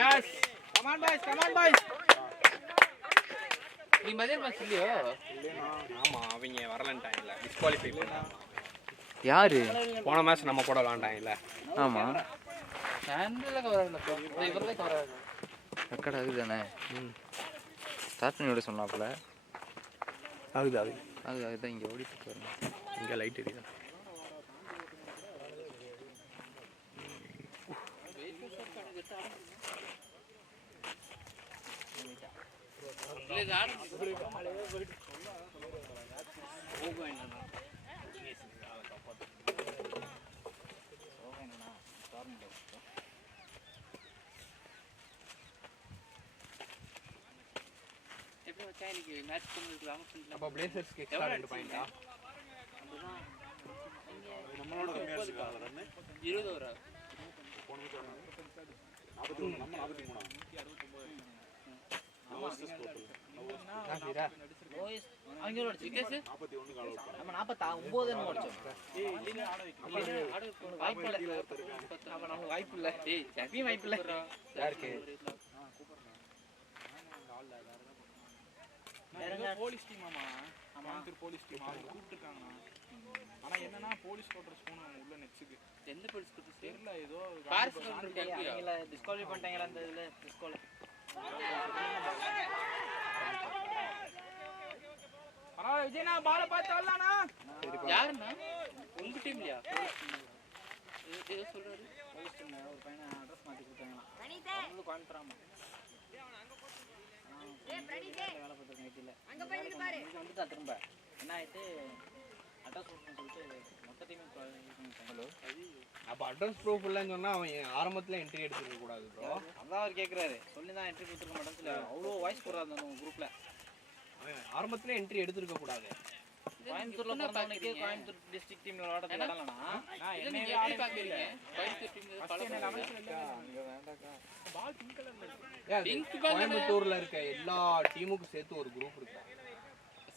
Yes. Come on boys, come on boys. நீ மதியம் match இல்லையோ? ஆமா அவங்க வரலன்ட்டாங்கல, டிஸ்குவாலிஃபை பண்ணாங்க. யாரு? போன மேட்ச் நம்ம கூட விளையாண்டாங்கல. ஆமா. ஹேண்டில்ல கவர் ஆகல ப்ரோ. இவரே கவர் ஆகல. ரெக்கார்ட் ஆகுதானே? ஸ்டார்ட் பண்ணி விட சொன்னாப்ல. ஆகுது. அதுதான் இங்க ஓடிட்டு போறேன். இங்க லைட் எரியுது. அப்ப பிளேசர்ஸ்க்கு எக்ஸ்ட்ரா 2 பாயிண்டா? நம்மளோட கம்மியா இருக்காங்க ரன் 20 ஓவரா? போன மேட்ச் 41 நம்ம 43 நோவஸ்ட் ஸ்கோர் நாசிரா அவங்களோட விக்கெட்ஸ் 41 கால் அவுட் நம்ம 49 ன்னு ஓடிச்சோம். வாய்ப்பு இல்ல. அப்ப நமக்கு வாய்ப்பு இல்ல. டேய் எப்பயும் வாய்ப்பு இல்ல. யாருக்கு? போலீஸ் டீம் ஆமா கோயம்புத்தூர் போலீஸ் டீம் அவங்க கூப்பிட்டுருக்காங்க. ஆனா என்னன்னா போலீஸ் கோட்டர்ஸ் போகணும் உள்ள நெக்ஸ்ட்டுக்கு. எந்த போலீஸ் கோட்டர்ஸ் தெரியல ஏதோ பாரிஸ் கோட்டர் கேக்குறீங்களா? டிஸ்குவாலிஃபை பண்ணிட்டாங்களா அந்த இதுல டிஸ்குவாலிஃபை. பரவாயில்ல விஜயனா பால பார்த்து வரலானா? யாருன்னா? உங்க டீம்லயா? ஏதோ சொல்றாரு. போலீஸ் டீம்ல ஒரு பையனை அட்ரஸ் மாத்தி கொடுத்தாங்களா? அவங்களுக்கு கோயம்புத்தூராமா. வேலை பார்த்துருக்கேன் ஐடியில் அங்கே போய் பாரு வந்துட்டா திரும்ப என்ன ஆயிட்டு அட்ரஸ் ப்ரூஃப்னு சொல்லிட்டு மொத்தத்தையுமே ஹலோ அப்ப அட்ரஸ் ப்ரூஃப் இல்லைன்னு சொன்னா அவன் ஆரம்பத்துல என்ட்ரி எடுத்துக்க கூடாது ப்ரோ. அதான் அவர் கேட்குறாரு சொல்லி தான் என்ட்ரி கொடுத்துருக்க மாட்டேன்னு சொல்லி அவ்வளோ வாய்ஸ் போடுறாரு அந்த குரூப்பில். ஆரம்பத்துல என்ட்ரி எடுத்துருக்க கூடாது. கோயம்புத்தூர்ல பிறந்தவனுக்கு கோயம்புத்தூர் டிஸ்ட்ரிக்ட் டீம்ல விளையாட விடலனா என்ன யாரை பாக்குறீங்க? கோயம்புத்தூர் டீம்ல பால் பிங்க் கலர்ல இருக்கு. கோயம்புத்தூர்ல இருக்க எல்லா டீமுக்கும் சேர்த்து ஒரு குரூப் இருக்கு.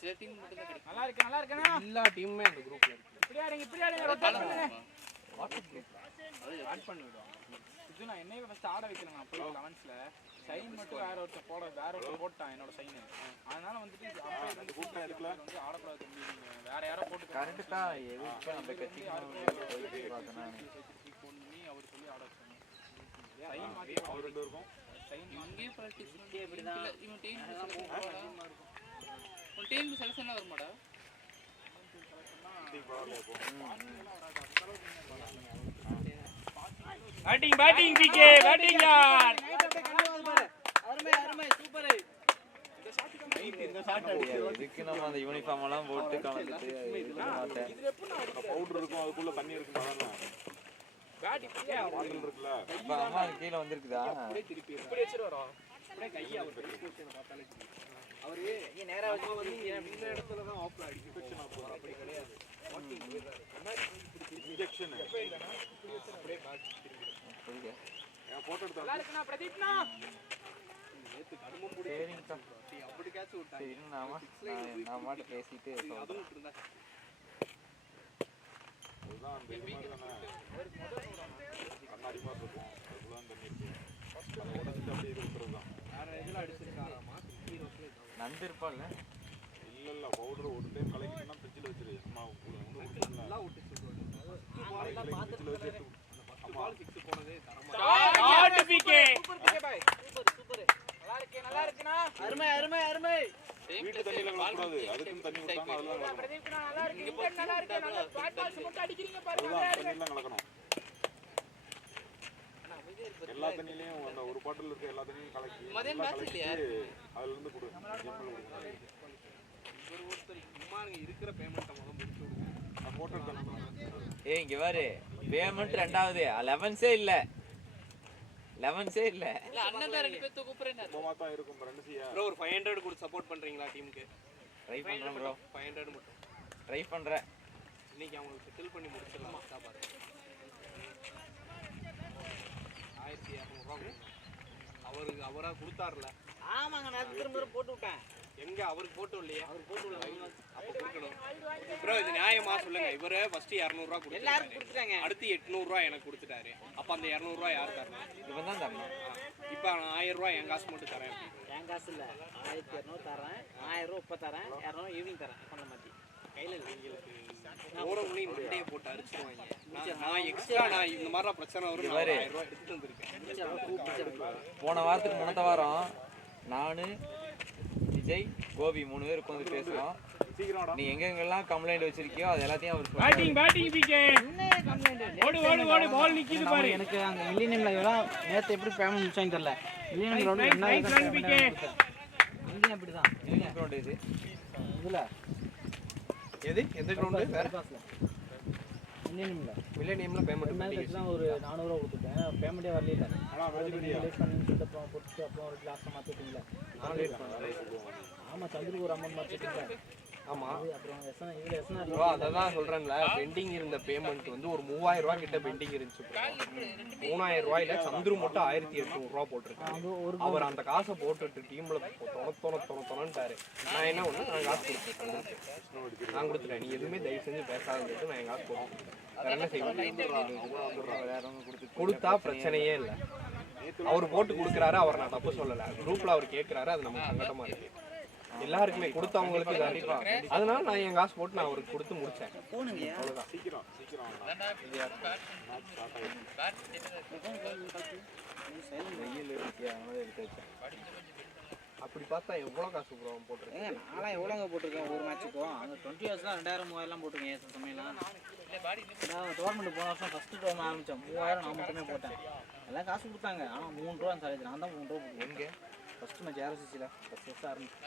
சில டீம் மட்டும் தான் கிடைக்கும். நல்லா இருக்கேனா? எல்லா டீமுமே அந்த குரூப்ல இருக்கு. இப்படி ஆடுங்க ரொட்டேட் பண்ணுங்க. வாட்ஸ்அப் குரூப் அது ஆட் பண்ணி விடுவாங்க. இது நான் என்னைய ஃபர்ஸ்ட் ஆட வைக்கல நான் போய் 11ஸ்ல சைன் மட்டும் வேற ஒருத்தர் போட்டான் என்னோட சைன். அதனால வந்துட்டு அந்த கூட்டம் இருக்குல வந்து ஆடக்கூடாது வேற யாரோ போட்டு கரெக்ட்டா எதுக்கு நம்ம கட்சி பார்த்தனா நீ அவர் சொல்லி ஆட வச்சாங்க. சைன் மாத்தி அவர் ரெண்டு இருக்கும். சைன் இங்கே பிராக்டீஸ் பண்ணி இப்படி தான் இவன் டீம் உன் டீம் செலக்ஷன்ல வருமாடா? பேட்டிங் பிகே பேட்டிங் யார் அருமை சூப்பர். இந்த ஷாட் அடிச்சு இதுக்கு நம்ம அந்த யூனிஃபார்ம் எல்லாம் போட்டு கலந்துட்டு மாட்டேன். இது எப்ப நான் பவுடர் இருக்கும் அதுக்குள்ள தண்ணி இருக்குமா தான பேட்டிங் பாட்டில் இருக்குல இப்ப அம்மா கீழ வந்திருக்குதா? திருப்பி இப்படி வச்சிட்டு வரோம். அப்படியே கையை அவர் போட்டு பார்த்தாலே அவரு இங்க நேரா வச்சு வந்து இந்த இடத்துல தான் ஆஃப்ல அடிக்கும். இன்ஃபெக்ஷன் ஆஃப் போற அப்படி கிடையாது. வாக்கிங் போயிடுறாரு. இன்ஜெக்ஷன் அப்படியே பேக் திருப்பி. சரிங்க. நான் போட்டோ எடுத்தா நல்லா இருக்குனா பிரதீப்னா நேத்து கடுமம் புடி சரிங்க. அப்படி கேட்ச் விட்டாங்க. சரி நான் மாட்ட பேசிட்டு அதுவும் இருந்தா அதுதான் அந்த இது மாதிரி தானே கண்ணாடி மாதிரி இருக்கும் அதுக்குள்ள தண்ணி இருக்கு அதை உடச்சிட்டு அப்படியே இது விட்டுறது தான் வேற எதுல அடிச்சிருக்காராமா ஹீரோஸ்ல நந்து இருப்பாள்ல? இல்ல பவுடர் ஒரு டைம் கலக்கிட்டா ஃப்ரிட்ஜில் வச்சிரு சும்மா ஒன்று கொடுக்கல எல்லாம் விட்டு சொல்றாங்க ஃப்ரிட்ஜில் வச்சு பால் 6 போனதே தரமா ஷாட் பிகே சூப்பர் பாய் சூப்பர் நல்லா இருக்குனா அருமை வீட்டு தண்ணியில கலக்கூடாது அதுக்கும் தண்ணி ஊத்தாம அதெல்லாம் பிரதீப்னா நல்லா இருக்கு நல்லா இருக்கு நல்லா பேட் பால்ஸ் மட்டும் அடிக்கிறீங்க பாருங்க தண்ணியெல்லாம் கலக்கணும் எல்லா தண்ணியிலையும் அந்த ஒரு பாட்டில் இருக்க எல்லா தண்ணியும் கலக்கி மதியம் மேட்ச் இல்லையா? அதுல இருந்து கொடு ஒருத்தர் சும்மா இருக்கிற பேமெண்ட்டை முடிச்சு விடுங்க. நான் போட்டோ எடுத்தேன் ஏய் இங்க பாரு பேமெண்ட் ரெண்டாவது 11ஸே இல்ல இல்ல அண்ணன் தான் ரெண்டு பேர் கூப்பிடுறேன். சும்மா தான் இருக்கும் ரெண்டு செய்யா ப்ரோ ஒரு 500 கொடுத்து சப்போர்ட் பண்றீங்களா டீமுக்கு? ட்ரை பண்றேன் ப்ரோ. 500 மட்டும் ட்ரை பண்றேன். இன்னைக்கு அவங்களுக்கு செட்டில் பண்ணி முடிச்சிடலாம். பாரு 1200 ரூபாய் அவரா கொடுத்தாருல. ஆமாங்க நான் திரும்ப போட்டு விட்டேன். எங்க அவருக்கு போட்டு இல்லையே அப்ப கொடுக்கணும் ப்ரோ. இது நியாயமா சொல்லுங்க. இவரே ஃபர்ஸ்ட் 200 ரூபா கொடுத்தாங்க, அடுத்து 800 ரூபா எனக்கு கொடுத்துட்டாரு. அப்ப அந்த 200 ரூபா யார் தரணும்? இவன் தான் தரணும். இப்ப 1000 ரூபா என் காசு மட்டும் தரேன். என் காசு இல்லை, 1200 தரேன், 1000 ரூபா இப்போ தரேன், 200 ஈவினிங் தரேன். பண்ண மாட்டி கையில் எங்களுக்கு போற உடனே மண்டையை போட்டு அடிச்சிருவாங்க. நான் எக்ஸ்ட்ரா நான் இந்த மாதிரிலாம் பிரச்சனை வரும். 1000 ரூபா எடுத்துட்டு வந்திருக்கேன். போன வாரத்துக்கு முன்னத்த வாரம் நான் விஜய் கோபி 3 பேர் உட்காந்து பேசுறோம். நீ எங்கெங்கெல்லாம் கம்ப்ளைண்ட் வச்சிருக்கியோ அது எல்லாத்தையும் அவர் பேட்டிங் பிகே ஓடு பால் நிக்குது பாரு. எனக்கு அங்கே மில்லினியம்ல எல்லாம் நேற்று எப்படி பேமெண்ட் முடிச்சாங்க தெரியல. மில்லினியம் கிரவுண்ட் என்ன அப்படி தான் இது இதில் எது எந்த கிரவுண்டு? வேற மில்லினியம்ல மில்லேனியம்ல பேமெண்ட் மேட்ச்லாம் ஒரு 400 ரூபா கொடுத்துட்டேன். பேமெண்ட்டே வரல. ரிலீஸ் பண்ணி சொல்லிட்டு அப்புறம் கொடுத்து அப்புறம் ஒரு கிளாஸை மாற்றிட்டீங்களா? ஆமாம், சந்திரக்கு ஒரு அமௌண்ட் மாற்றிட்டீங்க. ஆமா, அப்புறம் இதில் எஸ்னா ப்ரோ அதான் சொல்றேன்ல. பெண்டிங் இருந்த பேமெண்ட் வந்து ஒரு 3000 ரூபா கிட்ட பெண்டிங் இருந்துச்சு. 3000 ரூபாயில சந்துரு மட்டும் 1800 ரூபா போட்டிருக்காங்க. அவர் அந்த காசை போட்டுட்டு டீம்ல தொணட்டாரு. நான் என்ன ஒண்ணு, நான் காசு கொடுத்துட்டேன். நான் கொடுத்துட்டேன். நீ எதுவுமே தயவு செஞ்சு பேசாதது. நான் என் காசு கொடுத்தேன். வேற என்ன செய்வேன்? கொடுத்தா பிரச்சனையே இல்லை. அவர் போட்டு கொடுக்குறாரு, அவர் நான் தப்பு சொல்லலை. குரூப்ல அவர் கேட்கிறாரு, அது நமக்கு சங்கடமா இருக்கு. எல்லாருக்குமே கொடுத்தவங்களுக்கு கண்டிப்பா. அதனால நான் என் காசு போட்டு நான் அவருக்கு கொடுத்து முடிச்சேன். அவ்வளவுதான். அப்படி பார்த்தா எவ்வளவு காசு போட்டிருக்கேன். நான்லாம் எவ்வளோங்க போட்டிருக்கேன் ஒரு மேட்சுக்கும். அங்கே 20 ஹவர்ஸ்லாம் 2000 3000 போட்டிருக்கேன். சமயம்லாம் டோர்னமெண்ட் போன வருஷம் ஃபஸ்ட்டு டோர்னமெண்ட் ஆரம்பித்தோம். 3000 நான் மட்டுமே போட்டேன். எல்லாம் காசு கொடுத்தாங்க. ஆனால் 3 ரூபா சாலேஜ். நான் தான் 3 ரூபா போட்டேன். எங்கே ஃபஸ்ட்டு மேட்ச் ஏஆர்சிசியில் ஃபஸ்ட் ஃபஸ்ட்டு ஆரம்பிச்சேன்.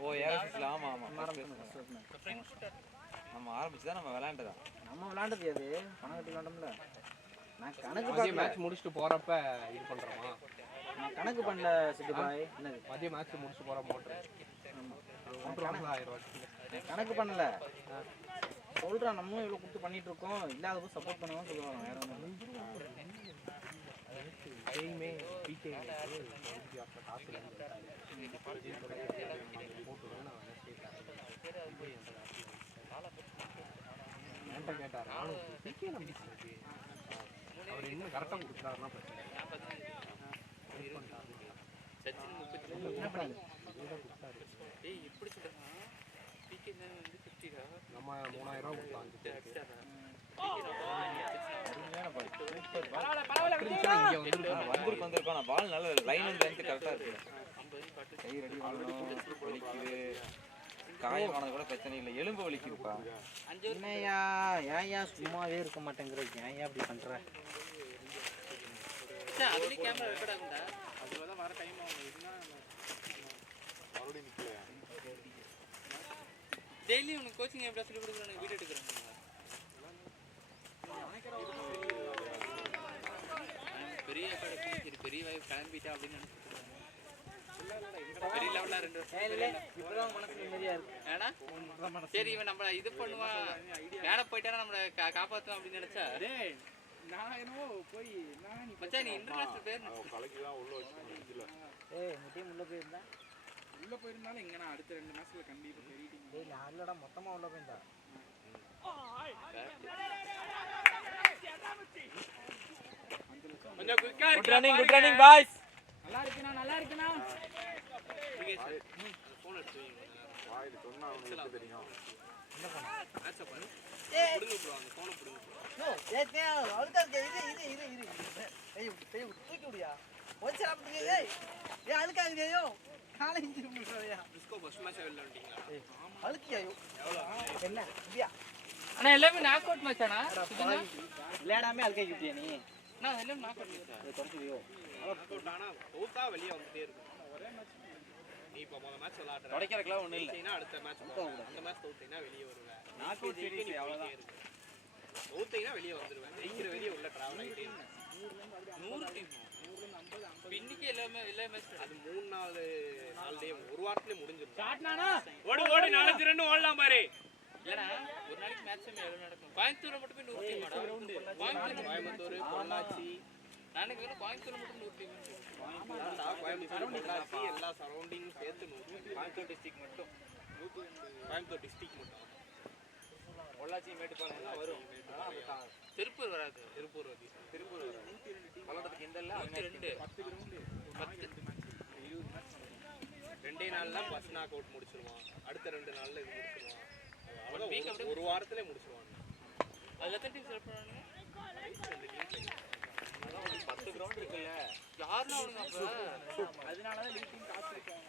ஓ ஏஆர்சிசியில். ஆமாம் ஆமாம் நம்ம ஆரம்பிச்சு தான் நம்ம விளையாண்டதா. நம்ம விளையாண்டது அது பணம் கட்டி விளையாண்டோம்ல. நான் கணக்கு மதிய மேட்ச் முடிச்சுட்டு போறப்ப இது பண்றோமா? நான் கணக்கு பண்ணல சிட்டு பாய். என்னது மதிய மேட்ச் முடிச்சுட்டு போற மோட்டர். ஆமாம், 1000 ரூபா. கணக்கு பண்ணல சொல்கிறேன். நம்மளும் இவ்வளோ கொடுத்து பண்ணிட்டு இருக்கோம். இல்லாதப்போ சப்போர்ட் பண்ணுவோம் சொல்லுவாங்க. வேற ஒன்றும் கேட்டார். அவர் இன்னும் கரெக்டாக கொடுக்குறாருன்னா நம்ம 3000 ரூபா கொடுத்தாங்க. வந்திருக்கோம். பால் நல்ல லைன் அண்ட் லென்த் கரெக்டாக இருக்கு. கை ரெடி வலிக்குது. காயமானது கூட பிரச்சனை இல்லை. எலும்பு வலிக்குதுப்பா. என்னையா ஏன்யா சும்மாவே இருக்க மாட்டேங்கிற? ஏன்யா அப்படி பண்ற? அதுலயே கேமரா ரெக்கார்ட் ஆகும்டா. அதுல வர டைம் ஆகும். இதுனா மறுபடியும் நிக்கல. டெய்லி உனக்கு கோச்சிங் எப்படி சொல்லி கொடுக்குறாங்க? வீடியோ எடுக்கறாங்க. பெரிய அகாடமி பெரிய வாய்ப்பு கிளம்பிட்டா அப்படின்னு நினைச்சிட்டு பெரிய லெவல்ல 2 இப்பதான் மனசு நிம்மதியா இருக்கு. ஏன்னா சரி இவன் நம்மள இது பண்ணுவான், மேலே போயிட்டானா நம்மள காப்பாற்றுவான் அப்படின்னு நினைச்சா நான் என்னவோ போய் மச்சான் நீ இன்டர்நேஷனல் பேர் கலக்கி தான் உள்ள வச்சுக்கணும். உங்க டீம் உள்ள போயிருந்தாலும் எங்கன்னா அடுத்த 2 மேட்ச்ல கண்டிப்பா பெரிய டீம் இல்லடா மொத்தமா உள்ள போயிருந்தா. கொஞ்சம் குயிக்கா குட் ரன்னிங் பாய்ஸ். நல்லா இருக்குனா ஃபோன் எடுத்து வாயில சொன்னா அவனுக்கு தெரியும். என்ன பண்ண மேட்ச் பாரு. புடுங்க ப்ரோ, அந்த ஃபோனை புடுங்க ப்ரோ. ஏய் அழுத்தா இது ஏய் தூக்கி விடுயா. ஒச்சா அப்படியே ஏய் அழுக்காதீங்கயோ. காலை இன்ஜி முடிறயா. டிஸ்கோ ஃபர்ஸ்ட் மேட்ச் வெளில வந்துட்டீங்களா? அழுக்கியாயோ. எவ்வளவு என்ன இதியா? அண்ணா எல்லாமே நாக் அவுட் மேட்ச்னா? விளையாடாமே அழுக்கிட்டியா நீ? நான் எல்லாமே நாக் அவுட் மேட்ச். அது குறச்சியோ. நாக் அவுட் ஆனா தோத்தா வெளிய வந்துட்டே இருக்கும். ஒரே மேட்ச் நீ இப்ப முதல் மேட்ச் விளையாடுற. உடைக்கிறதுக்குலாம் ஒண்ணும் இல்ல. நீனா அடுத்த மேட்ச் போற. அந்த மேட்ச் தோத்தீனா வெளிய வருவே. நாக் அவுட் சீரிஸ் அவ்வளவுதான். தோத்தீனா வெளிய வந்துருவே. ஜெயிக்கிற வெளிய உள்ள டிராவல் ஆயிட்டே இருக்கு. 100 டீம் 100 ல 50 இன்னைக்கு எல்லாமே மேட்ச் அது 3 4 டே ஒரு வாரத்திலே முடிஞ்சிரும். ஸ்டார்ட் நானா ஓடு 4 ரன் ஓடலாம் பாரு. இல்லடா ஒரு நாளைக்கு மேட்ச் எவ்வளவு நடக்கும்? கோயம்புத்தூர்ல மட்டும் போய் 100 டீம் ஆடா. கோயம்புத்தூர் பொள்ளாச்சி நாளைக்கு வேணும் கோயம்புத்தூர் மட்டும் 100 டீம் கோயம்புத்தூர் எல்லா சரௌண்டிங்கும் சேர்த்து 100. கோயம்புத்தூர் டிஸ்ட்ரிக்ட் மட்டும் கோயம்புத்தூர் டிஸ்ட்ரிக்ட் மட்டும். பொள்ளாச்சி மேட்டுப்பாளையம் எல்லாம் வரும். திருப்பூர் வராது. திருப்பூர் வதி திருப்பூர் வரும். பல்லடத்துக்கு இந்த இல்லை 102 2 நாள்ல ஃபர்ஸ்ட் நாக் அவுட் முடிச்சிருவான். அடுத்த 2 நாள்ல இது முடிச்சிருவான். week அவ்வளவு ஒரு வாரத்திலே முடிச்சிருவான். அதுல எத்தனை டீம் செலக்ட் பண்ணுவாங்க? 10 கிரவுண்ட் இருக்குல்ல. யாருன்னா அவனுங்க அப்ப அதனால தான் லீக் டீம் காசு கொடுப்பாங்க.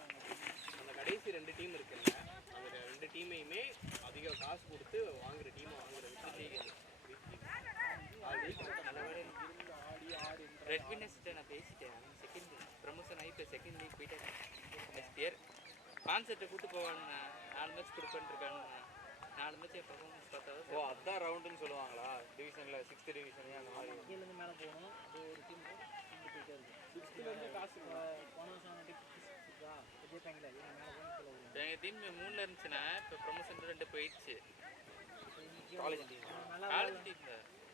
அந்த கடைசி 2 டீம் இருக்குல்ல, அந்த 2 டீமையுமே அதிக காசு கொடுத்து வாங்குற டீமை வாங்குற ரெட் வின்னர்ஸ்ட்ட நான் பேசிட்டேன். செகண்ட் ப்ரமோஷன் ஆகி இப்போ செகண்ட் லீக் போயிட்டேன். நெக்ஸ்ட் இயர் கான்செப்டை கூட்டு போவாங்க. 4 மேட்ச் கொடுப்பேன்னு இருக்காங்க. 4 மேட்ச் என் பர்ஃபார்மன்ஸ் பார்த்தா ஓ அதான் ரவுண்டுன்னு சொல்லுவாங்களா டிவிஷன்ல 6th டிவிஷன் அந்த மாதிரி கீழேருந்து மேலே போகணும். அது ஒரு டீம் போயிட்டே இருக்கு. 6th காசு போன வருஷம் டிஸ்ட்ரிக்டா விஜயதாங்கல மேலே போகணும் சொல்லுவாங்க. எங்கள் டீம் 3ல இருந்துச்சுன்னா இப்போ ப்ரமோஷன் 2 போயிடுச்சு. காலேஜ் டீம் காலேஜ் டீம்ல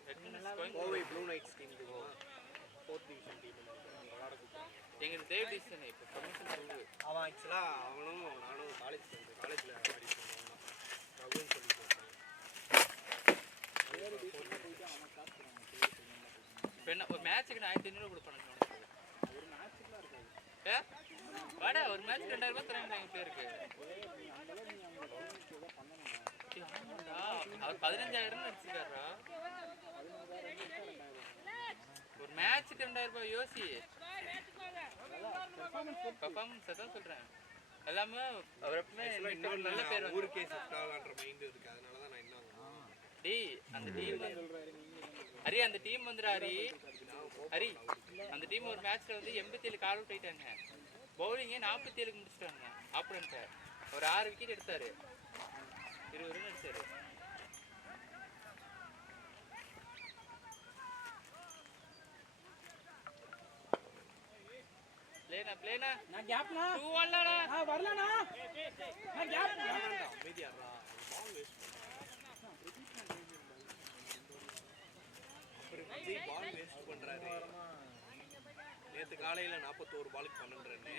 Red Winners Kovai Blue Knights team 4th division team விளையாட கூப்பிட்டாங்க. எங்களுக்கு தேர்ட் டிவிஷன் இப்போ ப்ரமோஷன் 2. அவன் ஆக்சுவலா அவனும் நானும் காலேஜ்ல ஆடிட்டு இருந்தோம். ரகுன்னு சொல்லிட்டு இப்போ என்ன ஒரு மேட்ச்சுக்கு 1500 கொடுப்பானுங்க. ஒரு மேட்ச்க்குலாம் இருக்காது. வாடா ஒரு மேட்ச் 2000 ரூபாய் தராங்க எங்க பேருக்கு. அவர் 15000 வச்சிருக்காரா ஒரு மேட்ச்சுக்கு 2000 ரூபாய். யோசி பர்ஃபார்மன்ஸ் தான் சொல்றேன். எல்லாமே அவர் எப்பவுமே நல்ல பேர் வந்து ஊருக்கே சுத்தாலான்ற மைண்ட் இருக்கு. அதனால தான் நான் என்ன டேய் அந்த டீம் ஹரி அந்த டீம் வந்துடா ஹரி அந்த டீம் ஒரு மேட்ச்ல வந்து 87 கால் அவுட் ஆயிட்டாங்க. பவுலிங்கே 47க்கு முடிச்சிட்டாங்க. ஆப்போனன்ட்ட ஒரு 6 விக்கெட் எடுத்தாரு. 20 ரன் அடிச்சாரு. பிளேனா நான் கேப்னா 2 1லாடா நான் வரலனா நான் gap அமைதியாடுறா. Ball waste ball waste பண்றாரு. நேற்று காலையில் 41 பாலுக்கு 12 ரன்னு,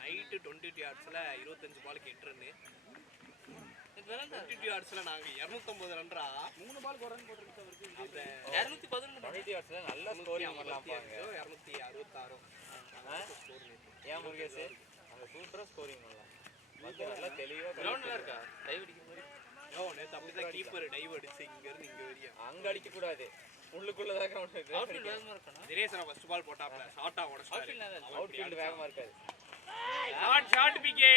நைட்டு 22 யார்ட்ஸில் 25 பாலுக்கு 8 ரன்னு. 22 யார்ட்ஸில் நாங்கள் 250 ரன்ரா. 3 பால் ரன் போட்டுருக்கு அவருக்கு. அந்த 211 20 யார்ட்ஸ்ல நல்ல ஸ்கோரிங் பண்ணலாம் பாருங்க. 266 ஏன் முருகேஷ் அந்த சூப்பரா ஸ்கோரிங் பண்ணலாம். வந்து நல்லா தெளிவா கிரவுண்ட்ல இருக்கா டைவ் அடிக்கிற மாதிரி. நேற்று அப்படிதான் கீப்பர் டைவ் அடிச்சு இங்கேருந்து இங்கே வரையா. அங்க அடிக்க கூடாது, உள்ளுக்குள்ளதான் கவுண்ட். அவுட்ஃபீல்ட் வேகமா இருக்கணும். தினேசனா ஃபர்ஸ்ட் பால் போட்டாப்ல ஷார்ட்டா உடைச்சாரு. அவுட்ஃபீல்ட் வேகமா இருக்காது. Short PK.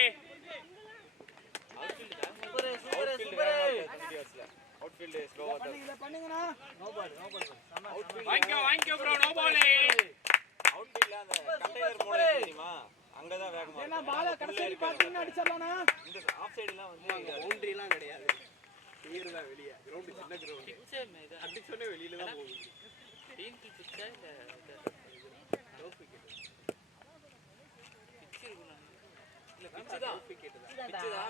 அவுட்ஃபீல்ட் வேகமா அவுட்ஃபீல்ட் வேகமா இருக்காது 20 யார்ட்ஸ்ல. அவுட்ஃபீல்ட் ஸ்லோவா தான். இத பண்ணுங்கனா நோ பால் வாங்கிக்கோ ப்ரோ நோ பால். அவுட்ஃபீல்ட்ல அந்த கண்டெய்னர் போட தெரியுமா அங்கதான் வேகமா ஏன்னா பால கடைசி பாத்தீங்கன்னா அடிச்சறலாம்னா. இந்த ஆஃப் சைடுலாம் வந்து பவுண்டரிலாம் கிடையாது. கிளியர் தான் வெளிய. கிரவுண்ட் சின்ன கிரவுண்ட். பிச்சே மேத அடிச்ச உடனே வெளியில தான் போகுது. டீம் பிச்சா இல்ல டர்ஃப் விக்கெட். பிச்சு இருக்குனா இல்ல பிட்ச் தான்.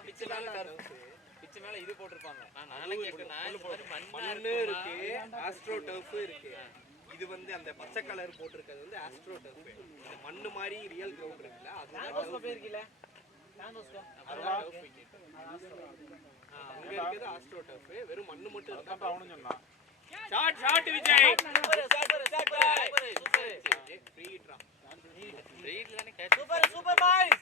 பிட்ச் மேல டர்ஃப். பிட்ச் மேல இது போட்டுருப்பாங்க. நானே கேக்குறேன். இந்த மாதிரி மண்ணு இருக்கு, ஆஸ்ட்ரோ டர்ஃப் இருக்கு. இது வந்து அந்த பச்சை கலர் போட்டுருக்கிறது வந்து ஆஸ்ட்ரோ டர்ஃப். மண்ணு மாதிரி ரியல் கிரவுண்ட் இருக்குல்ல, சாந்தோஸ்ல போயிருக்கீல சாந்தோஸ்ல அதுதான் டர்ஃப் விக்கெட். அங்க இருக்குது ஆஸ்ட்ரோ டர்ஃப். வெறும் மண்ணு மட்டும் இருக்கு. அவனும் சொன்னான். ஷாட் விஜய். ஃப்ரீ ஹிட்ரா. ரீட்ல தானே கேட்ச். Super boys.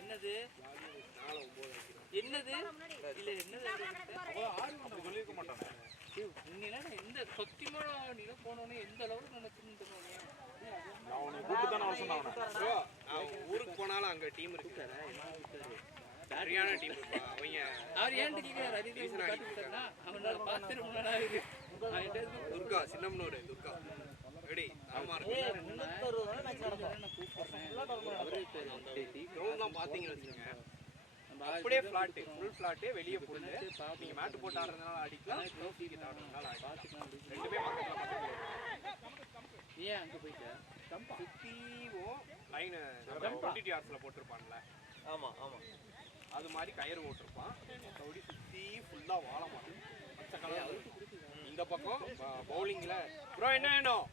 என்னது 4-9 வைக்கிறோம். என்னது இல்ல என்னது அப்படி சொல்லிருக்க மாட்டானே. நீலாம் எந்த சத்தியமா நீங்க போனோனே எந்த அளவுக்கு நினைச்சிட்டு போனீங்க. நான் உன்னை கூப்பிட்டு தானே வர சொன்னேன் அவனை. ப்ரோ நான் ஊருக்கு போனாலும் அங்க டீம் இருக்கு. சரியான டீம் இருப்பா. அவங்க அவர் ஏன்ட்டு கேக்குறாரு அதிகம் காட்டி விட்டாருன்னா அவனால பார்த்து ரொம்ப நாளா இருக்கு. துர்கா சின்னம்னூர் துர்கா ரெடி ஆமா இருக்கு. நான் கூப்பிடுறேன். அவரே பேர் கிரவுண்ட்லாம் பாத்தீங்கன்னு வச்சுக்கோங்க, அப்படியே ஃபிளாட், ஃபுல் ஃபிளாட், வெளியே போடுங்க. நீங்க மேட் போட்டு ஆடுறதுனால அடிக்கலாம், ஸ்லோ கிரிக்கெட் ஆடுறதுனால அடிக்கலாம். ரெண்டுமே பக்கத்துல. ஏன் அங்க போயிட்ட சுத்தியும் லைன் 22 யார்ட்ஸ்ல போட்டிருப்பான்ல, ஆமா ஆமா அது மாதிரி கயிறு ஓட்டிருப்பான். அப்படி சுத்தி ஃபுல்லா வாழ மாட்டோம். பச்சை கலர் இந்த இந்த பக்கம் பவுலிங்ல ப்ரோ என்ன வேணும்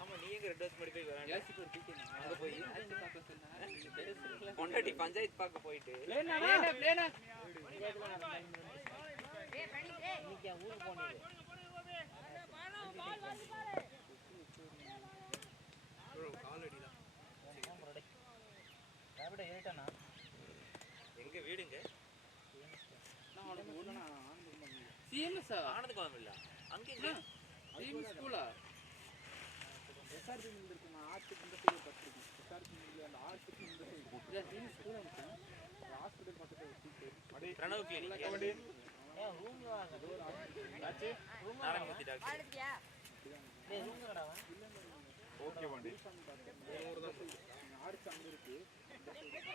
ஆமா நீ எங்க ரெட் ஹவுஸ் போய் வரேன் அங்க போய் பொண்டாட்டி பஞ்சாயத்து பார்க்க போயிட்டு எங்க வீடுங்க சிஎம்எஸ் ஆனதுக்கு வாங்கல அங்க எங்க சிஎம்எஸ் ஸ்கூலா Pranav clinic Narayanamurthy doctor okay வண்டி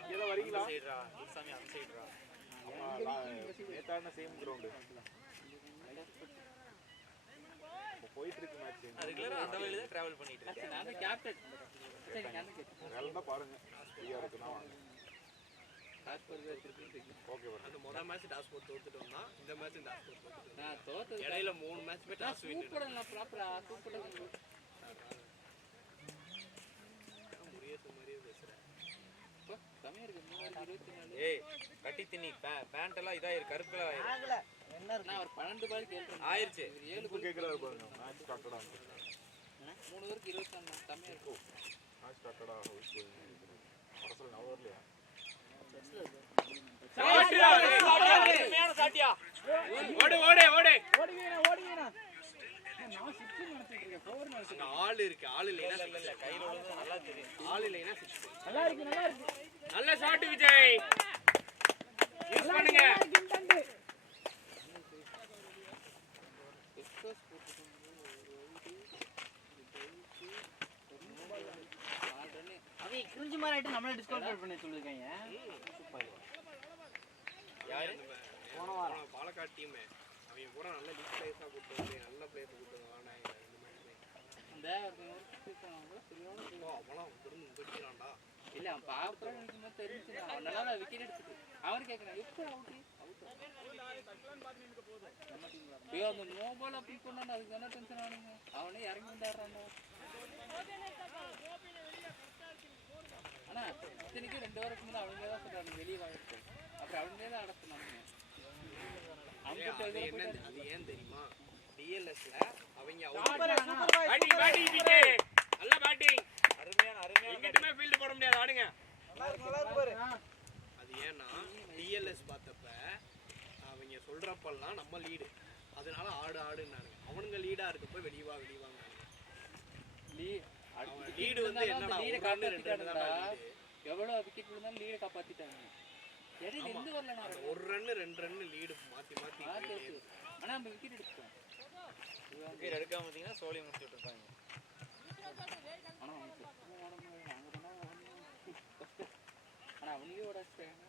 இங்க வரீங்களா சைடுடா சாமி அந்த சைடுடா நேத்தான சேம் கிரவுண்ட் போயிட்டு இருக்கு மேட்ச் ரெகுலரா அந்த வழியில தான் டிராவல் பண்ணிட்டு இருக்கேன் நான் கேப்டன் சரி நான் நல்லா பாருங்க ஃப்ரீயா இருக்குனா வாங்க ஓகே வண்டி அந்த முதல் மேட்ச் டாஸ் போட்டு தோத்துட்டோம்னா இந்த மேட்ச் டாஸ் போட்டு தோத்துட்டோம் நான் தோத்து இடையில 3 மேட்ச்மே டாஸ் வின் சூப்பரா நான் ப்ராப்பரா சூப்பரா மாதிரியே பேசுறேன் கம்மியா இருக்கு 24 ஏய் கட்டி தின்னி பேண்ட் எல்லாம் இதாயிரு கருப்புல ஆயிரு நான் ஒரு 12 பால் கேட்டேன் ஆயிருச்சு 7 இப்போ கேக்குறாரு பாருங்க மேட்ச் ஸ்டார்ட்டடா 3 பேருக்கு 24 கம்மியா இருக்கு மேட்ச் ஸ்டார்ட்டடா ஹவுஸ் அரசல் நான் வரலையா சாட்டியா ஓடு ஓடு ஓடு ஓடுவீனா அங்க ஆள் இருக்கு ஆள் இல்லைனா இல்ல கையில உள்ளது நல்லா தெரியும் ஆள் இல்லைனா 6 நல்லா இருக்கு நல்ல ஷாட் விஜய் யூஸ் பண்ணுங்க அவன் கிரிஞ்சு மாதிரி ஆயிட்டு நம்மள டிஸ்குவாலிஃபை பண்ணி சொல்லிருக்காங்க யாரு போன வாரம் பாலக்காடு டீம் அவங்க பூரா நல்ல லீக் பிளேயர்ஸா கூட்டி வந்து நல்ல பிளேயர்ஸ் கூட்டி வாடாங்க இந்த மேட்ச்ல அந்த அவனா திரும்ப முடிக்கிறான்டா இல்ல அவன் பாப்பறா நிக்கும்போது தெரிஞ்சுச்சு அவன் நல்லா விக்கெட் எடுத்துட்டு அவன் கேக்குறான் எப்ப அவுட் ஐயோ அந்த நோ பால் அப்படி பண்ணா அதுக்கு என்ன டென்ஷன் ஆனுங்க அவனே இறங்கி வந்தாடுறான்டா ஆனா இத்தனைக்கு 2 வாரத்துக்கு முன்னாடி அவனுங்க தான் சொல்றாங்க வெளியே வாங்கிட்டு அப்புறம் அவனுங்க தான் அடக்குனாங்க அது ஏன் தெரியுமா டிஎல்எஸ்ல அவங்க பேட்டிங் பேட்டிங் விக்கே நல்ல பேட்டிங் அருமையான எங்கிட்டுமே ஃபீல்ட் போட முடியாது ஆடுங்க நல்லா இருக்கு பாரு அது ஏன்னா டிஎல்எஸ் பார்த்தப்ப அவங்க சொல்றப்பெல்லாம் நம்ம லீடு அதனால ஆடு ஆடுன்னாங்க அவனுங்க லீடா இருக்கப்ப வெளிவாங்க லீடு வந்து என்னடா லீட 1 ரன் 2 ரன் தான் லீடு எவ்வளவு விக்கெட் விழுந்தாலும் லீட காப்பாத்திட்டாங்க இடையில எந்த வரல நான் 1 ரன் 2 ரன் லீடு மாத்தி மாத்தி ஆனா நம்ம விக்கெட் எடுத்தோம் விக்கெட் எடுக்காம இருந்தீங்கன்னா சோலி முடிச்சுட்டு இருப்பாங்க ஆனா ஆனா அவனுக்கே உடைச்சாங்க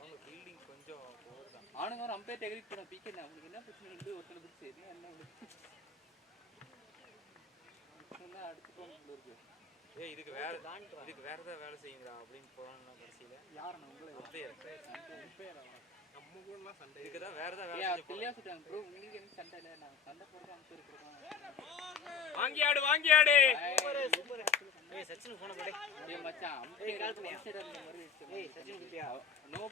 அவங்க ஃபீல்டிங் கொஞ்சம் போர் தான் அவனுங்க ஒரு அம்பையர் டெக்னிக் பண்ண பிக்கெட் அவனுக்கு என்ன பிரச்சனை இருந்து ஒருத்தனை பிடிச்சி என்ன அடுத்து போகணும் இருக்கு ஏய் இதுக்கு வேற ஏதாவது வேலை செய்யுங்கடா அப்படின்னு போறாங்கன்னா கடைசியில யாரண்ணா உங்களே நம்ம கூடலாம் சண்டை இதுக்கு தான் வேற ஏதாவது வேலை ஏய் செஞ்சு கிளியா சொல்றாங்க ப்ரோ உங்களுக்கு என்ன சண்டை இல்ல நான் சண்டை போடுறது அங்க இருக்கறோம் வாங்கி ஆடு சூப்பர் ஏய் சச்சின் போன போடே ஏய் மச்சான் அம்பையர் கால்ஸ் அந்த மாதிரி ஏய் சச்சின் குட்டியா நோ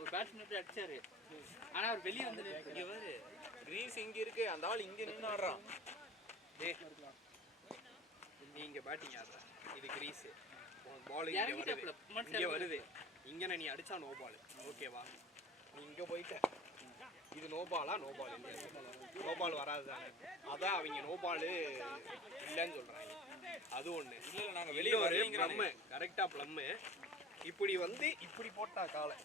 ஒரு பேட்ஸ்மேன் அடிச்சாரு ஆனா அவர் வெளிய வந்து இங்க பாரு கிரீஸ் இங்க இருக்கு அந்த ஆள் இங்க நின்னு ஆடுறான் டேய் நீங்க பேட்டிங் ஆடுற இது கிரீஸ் பால் இறங்கிட்டப்ல இங்க வருது இங்க நீ அடிச்சா நோ பால் ஓகேவா நீ இங்க போயிட்ட இது நோ பாலா நோ பால் இல்லையா நோ பால் வராது தானே அதான் அவங்க நோ பால் இல்லைன்னு சொல்றாங்க அது ஒண்ணு இல்ல நாங்க வெளிய ஒரு வரீங்கறானே ப்ளம் கரெக்டா ப்ளம் இப்படி வந்து இப்படி போட்டா காலை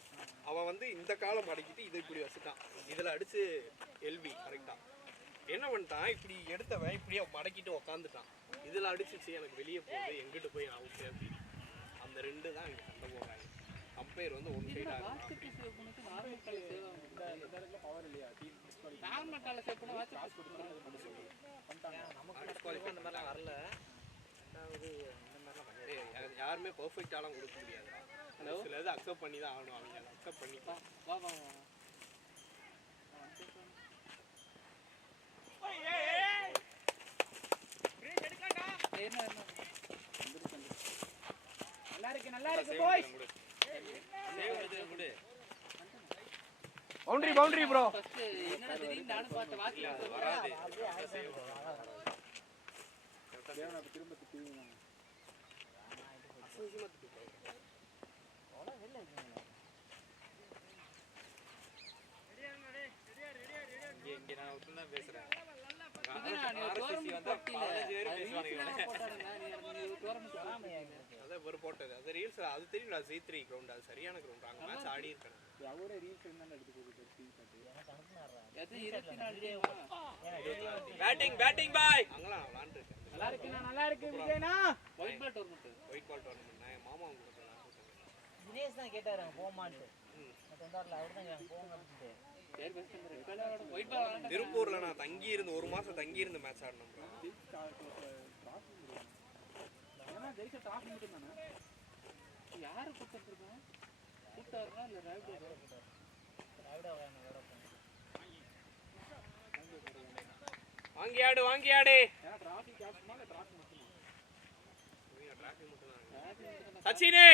அவன் வந்து இந்த காலை மடக்கிட்டு இதை இப்படி வச்சுட்டான் இதுல அடிச்சு எல்வி கரெக்டா என்ன பண்ணிட்டான் இப்படி எடுத்தவன் இப்படியே மடக்கிட்டு உக்காந்துட்டான் இதுல அடிச்சிச்சு எனக்கு வெளியே போகுது எங்கிட்டு போய் அவுட் அப்படின்னு அந்த 2 தான் இங்க சண்டை போடுறாங்க அம்பையர் வந்து ஒன் சைடா வாட்ச் பீஸ் போனுக்கு நார்மல் கால் சேவ் ஆகும் இந்த இடத்துல பவர் இல்லையா நார்மல் கால் சேவ் பண்ணா வாட்ச் பீஸ் நமக்கு அந்த மாதிரிலாம் வரல. ரெண்டாவது இந்த மாதிரிலாம் பண்ணி யாருமே பெர்ஃபெக்டாலாம் கொடுக்க முடியாது. சில இது அக்செப்ட் பண்ணி தான் ஆகணும். அவங்க அதை அக்செப்ட் பண்ணிக்கலாம். வா நல்லா இருக்கு பாய்ஸ். Boundary bro. ஃபர்ஸ்ட் என்னடா திடீர்னு நானும் பார்த்த வாக்கில வராது. இங்க நான் ஒருத்தன் தான் பேசுறேன். ஆர்சிசி வந்தா 15 பேர் பேசுவானுங்க. அதான் ஒரு போட்டது. அது ரீல்ஸ் அது தெரியும்டா. C3 கிரவுண்ட் அது சரியான கிரவுண்ட். அங்க மேட்ச் ஆடி இருக்காங்க. அவரே ரீல்ஸ் என்னன்னு எடுத்து போகுது டீம் பாத்து. அது 24 பேட்டிங் பாய். அங்கலாம் நான் விளையாண்டு இருக்கேன். நல்லா இருக்கு விஜயனா. White ball tournament. White ball tournament நான் மாமா உங்களுக்கு விளையாண்டுட்டேன். தினேஷ் தான் கேட்டாரு போமான்னு. நான் தொண்டார்ல அவர் தான் கேட்டாங்க போங்க அப்படினு. பேர் பேசுறாரு. ஒயிட் பால் திருப்பூர்ல நான் தங்கி இருந்து 1 மாசம் தங்கி இருந்து மேட்ச் ஆடணும். ஏன்னா ஜெயிச்ச டிராஃபி மட்டும் தானே. யாரு கூப்பிட்டுருக்கா? கூட்டாரனா இல்ல ராவிடா வாங்கி ஆடு. ஏன்னா டிராஃபி கேப்ஸ்மா இல்ல டிராஃபி மட்டும் தான். டிராஃபி மட்டும் தான். சச்சினே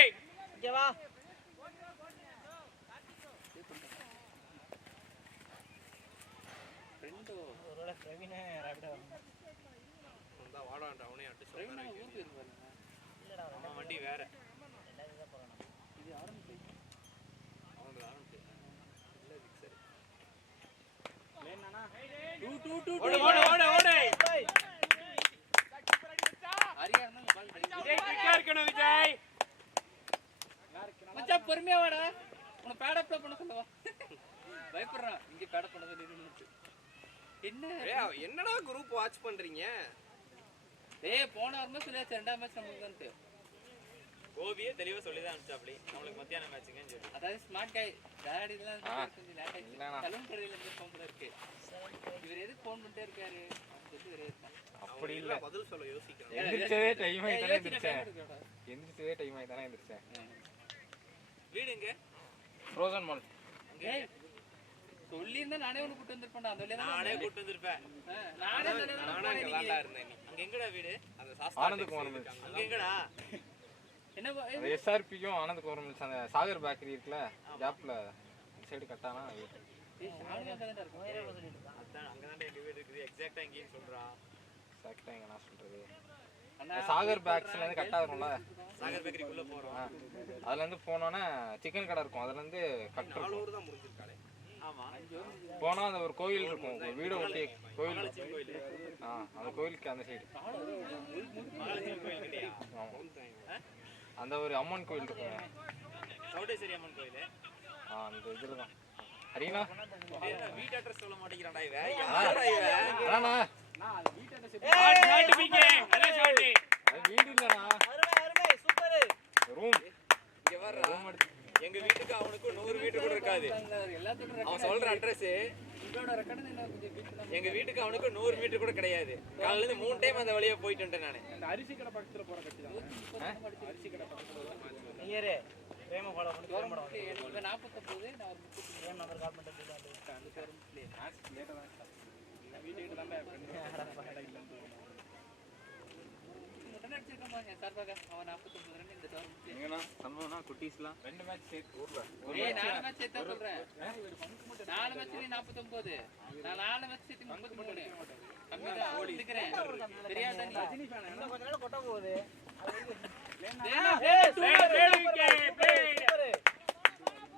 இங்க வா. ஃப்ரெண்டோ ஒருவேளை பிரவீனே ராவிடா வந்தா வாடாண்டா அவனே அடிச்சு பிரவீன் சொல்றாரு. ஊருக்கு போயிருப்பாருங்க. இல்லடா நம்ம வண்டி வேற. ரெண்டாவது தான் போறோம். இது ஆரம்பிச்சு அவனுக்கு ஆரம்பிச்சு. இல்ல விக்ஸர். லேனானா 2 ஓடு. அரியா இருந்தா பால் விஜய் குயிக்கா இருக்கணும் விஜய். மச்சான் பொறுமையா வாடா. உன பேட் அப்ல பண்ண சொல்லவா? பயப்படுறான். இங்க பேட் பண்ண சொல்லி நின்னு. என்ன ஏய் என்னடா குரூப் வாட்ச் பண்றீங்க? டேய் போன வாரமே சொல்லியாச்சு ரெண்டாம் மேட்ச் நமக்கு வந்து. கோபியே தெளிவா சொல்லி தான் அனுப்பிச்சாப்டி. நம்மளுக்கு மத்தியான மேட்ச்ங்கன்னு சொல்லி. அதாவது ஸ்மார்ட் கை டாடி இதெல்லாம் கொஞ்சம் லேட் ஆயிடுச்சு. கலூன் கடையில இருந்து ஃபோன் இருக்கு. இவர் எதுக்கு ஃபோன் பண்ணிட்டே இருக்காரு? சொல்லி வேற இருக்கான். அப்படி இல்ல பதில் சொல்ல யோசிக்கிறேன். எந்திரிச்சதே டைம் ஆகி தானே எந்திரிச்சேன். வீடு எங்க? Frozen mall. ஏய் சொல்லியிருந்தா நானே உனக்கு கூட்டு வந்திருப்பேன்டா. அந்த வழியா நானே கூட்டி வந்திருப்பேன். நானே நானா இங்க விளையாண்டா இருந்தேன் நீ. அங்க எங்கடா வீடு? அந்த சாஸ்தா ஆனந்தகுமார் மில்ஸ். அங்க எங்கடா? என்ன அந்த எஸ்ஆர்பிக்கும் ஆனந்தகுமார் மில்ஸ் அந்த சாகர் பேக்கரி இருக்குல்ல கேப்ல இந்த சைடு கட்டானா ஏய் சாமி அங்க தான் இருக்கும். அதான் அங்க தான் எங்க வீடு இருக்குது. எக்ஸாக்ட்டா எங்கன்னு சொல்றா. கரெக்டா எங்க நான் சொல்றது அண்ணா சாகர் பேக்ஸ்ல இருந்து கட்டா இருக்கும்ல சாகர் பேக்கரிக்குள்ள போறோம். அதுல இருந்து போனோன்னா சிக்கன் கடை இருக்கும். அதுல இருந்து கட் 4 இருக்கும். ஊர் தான் முடிஞ்சிருக்காளே. ஆமா. போனா அந்த ஒரு கோயில் இருக்கும். ஒரு வீட ஒட்டி கோயில் இருக்கும். கோயில். அந்த கோயிலுக்கு அந்த சைடு மகாலட்சுமி கோயில் கிட்டயா? அந்த ஒரு அம்மன் கோயில் இருக்கும். சௌடேஸ்வரி அம்மன் கோயில். அந்த இதுல தான் ஹரினா வீட்டு அட்ரஸ் சொல்ல மாட்டேங்கிறான்டா இவன். யாரா இவன்? அண்ணா நான் அது வீட்டை செட் ஷாட் பிகே. நல்ல ஷாட். அது வீடு இல்லண்ணா அருமை சூப்பர். ரூம். இங்க வர்றா. எங்க வீட்டுக்கு அவனுக்கு 100 மீட்டர் கூட இருக்காது. எல்லாத்துக்கும் அவன் சொல்ற அட்ரஸ் இவனோட ரெக்கார்டு என்ன கொஞ்சம் வீட்டுல எங்க வீட்டுக்கு அவனுக்கு 100 மீட்டர் கூட கிடையாது. காலையில இருந்து 3 டைம் அந்த வழியா போயிட்டு வந்துட்டேன் நானு. இந்த அரிசி கடை பக்கத்துல போற கட்சி தான். அரிசி கடை பக்கத்துல நீயரே பிரேம ஃபாலோ பண்ணி போறோம். எனக்கு 49 நான் ஒரு 30 பிரேம் நம்பர் கால் பண்ணிட்டு போயிடலாம். மேட்ச் லேட்டா தான் ஸ்டார்ட். வீட்டுக்கு தான் இல்லன்னு ரன் அடிச்சிருக்கமா என் சார்பாக அவன் 49 ரன் இந்த டோர்னமென்ட்ல. எங்கண்ணா சம்பவம்னா குட்டீஸ்லாம் 2 மேட்ச் சேர்த்து ஊர்ல ஏய் 4 மேட்ச் சேர்த்தா சொல்றேன். 4 மேட்ச்ல 49. நான் 4 மேட்ச் சேர்த்து 33. கம்மி தான் ஓடிக்கிறேன். தெரியாதா நீ? ரஜினி ஃபேன் என்ன கொஞ்ச நாள் கொட்ட போகுது.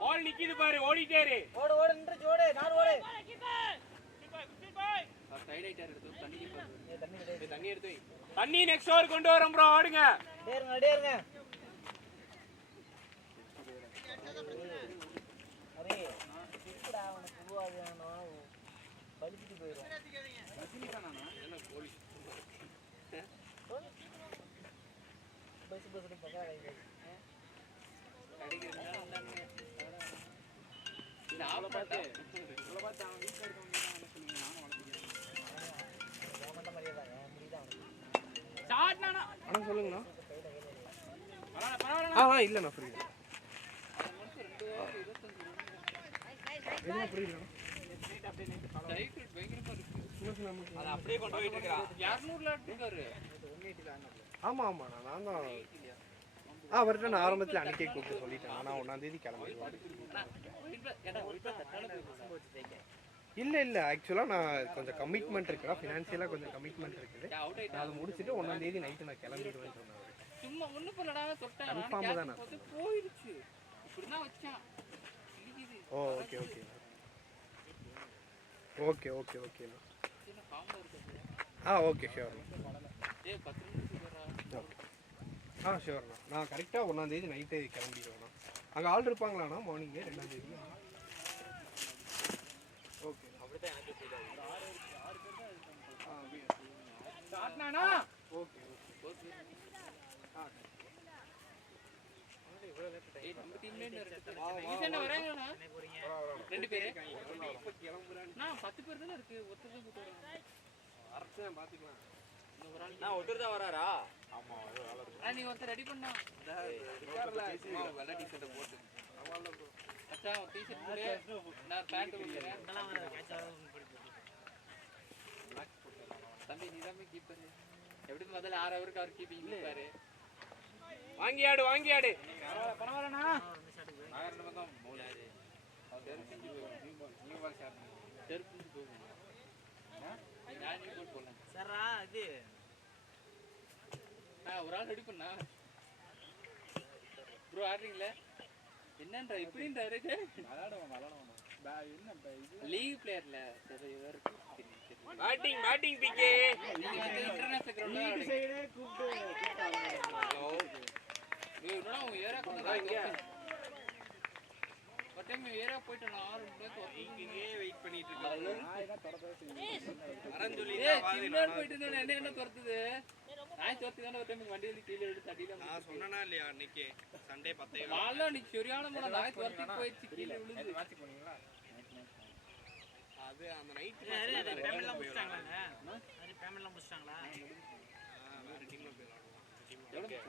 பால் நிக்குது பாரு ஓடிட்டேரு. ஓடு நின்று ஜோடு நார் ஓடு. சைடு ஐட்டர் எடுத்து தண்ணிக்கு போடு. தண்ணி எடுத்து வை. தண்ணி நெக்ஸ்ட் ஓவர் கொண்டு வரோம் ப்ரோ ஓடுங்க. ரெடியா இருங்க. அரே இப்படா அவனுக்கு புதுவாதானோ பலிச்சிட்டு போயிடும். ரஜினி ஃபேனா என்ன போலீஸ் பஸ் பக்கா ரைட் அடிக்கிறதுனால வந்தாங்க. நான் பார்த்து அவன் வீட்ல இருக்கவங்க என்ன சொல்லுங்க நானும் வளர்த்துக்கிறேன். கவர்மெண்ட் மாதிரியே சொல்லுங்கண்ணா. இல்லைண்ணா ஃப்ரீ என்ன புரியலண்ணா. அதை அப்படியே கொண்டு போயிட்டு இருக்கிறான். 200 இருக்காரு. ஆமாம் ஆமாண்ணா நான் தான் அவர்கிட்ட நான் ஆரம்பத்தில் அன்னைக்கே கூப்பிட்டு சொல்லிட்டேன். நான் 1ஆம் தேதி கிளம்பிடுவேன். இல்லை இல்லை ஆக்சுவலாக நான் கொஞ்சம் கமிட்மெண்ட் இருக்குடா, ஃபினான்ஷியலாக கொஞ்சம் கமிட்மெண்ட் இருக்குது. நான் அதை முடிச்சுட்டு 1ஆம் தேதி நைட்டு நான் கிளம்பிடுவேன்னு சொன்னேன். சும்மா ஒண்ணு பண்ணடா தொட்டேன். கன்ஃபார்ம் தான் போயிடுச்சு. இப்படிதான் வச்சான். ஓ ஓகே ஓகேண்ணா. ஓகே ஓகே ஓகேண்ணா. ஓகே ஷியோர்ண்ணா. ஏய் 10 நிமிஷம் ஓகே ஷியோர்ண்ணா. நான் கரெக்டாக 1ஆம் தேதி நைட்டு கிளம்பிடுவேண்ணா. அங்கே ஆள் இருப்பாங்களாண்ணா மார்னிங்கு 2ஆம் தேதி? ஓகே அப்படிதான் எனக்கு ஃபீல் ஆகுது. Okay okay. நம்ம டீம்ல என்ன வராங்கண்ணா? 2 பேரு. நான் 10 பேர் தான இருக்கு. ஒருத்தர் தான் கூட்டி வராங்க. அரசன் பாத்துக்கலாம். நான் ஒருத்தர் தான் வராரா? ஆமா அது வேலை இருக்கு. நீ ஒருத்தர் ரெடி பண்ணா. வெள்ளை டிஷர்ட்டை போட்டு அச்சா ஒரு டீ-ஷர்ட் போடு. நான் பேண்ட் போடுறேன். தம்பி நீதாமே கீப்பர். எப்படி முதல்ல 6 ஹவருக்கு அவர் கீப்பிங் இருப்பாரு. வாங்கி ஆடு. பரவாயில்லண்ணா. நான் 2 பக்கம் போலாரு. செருப்பு நியூ பால் ஷாட். செருப்பு போகும். நான் நியூ பால் போலாம். சரா இது ஒரு ஆள் ரெடி பண்ணா. ப்ரோ ஆடுறீங்களா? என்னன்றா இப்படின்றாரு? லீக் பிளேயர்ல சரி இவர் பேட்டிங் பிகே. நீங்க வந்து இன்டர்நேஷனல் கிரவுண்ட்ல சைடே கூப்பிட்டு என்னடா உங்க ஏரியா கொண்டாங்க. ஒரு டைம் ஏரியா போயிட்டு நான் 6 மணிக்கு இங்கேயே வெயிட் பண்ணிட்டு இருக்காங்க. வரேன்னு சொல்லி போயிட்டு இருந்தேன். என்ன துரத்துது? நான் துரத்துதானே ஒரு டைம் வண்டி வந்து கீழே எடுத்து அடியில நான் சொன்னேனா இல்லையா அன்னைக்கு சண்டே 10 நாளா நீ சரியான முறை நான் துரத்தி போயிடுச்சு கீழே விழுந்து. மேட்ச் போனீங்களா? அது அந்த நைட் பேமெண்ட்லாம் முடிச்சிட்டாங்களாங்க? அது பேமெண்ட்லாம் முடிச்சிட்டாங்களா? வேற டீம்ல போய் விளையாடுவோம். எவ்வளவு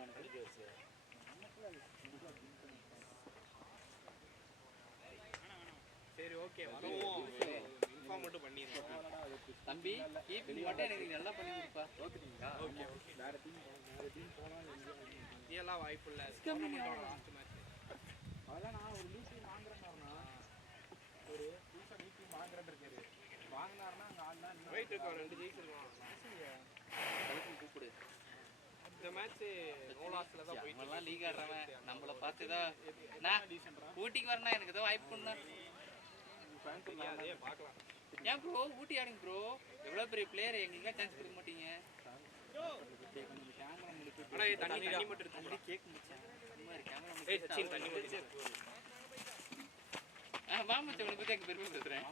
சரி ஓகே வருவோம். இன்ஃபார்ம் மட்டும் பண்ணிடுறேன். தம்பி கீப்பிங் மட்டும் எனக்கு நல்லா பண்ணி கொடுப்பா. ஓகேங்களா? ஓகே வேற டீம் போனா இதெல்லாம் வாய்ப்பு இல்ல. லாஸ்ட் மேட்ச் அதெல்லாம் நான் ஒரு லீக் வாங்குறேன்னா ஒரு புதுசா லீக் வாங்குறேன்னு இருக்காரு. வாங்கினாருன்னா அங்க ஆள் தான் வெயிட் இருக்கோம். 2 ஜெயிச்சிருக்கோம். கூப்பிடு. இந்த மேட்ச் நோ லாஸ்ல தான் போயிட்டு நம்மலாம் லீக் ஆடுறவன் நம்மள பார்த்து தான் நான் ஊட்டிக்கு வரணும். எனக்கு ஏதோ வாய்ப்பு பண்ணா அதே பார்க்கலாம். ஏன் ப்ரோ ஊட்டி ஆடுங்க ப்ரோ. எவ்வளவு பெரிய பிளேயர் எங்களுக்கு சான்ஸ் கொடுக்க மாட்டீங்க. அட தண்ணி மட்டும் எடுத்து கேக் முடிச்சேன். இந்த மாதிரி கேமரா ஏய் சச்சின் தண்ணி மட்டும் வா மச்சான் உங்களை பத்தி எனக்கு பெருமை பேசுறேன்.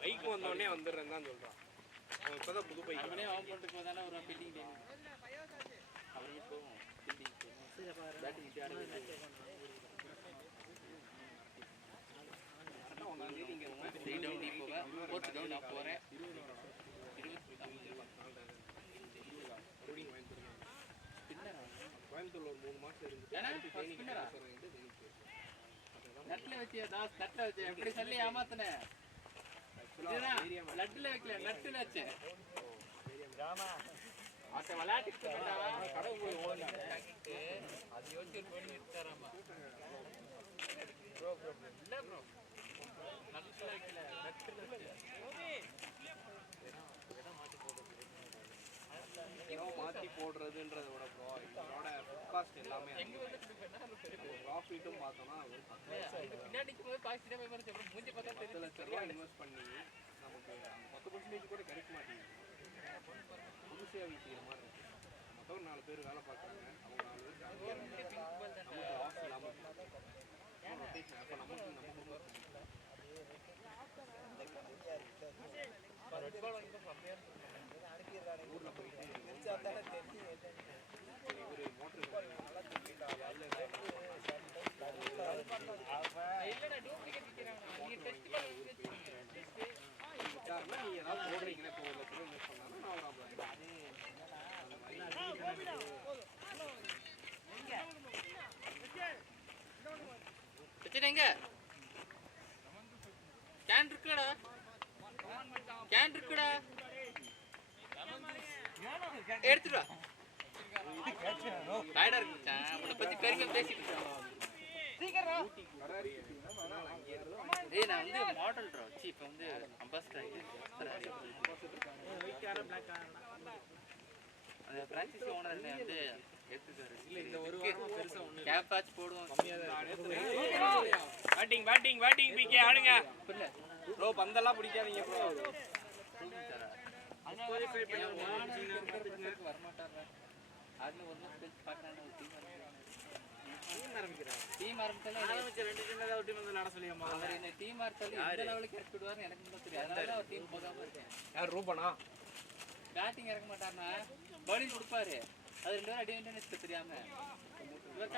பைக் வந்த உடனே வந்துடுறேன்னு தான் சொல்றான். அவன் இப்பதான் புது பைக் அவனே ஆன் பண்ணிட்டு போதானே ஒரு பில்டிங் டைம் அவரே போவோம். பில்டிங் பேட்டிங் ஆடுறது 1ஆம் தேதி இங்க டவுன் நீ போவ 4th டவுன் நான் போறேன். 20 கோயம்புத்தூர்ல ஒரு 3 மாசம் இருந்து நட்ல வச்சியா தாஸ் நட்ல வச்ச எப்படி சொல்லி ஏமாத்தனே. லட்டுல வைக்கல நட்டுல வச்சேன். அத விளையாட்டுக்கு கடவுள் ஓடுங்க அது யோசிச்சு பண்ணி விட்டாராமா. ப்ரோ இல்ல ப்ரோ நட்ல வைக்கல நட்டுல வச்ச மாத்தி போடுறதுன்றத விட ப்ரோ இதோட காஸ்ட் எல்லாமே எங்க வந்து ப்ராஃபிட்டும் பார்த்தோம்னா ஒரு 10 பின்னாடி போய் பாசிட்டா போய் மறந்து மூஞ்சி பார்த்தா 10 லட்சம் ரூபாய் இன்வெஸ்ட் பண்ணி நமக்கு அந்த 10% கூட கிடைக்க மாட்டேங்குது. புதுசாக விற்கிற மாதிரி இருக்கு. மொத்தம் 4 பேர் வேலை பார்க்குறாங்க. அவங்க 4 பேர் நமக்கு ஆஃப் இல்லாமல் அப்போ நமக்கு நம்ம குடும்பம் ஊரில் போயிட்டு ஒரு மோட்டர் இல்லடா டூப்ளிகேட் விக்கிறாங்க. நீங்க டெஸ்ட் பண்ணி வச்சிருக்கீங்க. நீ ஏதாவது போடுறீங்கன்னா இப்போ 1 லட்சம் ரூபாய் இன்வெஸ்ட் பண்ணாலும் நான் ஒரு 50,000 அந்த மாதிரி சச்சின் எங்க கேன் இருக்குடா எடுத்துட்டு வா டயர்டா இருக்குச்சா உன்னை பத்தி பெருமையா பேசிட்டு இருக்கேன் ஏய் நான் வந்து மாடல் ட்ரா வச்சு இப்போ வந்து அம்பாஸ்டர் அந்த பிரான்சிஸ் ஓனர் என்ன வந்து எடுத்துக்காரு இல்ல இந்த ஒரு வாரம் பெருசா ஒண்ணு கேப் வாட்ச் போடுவோம் பேட்டிங் பிகே ஆடுங்க ப்ரோ பந்தெல்லாம் பிடிக்காதீங்க ப்ரோ வரமாட்டாங்க அதுல ஒரு நாள் ஸ்பெல்ஸ் பார்க்கறானே ஒரு டீம் ஆரம்பிச்சாலும் ரெண்டு சின்னதா ஒரு டீம் வந்து விளையாட சொல்லியம்மா. அவர் என்ன டீம் ஆரம்பிச்சாலும் எந்த லெவலுக்கு இறக்கி விடுவாருன்னு எனக்கு மட்டும் தெரியும். அதனால அவர் டீம் போகாம இருக்கேன். யார் ரூபனா பேட்டிங் இறக்க மாட்டாருன்னா பவுலிங் கொடுப்பாரு. அது 2 பேரும் அடி வேண்டிய தெரியாம இவர்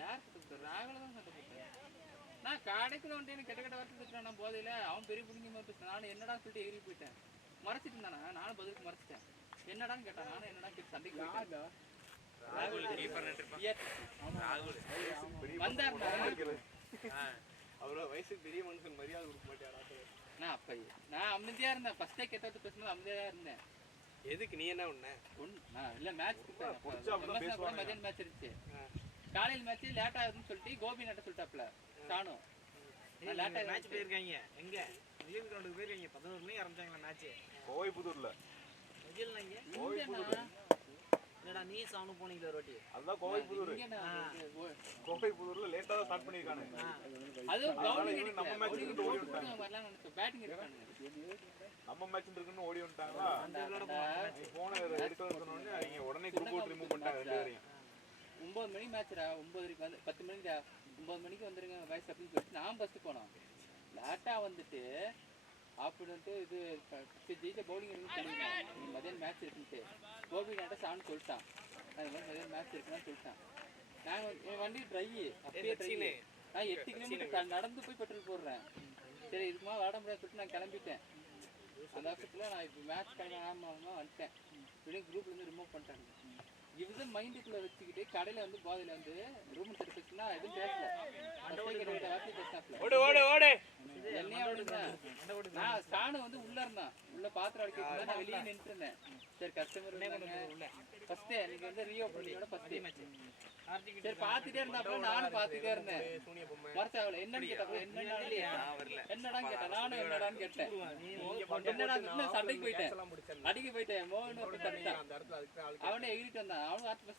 யார் ராகுல தான் சண்டை போட்டேன். நான் கடைக்குள்ள வந்துட்டு கெட்ட கெட்ட வார்த்தை திட்டுறான். நான் போதையில அவன் பெரிய பிடிங்க மாதிரி பேசுறேன். நானும் என்னடா சொல்லிட்டு எகிரி போயிட்டேன். மறைச்சிட்டு இருந்தானா நானும் பதிலுக்கு மறைச்சிட்டேன். என்னடான்னு கேட்டான். நானும் என்னடா கேட்டு சண்டைக்கு போயிட்டேன். வந்தாருன்னா அவ்வளோ வயசுக்கு பெரிய மனுஷன் மரியாதை கொடுக்க மாட்டேன். நான் அப்ப நான் அமைதியா இருந்தேன். ஃபர்ஸ்டே கெட்டது பேசும்போது அமைதியா இருந்தேன். எதுக்கு நீ என்ன பண்ண? நான் இல்ல மேட்ச் மதியம் மேட்ச் இருந்துச்சு. காலையில் மேட்ச் லேட் ஆகுதுன்னு சொல்லிட்டு கோபி நட்ட சொல்லிட்டாப்ல சானு. லேட்டா மேட்ச் போயிருக்காங்க. எங்க விஜய் கிரவுண்டுக்கு போயிருக்காங்க. 11 மணிக்கு ஆரம்பிச்சாங்களா மேட்ச் கோவை புதூர்ல. விஜய்ல இங்க என்னடா நீ சானு போனீங்க ஒரு வாட்டி. அதான் கோவை புதூர். கோவை புதூர்ல லேட்டா தான் ஸ்டார்ட் பண்ணிருக்கானே. அது பவுலிங் நம்ம மேட்ச் இருக்கு ஓடி வந்துட்டாங்க. வரலாம் நினைச்சேன். பேட்டிங் இருக்கானுங்க. நம்ம மேட்ச் இருக்குன்னு ஓடி வந்துட்டாங்களா? நீ போன எடுக்கணும்னு சொன்னோனே அவங்க உடனே குரூப் அவுட் ரிமூவ் பண்ணிட்டாங்க ரெண்டு பேரையும். 9 மணி மேட்ச்டா. 9:30 வந்து 10 மணிடா. 9 மணிக்கு வந்துருங்க வயசு அப்படின்னு சொல்லிட்டு நான் ஃபர்ஸ்ட் போனோம். லேட்டா வந்துட்டு அப்படின்ட்டு இது ஜெயிச்ச பவுலிங் இருக்குன்னு சொல்லியிருந்தேன். மதியம் மேட்ச் இருக்குன்ட்டு கோபி நாட்ட சான்னு சொல்லிட்டான். அது மாதிரி மதியம் மேட்ச் இருக்குன்னு சொல்லிட்டான். நாங்கள் என் வண்டி ட்ரை அப்படியே ட்ரை. நான் 8 கிலோமீட்டர் நடந்து போய் பெட்ரோல் போடுறேன். சரி இதுக்குமா விளாட முடியாது சொல்லிட்டு நான் கிளம்பிட்டேன். அந்த வருஷத்தில் நான் இப்போ மேட்ச் கிளம்ப வந்துட்டேன். இப்படியே குரூப்லேருந்து ரிமூவ் பண்ணிட்டாங்க. இது மைண்டுக்குள்ளே வச்சுக்கிட்டு கடையில் வந்து போதையில் வந்து ரூம் எடுத்துச்சுன்னா எதுவும் பேசல. நான் சாணு வந்து உள்ள இருந்தான். உள்ள பாத்திரம் அடிக்கிறதுல நான் வெளியே நின்று இருந்தேன். சரி கஸ்டமர் ஃபர்ஸ்ட் நீங்க வந்து ரியோ பண்ணியோட ஃபர்ஸ்ட் சரி பாத்துட்டே இருந்தாப்புல நானும் பாத்துட்டே இருந்தேன். மறைச்சாவல என்னன்னு கேட்டாப்புல என்னடான்னு கேட்டேன். நானும் என்னடான்னு கேட்டேன். என்னடா சண்டைக்கு போயிட்டேன். அடிக்க போயிட்டேன். மோகன் ஒரு தட்டான். அவனே எகிரிட்டு வந்தான். அவனுக்கு 10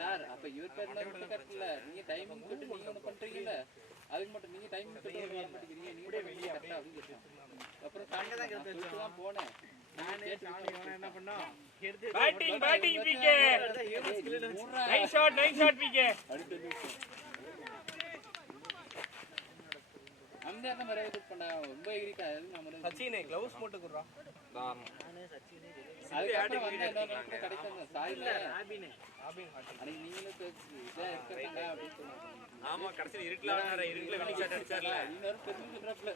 சார் அப்ப இவர் பேர் கரெக்ட்ல நீங்க டைமிங் சொல்லிட்டு நீங்க ஒண்ணு பண்றீங்கல்ல அதுக்கு மட்டும் நீங்க டைமிங் சொல்லிட்டு வர மாட்டேங்கிறீங்க. நீங்க கரெக்டா அப்படின்னு கேட்டான். அப்புறம் சொல்லிட்டு தான் போனேன். என்ன பண்ணோம் batting PK nice shot PK அந்த மாதிரி பண்ணா ரொம்ப எகிரிட்டா. சச்சினே க்ளவுஸ் போட்டு குடுறா. அதுக்கப்புறம் வந்து என்ன கிடைக்கும் சாயில ராபின் அன்னைக்கு நீங்களும் இதா இருக்கீங்க அப்படின்னு சொன்னாங்க. ஆமா கடைசில இருட்டுல வெளி ஷாட் அடிச்சார்ல. இன்னொரு பெரிய சொல்றப்பல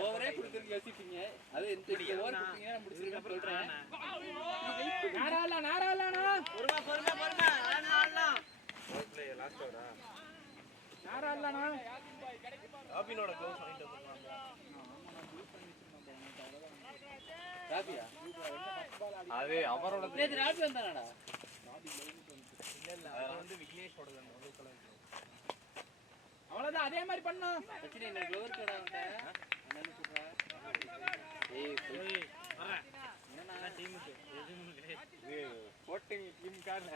ஓவரே குடுத்துருக்கு யோசிப்பீங்க. அது எந்த ஓவர் குடுத்தீங்க நான் முடிச்சிருக்கேன் சொல்றேன். நாராலனா பொறுமை ஆனா ப்ளே லாஸ்ட் ஓவரா நாராலனா ராபினோட க்ளவுஸ் வாங்கிட்டு வந்தாங்க. ராபியா அது அவரோட நேத்து ராபி வந்தானடா. இல்ல அது வந்து விக்னேஷோட அந்த ப்ளூ கலர் அவ்வளவுதான் அதே மாதிரி பண்ணா. சச்சின் என்ன க்ளோவர் கேடா வந்த என்னன்னு சொல்றா. ஏய் வரேன் என்னன்னா டீமுக்கு இது போட்டிங் டீம் கார்ல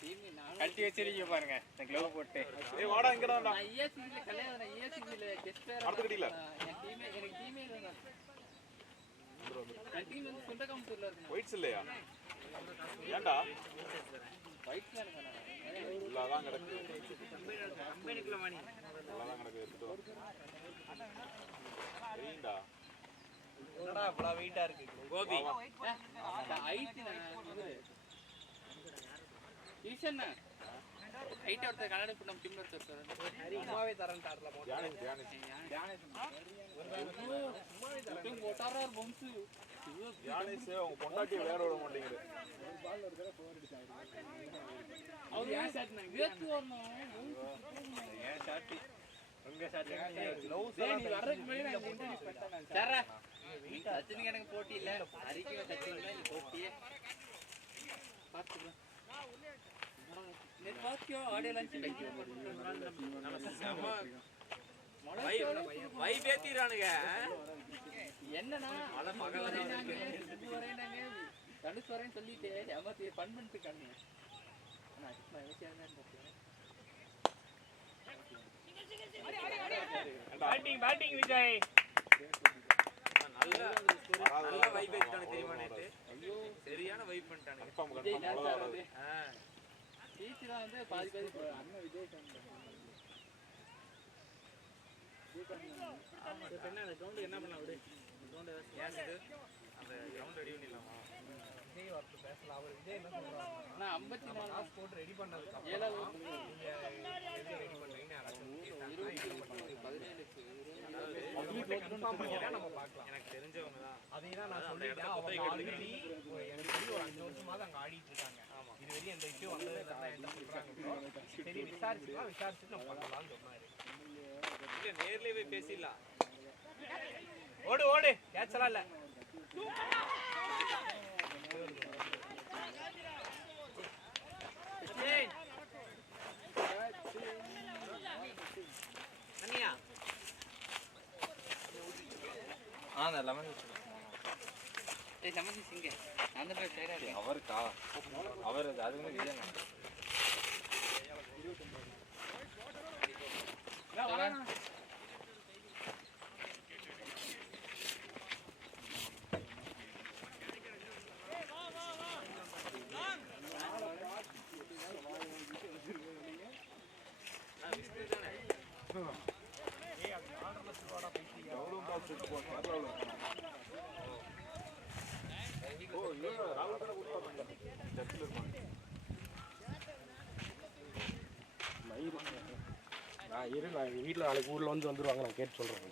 டீம் நான் கட்டி வச்சிருக்கீங்க பாருங்க இந்த க்ளோவ் போட்டு. ஏய் வாடா இங்கடா. நான் ESCல கல்யாணம் நான் ESCல கெஸ்ட் பிளேயர் அடுத்துக்கிட்டீல என் டீமே எனக்கு டீமே இல்ல. என் டீம் வந்து சுண்டகாம்பூர்ல இருக்கு. ஒயிட்ஸ் இல்லையா? ஏன்டா ஒயிட்ல இருக்கானே உள்ளாதான் கிடக்கு. கம்பெனிக்குள்ள மணி உள்ளாதான் கிடக்கு எடுத்துட்டு வா. சரிடா. என்னடா இவ்வளவு வெயிட்டா இருக்கு கோபி ஹைட் ஈஷன் ஹைட் ஒருத்தர் கனடா நம்ம டீம்ல ஒருத்தர் சும்மாவே தரேன்ட்டார்ல போட்டாரா பம்சு தியானிஸ் அவங்க பொண்டாட்டியை வேற விட மாட்டேங்குது. அவங்க ஏன் ஷாட் வேத்து வரணும் ஏன் ஷாட் உங்க ஷாட் நீ வர்றதுக்கு முன்னாடி நான் இன்ட்ரோ듀ஸ் பண்ணிட்டேன் சரா சச்சினுக்கு எனக்கு போட்டி இல்ல ஹரிக்கு சச்சினுக்கு இல்ல போட்டியே பாத்துக்கலாம் நேத்து பாத்தியோ ஆடியோ லான்ச் வைப் ஏத்திரானுங்க. என்னன்னா மழை பகல வரேனாங்க தனுஷ் வரேன்னு சொல்லிட்டு ஏமாத்தி ஃபன் பண்ணிட்டு இருக்காங்க. ஆனா அதுக்கு யோசிச்சாங்க பேட்டிங் விஜய் நல்ல வைப் ஏத்திட்டானு தெரியுமா நேத்து? சரியான வைப் பண்ணிட்டானுங்க. டீச்சரா வந்து பாதி அண்ணன் விஜய் என்ன அந்த கிரவுண்ட் என்ன பண்ணலாம் விடு கிரவுண்ட் ஏன் இது அந்த கிரவுண்ட் ரெடி பண்ணிடலாமா? விஜய் வார்த்தை பேசலாம். அவர் விஜய் என்ன சொல்றாங்க? ஆனா 54 காசு போட்டு ரெடி பண்ணதுக்கு அப்புறம் ஏழாவது ரெடி பண்றீங்கன்னு நம்ம பார்க்கலாம். எனக்கு தெரிஞ்சவங்க தான். அதைதான் நான் சொல்லிட்டேன். அவங்க ஆல்ரெடி எனக்கு தெரிஞ்சு ஒரு 5 வருஷமாவது அங்க ஆடிட்டு இருக்காங்க. இது வரையும் எந்த இஷ்யூ வந்தது இல்லைன்னு என்ன சொல்றாங்க. சரி விசாரிச்சுட்டு நம்ம பண்ணலாம்னு சொன்னாரு. இல்ல நேர்லயே போய் பேசிடலாம். ஓடு கேட்சலாம் இல்ல. அண்ணியா அந்த லெமன் சமந்தி சிங்க அந்த பேர் சைடாது அவருக்கா அவர் அது வந்து விஜய் நான் வீட்டில் நாளைக்கு ஊரில் வந்துருவாங்க. நான் கேட்டு சொல்கிறேன்.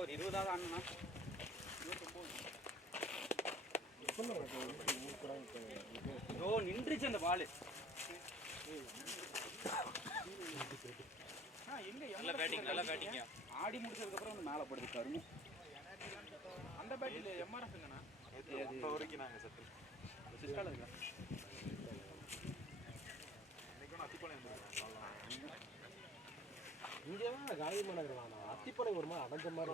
ஒரு 20வது ஆனா நின்றுச்சு அந்த பால். நல்ல பேட்டிங் ஆடி முடிச்சதுக்கு அப்புறம் வந்து மேலே படுத்து கருமு. அந்த பேட்டில் எம்ஆர்எஃப் எங்கண்ணா நேற்று வரைக்கும் நாங்கள் செட்டில் சிஸ்டால இருக்கா இன்னைக்கு ஒன்று அத்திப்பாளையம் இங்கே தான் காயமான அத்திப்படை ஒரு மாதிரி அடைஞ்ச மாதிரி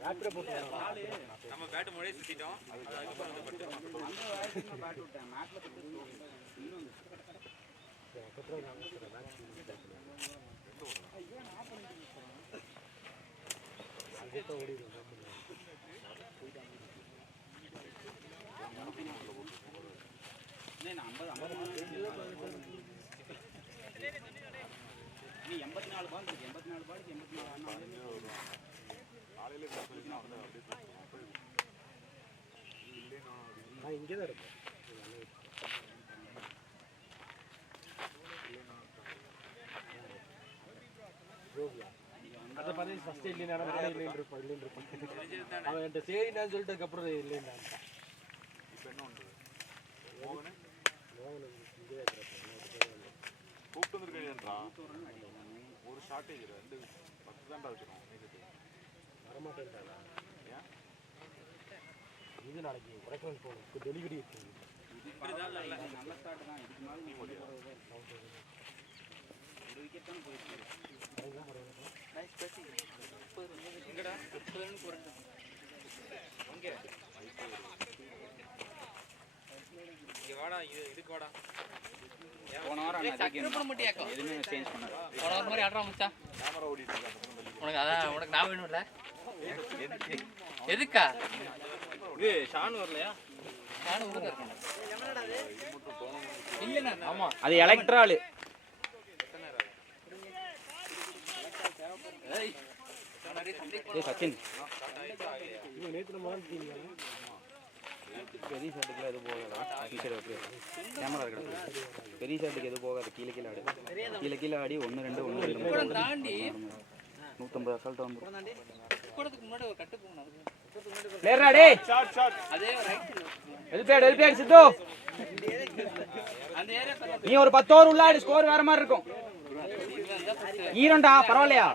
பேட்டரை போட்டு நம்ம பேட் முறையே சுத்திட்டோம். அதுக்கப்புறம் வந்து பட்டு பேட் விட்டேன் மேட்ல பட்டு இன்னும் நீ 84 பால் இருக்கு 84 பாலுக்கு 84 காலையில் சொல்லிங்கன்னா வந்து அப்படியே நான் இங்கே தான் இருப்பேன். அதை பார்த்து ஃபஸ்ட்டு இல்லைன்னா நானே இல்லைன்னு இருப்பேன். அவன் என்கிட்ட சரி நான் சொல்லிட்டதுக்கப்புறம் இல்லைன்னா இப்போ என்ன பண்ணுறது? மோகனு இங்கே கூப்பிட்டு வந்துருக்கேன்டா. ஒரு ஷார்ட்டேஜ் 2 10 தான்டா வச்சுருக்கோம். வரமாட்டேன்டா. ஏன் இது நாளைக்கு கொடைக்கானல் போகணும். டெலிவரி இருக்குது. நல்ல ஸ்டார்ட் தான் இதுக்கு மேலே நீ ஒரு விக்கெட் தான் போயிருக்கு. நைஸ் பேட்டிங் எங்கடா 30 ரன் போறேன் இங்க வாடா இதுக்கு வாடா. போன வாரம் சக்கரை பண்ண மாட்டியாக்கோ எதுவுமே சேஞ்ச் பண்ணல. போன வாரம் மாதிரி ஆடுறா மச்சான் கேமரா ஓடிட்டு இருக்காங்க. உனக்கு அதான் உனக்கு நான் வேணும்ல எதுக்கா இது ஷான் வரலையா? நானும் ஊர்ல இருக்கேன் இல்லண்ணா ஆமா அது எலக்ட்ரால். ஏய் சச்சின் நேற்று நம்ம பெரிய ஷாட்டுக்குலாம் எதுவும் போகாதா டீச்சர் கேமரா இருக்கிறது பெரிய ஷாட்டுக்கு எதுவும் போகாது கீழே கீழே ஆடு கீழே ஆடி 1-2 1-2 தாண்டி 150 அசால்ட்டாக வந்து கூடத்துக்கு முன்னாடி ஒரு கட்டு போகணும் லேரா டேய் அதே ரைட் எல்பேட் சித்து அந்த ஏரியா நீ ஒரு 10 ஓவர் உள்ள ஆடு ஸ்கோர் வேற மாதிரி இருக்கும் ஈரண்டா பரவாயில்லையா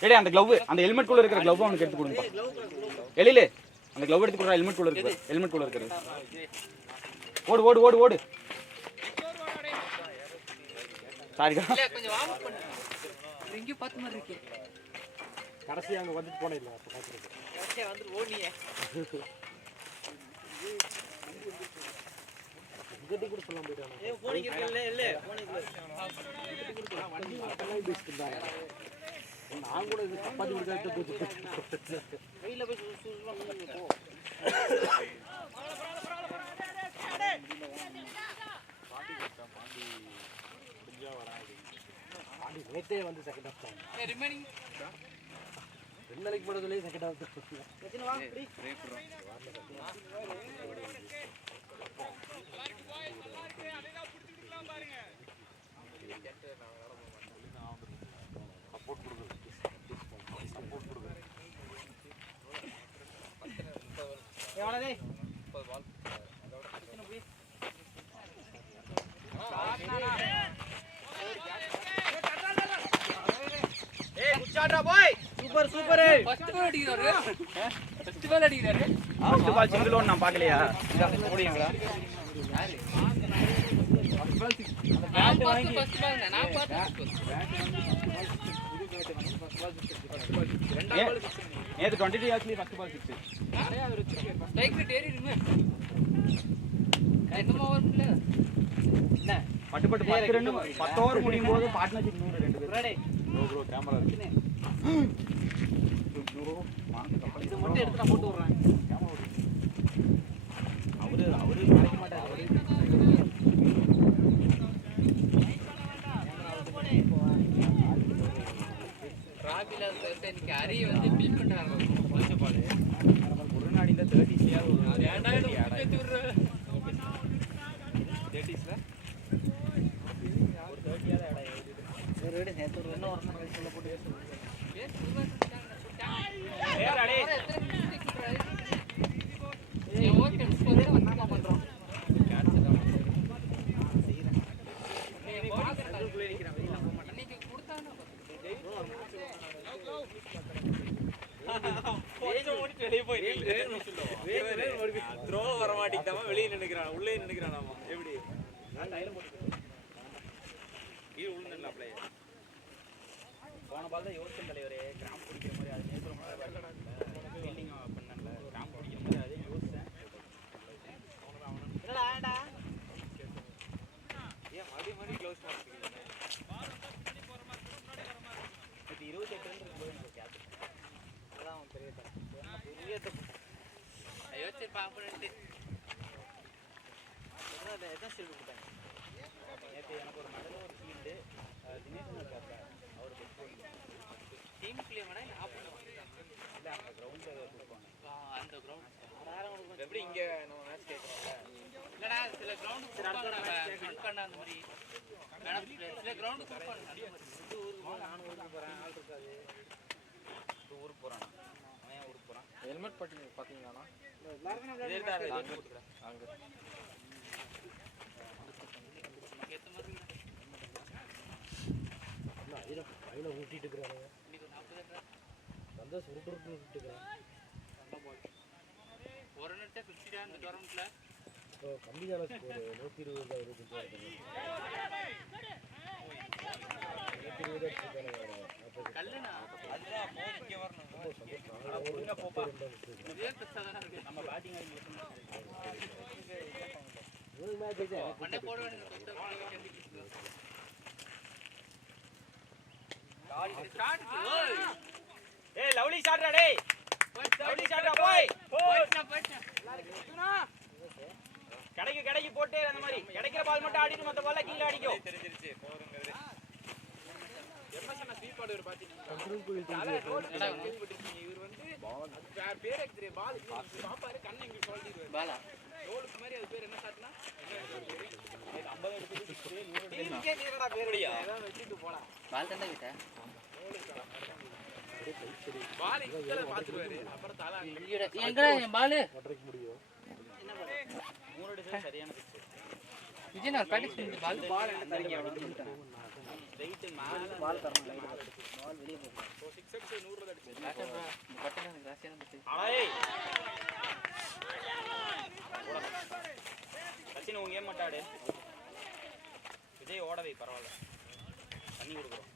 டேய் அந்த க்ளவ் அந்த ஹெல்மெட் குள்ள இருக்கிற க்ளவ் அவனுக்கு எடுத்து கொடுங்க எழிலே அந்த க்ளவ் எடுத்து கொடுறா ஹெல்மெட் குள்ள இருக்கு ஹெல்மெட் குள்ள இருக்குது ஓடு ஓடு ஓடு ஓடு சாரிடா கொஞ்சம் வார்ம் அப் பண்ணு இங்க பார்த்த மாதிரி இருக்கு கடைசி அங்க வந்துட்டு போனே இல்ல அப்ப பாக்குறது கடைசியா வந்து ஓடியே கட்டி கூட சொல்ல போயிட்டானே ஏய் போன் இருக்கல இல்ல போன் இல்ல வண்டி அதெல்லாம் பேசிட்டாங்க நான் கூட இது சப்பாத்தி கொடுத்து போச்சு வெயில போய் சுசுமா போ பாண்டி நேத்தே வந்து செகண்ட் ஹாஃப் தான் ரிமைனிங் 2 நாளைக்கு போறதுலயே செகண்ட் ஹாஃப் தான் எத்தனை வா இப்படி சப்போர்ட் கொடுக்குது சப்போர்ட் கொடுக்குது எவ்வளவு சூப்பர் சூப்பர் ஃபர்ஸ்ட் பால் அடிக்கிறாரு ஃபர்ஸ்ட் பால் அடிக்கிறாரு ஃபர்ஸ்ட் பால் சிங்கிள் ஒன் நான் பார்க்கலையா ஓடிங்களா நான் பார்த்து ஃபர்ஸ்ட் பால் நான் பார்த்து நேத்து 22 actually first ball 6 strike rate ஏறிடுமே என்னமா வரும்ல என்ன பட்டு பட்டு 10 ரன் 10 ஓவர் முடியும் போது பார்ட்னர்ஷிப் 100 2 பேர் ரெடி ப்ரோ கேமரா இருக்கு இது மட்டும் எடுத்து நான் போட்டு விடுறேன் அவரு கிடைக்க மாட்டாரு ராபில இன்னைக்கு அரிய வந்து பீட் பண்றாங்க ஃபர்ஸ்ட் பால் ஒரு நாடி இந்த 30s ஒரு ஏன்டா இத ஊத்தி விடுற 30sல ஒரு 30 ஆட ஆடா ஒரு ரெடி நேத்து ஒரு என்ன வரணும் கை சொல்ல போட்டு ஏய் அடே ஏய் ஓகே ஸ்கோர் பண்ணாம பண்றோம் இன்னைக்கு கொடுத்தானே த்ரோ வர மாட்டேங்குதாமா வெளியே நின்னுக்கிறான் உள்ளே நின்னுக்கிறானாமா எப்படி நான் டைல போட்டு கீழ விழுந்தல அப்ளை போன பால் தான் யோசிச்சேன் தலைவரே கிராம் பிடிக்கிற மாதிரி அது நேத்து ரொம்ப ஃபீல்டிங் பண்ணல கிராம் பிடிக்கிற மாதிரி அதே யோசிச்சேன் என்னடா ஆடா ஏன் மறுபடி க்ளோஸ் பண்ணிட்டீங்க இது 28 ரன் இருக்கும்போது எனக்கு கேட்ச் அதான் பெரிய தப்பு பெரிய தப்பு யோசிச்சு பாப்பனே எதான் ஸ்டில் கொடுத்தாங்க நேற்று எனக்கு ஒரு மெடல் ஒரு ஃபீல்டு தினேஷ் கேட்பேன் அவர் டீம் பிளே பண்ணா நான் பண்ணுவேன் இல்லை அந்த கிரவுண்டில் கொடுப்பாங்க அந்த கிரவுண்ட் எப்படி இங்க நம்ம மேட்ச் கேக்குறோம்ல இல்லடா சில கிரவுண்ட் கொடுப்பாங்க பண்ண அந்த மாதிரி மேடம் சில கிரவுண்ட் கொடுப்பாங்க நானும் ஊருக்கு போகிறேன் ஆள் இருக்காது ஊருக்கு போகிறான் அவன் ஏன் ஊருக்கு போகிறான் ஹெல்மெட் பட்டி பார்த்தீங்களாண்ணா அங்கே ஏற்ற மாதிரி கையில ஊட்டிட்டு இருக்கிறாங்க இன்னைக்கு 40 வந்தா சுருட்டு விட்டுக்கிறான் ஒரு நிமிஷம் 50 டா இந்த டோர்னமெண்ட்ல இப்போ கம்மி தான ஸ்கோர் 120 தான் இருக்கு கல்லுனா அதுதான் போன் இங்க வரணும் ஒழுங்கா போப்பா இதே பிரச்சனை இருக்கு நம்ம பேட்டிங் ஆடி மண்டே போட வேண்டியது ஸ்டார்ட் ஏய் லவ்லி ஷாட்ரா டேய் லவ்லி ஷாட்ரா போய் கடைக்கு போட்டே அந்த மாதிரி கிடைக்கிற பால் மட்டும் ஆடிட்டு மத்த பால்ல கீழ அடிக்கும் தெரிஞ்சிருச்சு போறங்கிறது பாலா பால் தண்டா விட்டா எங்கடா என் பாலு விஜய் நான் ப்ராக்டிஸ் பால் பால் என்ன தரீங்க அப்படின்னு சொல்லிட்டேன் ரைட் மேல பால் தரணும் ரைட் பால் வெளிய போகும் 6x 100 அடிச்சு பட்டன கிராசியான பத்தி அடேய் சச்சின் உங்க கேம் மாட்டாடு விஜய் ஓடவே பரவாயில்லை தண்ணி கொடுக்குறோம்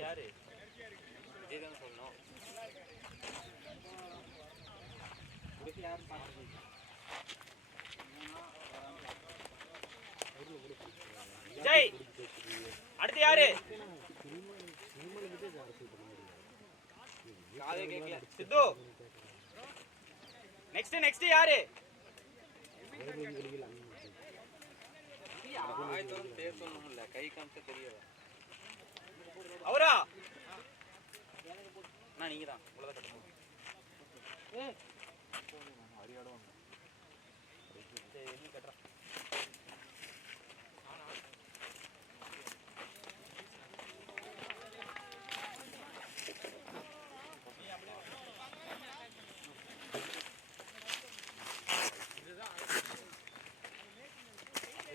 யாரு விஜய் தான் சொல்லணும் விஜய் அடுத்து யாரு காதே கேக்கல சித்து நெக்ஸ்ட் யாரு பேர் சொல்லணும்ல கை காமிச்சா தெரியல அவரா நான் நீங்க தான் உங்களத கட்டணும்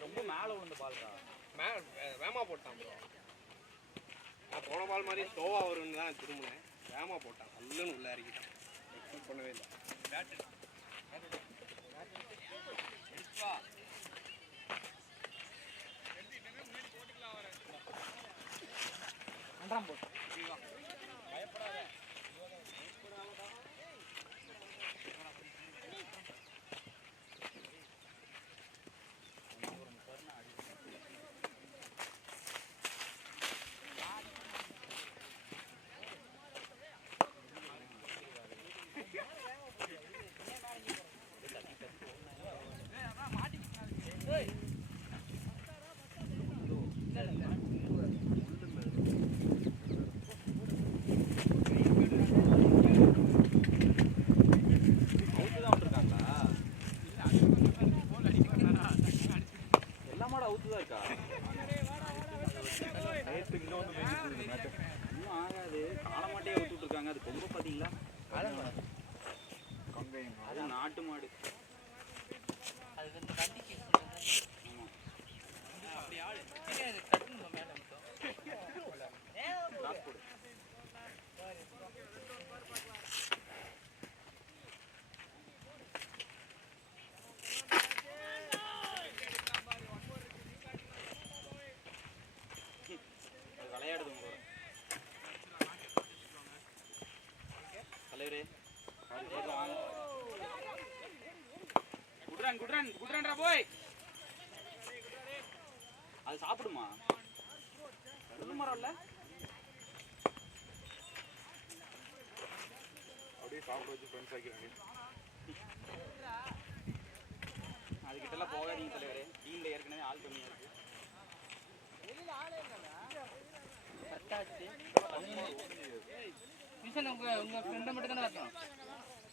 ரொம்ப மேல விழுந்த பால்டா வேமா போட்டான் ப்ரோ. நான் போன பால் மாதிரி ஸ்லோவா வரும்னு தான் திரும்பினேன். வேமா போட்டான், நல்லன்னு உள்ள இறக்கிட்டான். எக்ஸ்பெக்ட் பண்ணவே இல்லை. நாட்டு மாடு அது வந்து வண்டிக்கு அப்படி ஆளு கட்டணும் மேல விளையாடுது உங்களோட தலைவரே குட்ரன்டா போய் அது சாப்பிடுமா மரம் இல்ல அப்படியே சாப்பிட வச்சு ஃப்ரெண்ட்ஸ் ஆக்கிறாங்க. அதுக்கிட்ட எல்லாம் போகாதீங்க தலைவரே, டீம்ல ஏற்கனவே ஆள் கம்மியா இருக்கு. மிஷன் உங்க ஃப்ரெண்டை மட்டும் தானே வரணும்,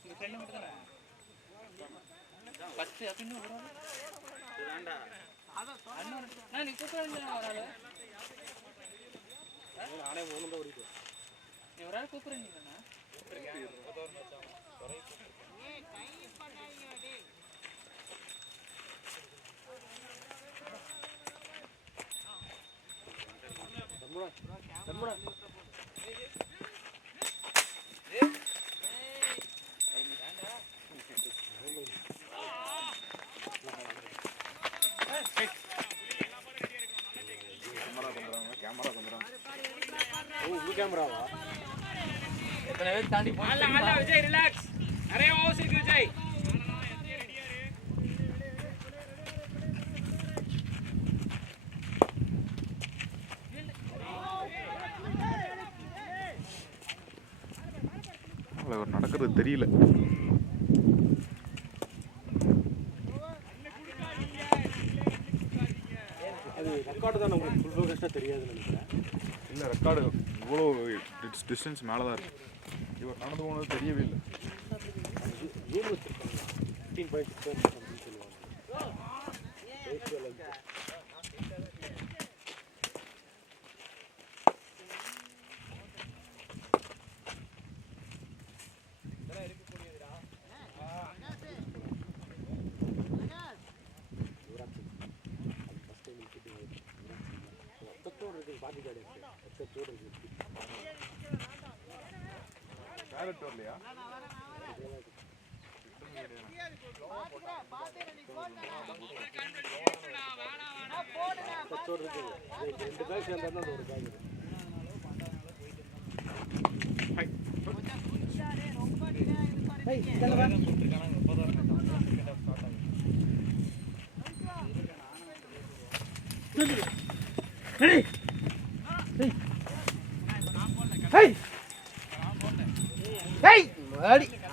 உங்க ஃப்ரெண்டு மட்டும் தானே ஃபர்ஸ்ட் அப்படின்னு இதுதான்டா நான் நீ கூப்பிடுறேன் ஒரு ஆளு நானே மூணு தான் ஓடிட்டு நீ ஒரு ஆள் கூப்பிடுறீங்க கேமராவா எத்தனை பேர் தாண்டி அல்ல விஜய் ரிலாக்ஸ், நிறைய ஓவர்ஸ் இருக்கு விஜய். பேசுறது தெரியல. அது ரெக்கார்டு தான் உங்களுக்கு ஃபுல் ப்ரோக்ரஸ்ட்டாக தெரியாதுன்னு நினைக்கிறேன். இல்லை ரெக்கார்டு இவ்வளோ டிஸ்டன்ஸ் மேலே தான் இருக்குது. இவர் நடந்து போனது தெரியவே இல்லை. ஜூம் வச்சுருக்காங்க 15.6 அப்படின்னு சொல்லுவாங்க. கேரட் வரலையா? ரெண்டு காய் சேர்ந்தா தான் அது ஒரு காய்.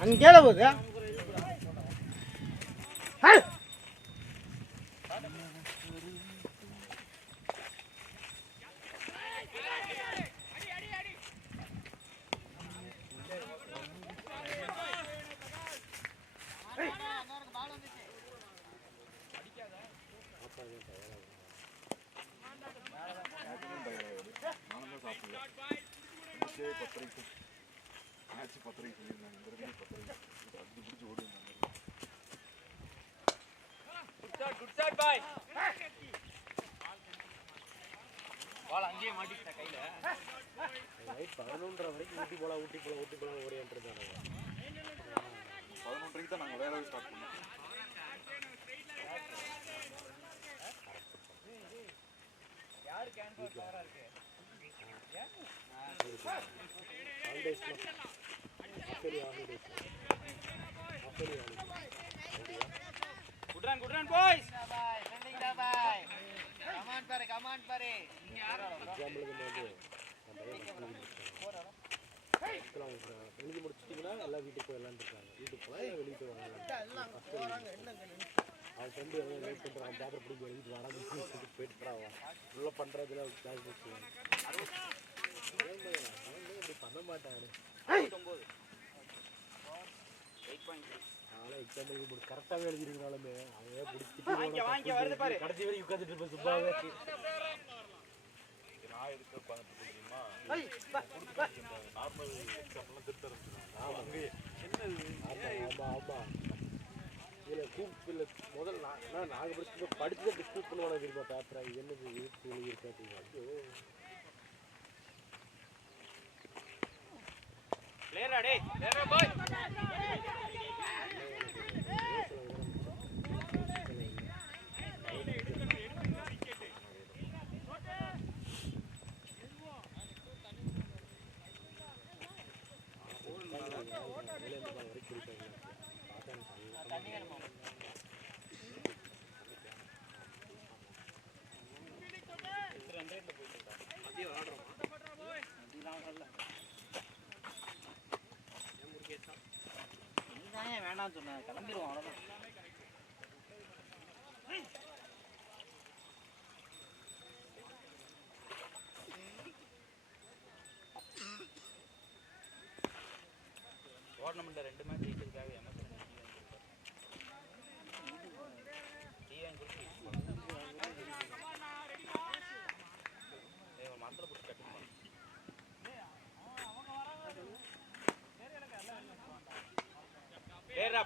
அங்கேல போகுது. குட் ஷாட் பாய். பால் அங்கேயே மாட்டிட்டா கையில. நைட் 11:30 வரைக்கும் ஊட்டி போலாம் ஓடியான்ட்டுருந்தாங்க. 11:30 தான் நாங்கள் வேலையை ஸ்டார்ட் பண்ணோம். யாரு கேன் கவரா இருக்கு? Good run, boys. Sending the bye. Come on, pare. எழுதி முடிச்சிட்டிங்கன்னா எல்லாம் வீட்டுக்கு போயிடலான்னு இருக்காங்க. வீட்டுக்கு போனால் வெளியே போய் அவன் ஃப்ரெண்டு எவ்வளோ வெயிட் பண்ணுறான், பேப்பர் பிடிச்சி எழுதிட்டு வராமல் போயிட்டு போகிறான். உள்ள பண்ணுறதுல கிளாஸ் போச்சுவாங்க. அப்படி பண்ண மாட்டாரு. அதனால் எக்ஸாம்பிள் கரெக்டாகவே எழுதிருக்கனாலுமே அவன் பிடிச்சிட்டு கடைசி வரைக்கும் உட்காந்துட்டு இருப்பேன் சும்மாவே. நான் எதுக்கு உட்காந்துட்டு தெரியுமா? நார்மல் எக்ஸாம்லாம் திருத்த ஆரம்பிச்சிடும். அங்கேயே ஆமாம் இதில் கூப்பில் முதல்ல நாங்கள் படிச்சுட்டு ஸ்கூப் பண்ணுவாங்க தெரியுமா பேப்பரை. இது என்னது எழுத்து எழுதியிருக்கா அப்படின்னா Clear டேய். Clear boy. வேணாம் சொன்னேன், கிளம்பிடுவோம் அவ்வளோதான். டோர்னமெண்ட்டில் 2 மேட்ச் ஜெயிக்கிறதுக்காக எம்எஸ் மரத்தில் போட்டு கட்டுப்பாங்க.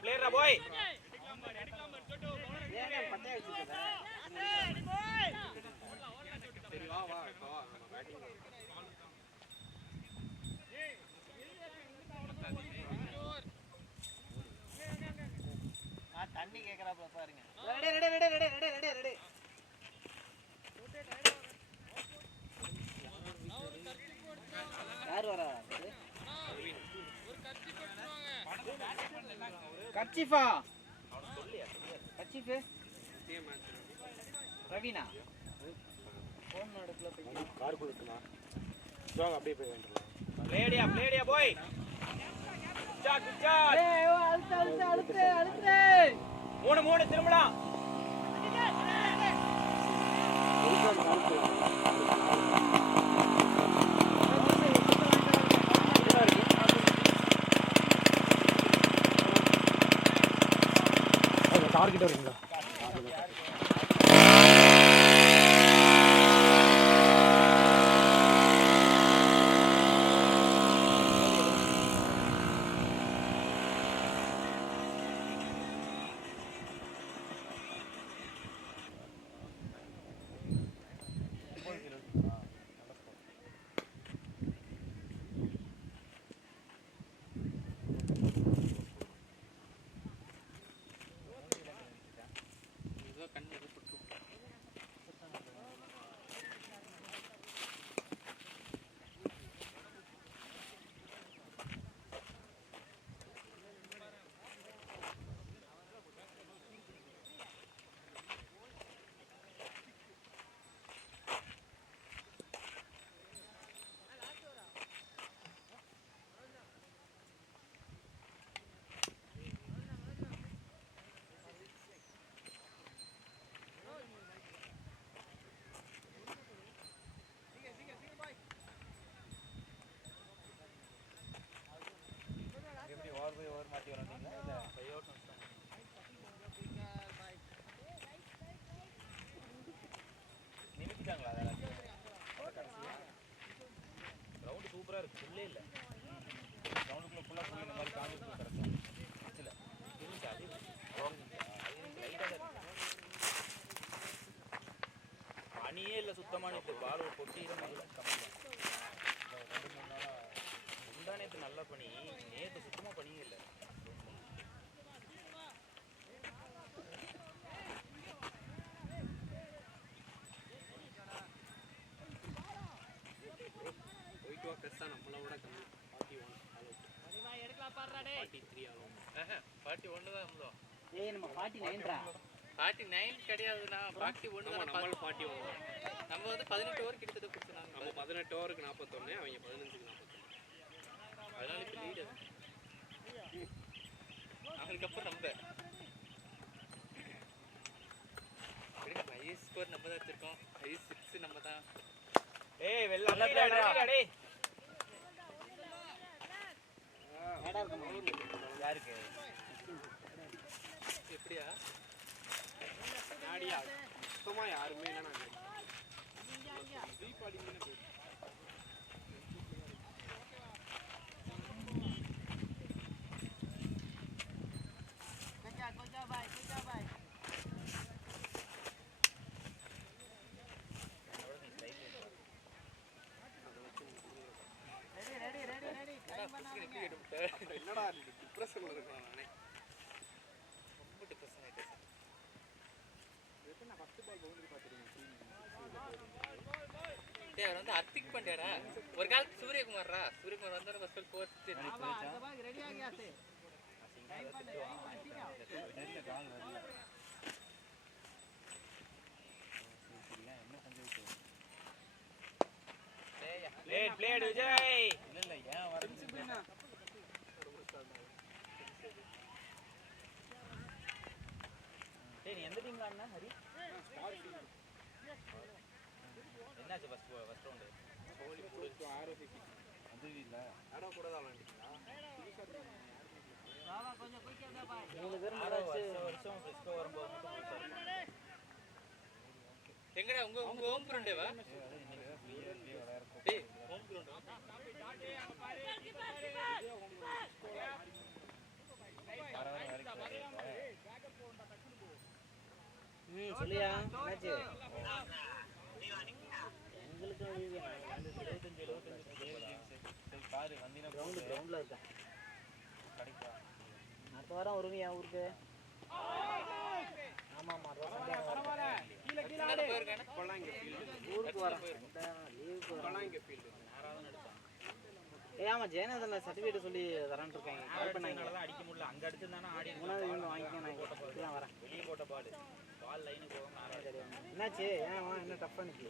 பிளேயரா போய் பட்டையா வச்சிருக்கா. சரி வா இப்போ நம்ம பேட்டிங் தண்ணி கேக்குறாப்ல பாருங்க. ரெடி. யார் வரா? கர்ச்சீஃபா கர்ச்சீஃபு ரவீனா ஃபோன் நடக்கல போய் கார் கொடுக்கலாம். அப்படியே போய் வேண்டாம். பிளேடியா போய் மூணு திரும்பலாம். டார்கெட் வருங்களா? பனியே இல்லை சுத்தமான பால் பொட்டியில முந்தா நேற்று நல்ல பனி, நேற்று சுத்தமா பனியே இல்லை. நம்மளோட கம்மி 41 ஆகும். 41 தான் இருந்தோம். ஏய் நம்ம 49 49 கிடையாதுண்ணா, 41 தான். நம்ம 41 நம்ம வந்து 18 ஓவர் கிட்டத்தட்ட கொடுத்துனாங்க. நம்ம 18 ஓவருக்கு 41, அவங்க 15க்கு 41. அதனால இப்போ லீடு அதுக்கப்புறம் நம்ம ஹையஸ்ட் ஸ்கோர் நம்ம தான் வச்சிருக்கோம். ஹையஸ்ட் 6 நம்ம தான். ஏய் வெள்ளம் டேய் யாருக்கு எப்படியா நாடியா சுத்தமா யாருமே இல்லை. நாங்கள் தீபாவளி என்னடா டிப்ரெஷன்ல இருக்கேன் நானே. ரொம்ப டிப்ரெஷன் ஆகிட்டேன் சார். டேய் அவர் வந்து அர்த்திக் பண்ணியாடா. ஒரு கால் சூரியகுமார்ரா, சூரியகுமார் வந்தாரு ஃபர்ஸ்ட் போஸ்ட் ரெடி ஆ गया थे பிளேட் விஜய் இல்ல ஏன் வரது டேய் நீ எந்த டீம்ல ஆடுன ஹரி? என்னாச்சு ஃபர்ஸ்ட் ரவுண்ட்? கோலி போட்டு ஆரோபிக்கு அது இல்ல ஆரோ கூட தான் விளையாண்டீங்களா? बाबा கொஞ்சம் குயிக்கா பாய் 3 பேர் மராச்சு வருஷம் ஃப்ரெஸ்கோ வரும்போது மட்டும் எங்கடா உங்க ஹோம் கிரவுண்டேவா? டேய் ஹோம் கிரவுண்ட் சொல்லியா என்னாச்சு? எங்களுக்கு லீவு 25 பாரு வந்தினா கிரவுண்ட்ல இருக்கா கடைக்கு அடுத்த வாரம் வருவியா ஊருக்கு? ஆமா ஆமா இப்போலாம் இங்கே ஃபீல்டு ஊருக்கு வரேன் லீவுக்கு இப்போலாம் இங்கே ஃபீல்டு ஆமா ஜெயநாதன் சர்டிஃபிகேட் சொல்லி தரேன்னு இருக்காங்க. கால் பண்ணாங்க. தான் அடிக்க முடியல, அங்க அடிச்சிருந்தானா ஆடி மூணாவது இவங்க வாங்கிக்க நான் இப்படிலாம் வரேன். வெளியே போட்ட பால் லைனுக்கு போகாம ஆறாது. என்னாச்சு? ஏன் என்ன டஃப்பாக நிற்கி?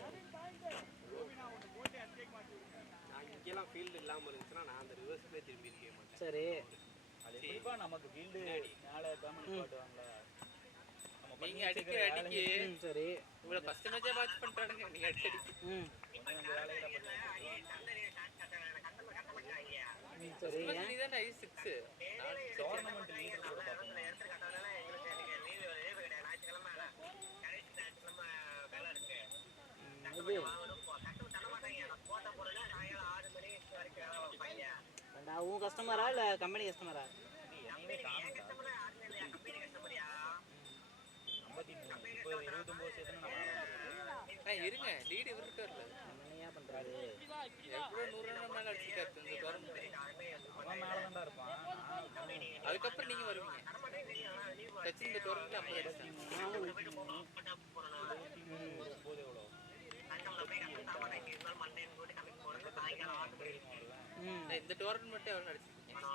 நான் இங்கெல்லாம் ஃபீல்டு இல்லாமல் இருந்துச்சுன்னா நான் அந்த ரிவர்ஸ்லேயே திரும்பி இருக்கே மாட்டேன். சரி அது எப்படிப்பா நமக்கு ஃபீல்டு மேலே பேமெண்ட் போட்டுவாங்களா நீங்க அடிக்கிற அடிக்கு சரி உங்களை ஃபர்ஸ்ட் மேட்சே வாட்ச் பண்றானுங்க நீங்க அடி அடிக்கு அந்த வேலையில சரி நீ தான் ஐஸ் 6 டோர்னமெண்ட் லீடர் கூட பார்ப்போம் உன் கஸ்டமரா இல்லை கம்பெனி கஸ்டமரா? என்னையுமே காமிட்டா 53 29 சேர்த்துனா நம்ம இருங்க லீடு இவர்கிட்ட இல்ல என்னையா பண்றாரு? எவ்வளவு 100 ரன் மேல அடிச்சிட்டாரு இந்த டோர்னமெண்ட் அவன் மேல தான்டா இருப்பான் அதுக்கப்புறம் நீங்க வருவீங்க சச்சின் இந்த டோர்னமெண்ட்ல 50 அடிச்சாங்க இந்த டோர்னமெண்ட் எவ்வளவு அடிச்சிருக்கீங்க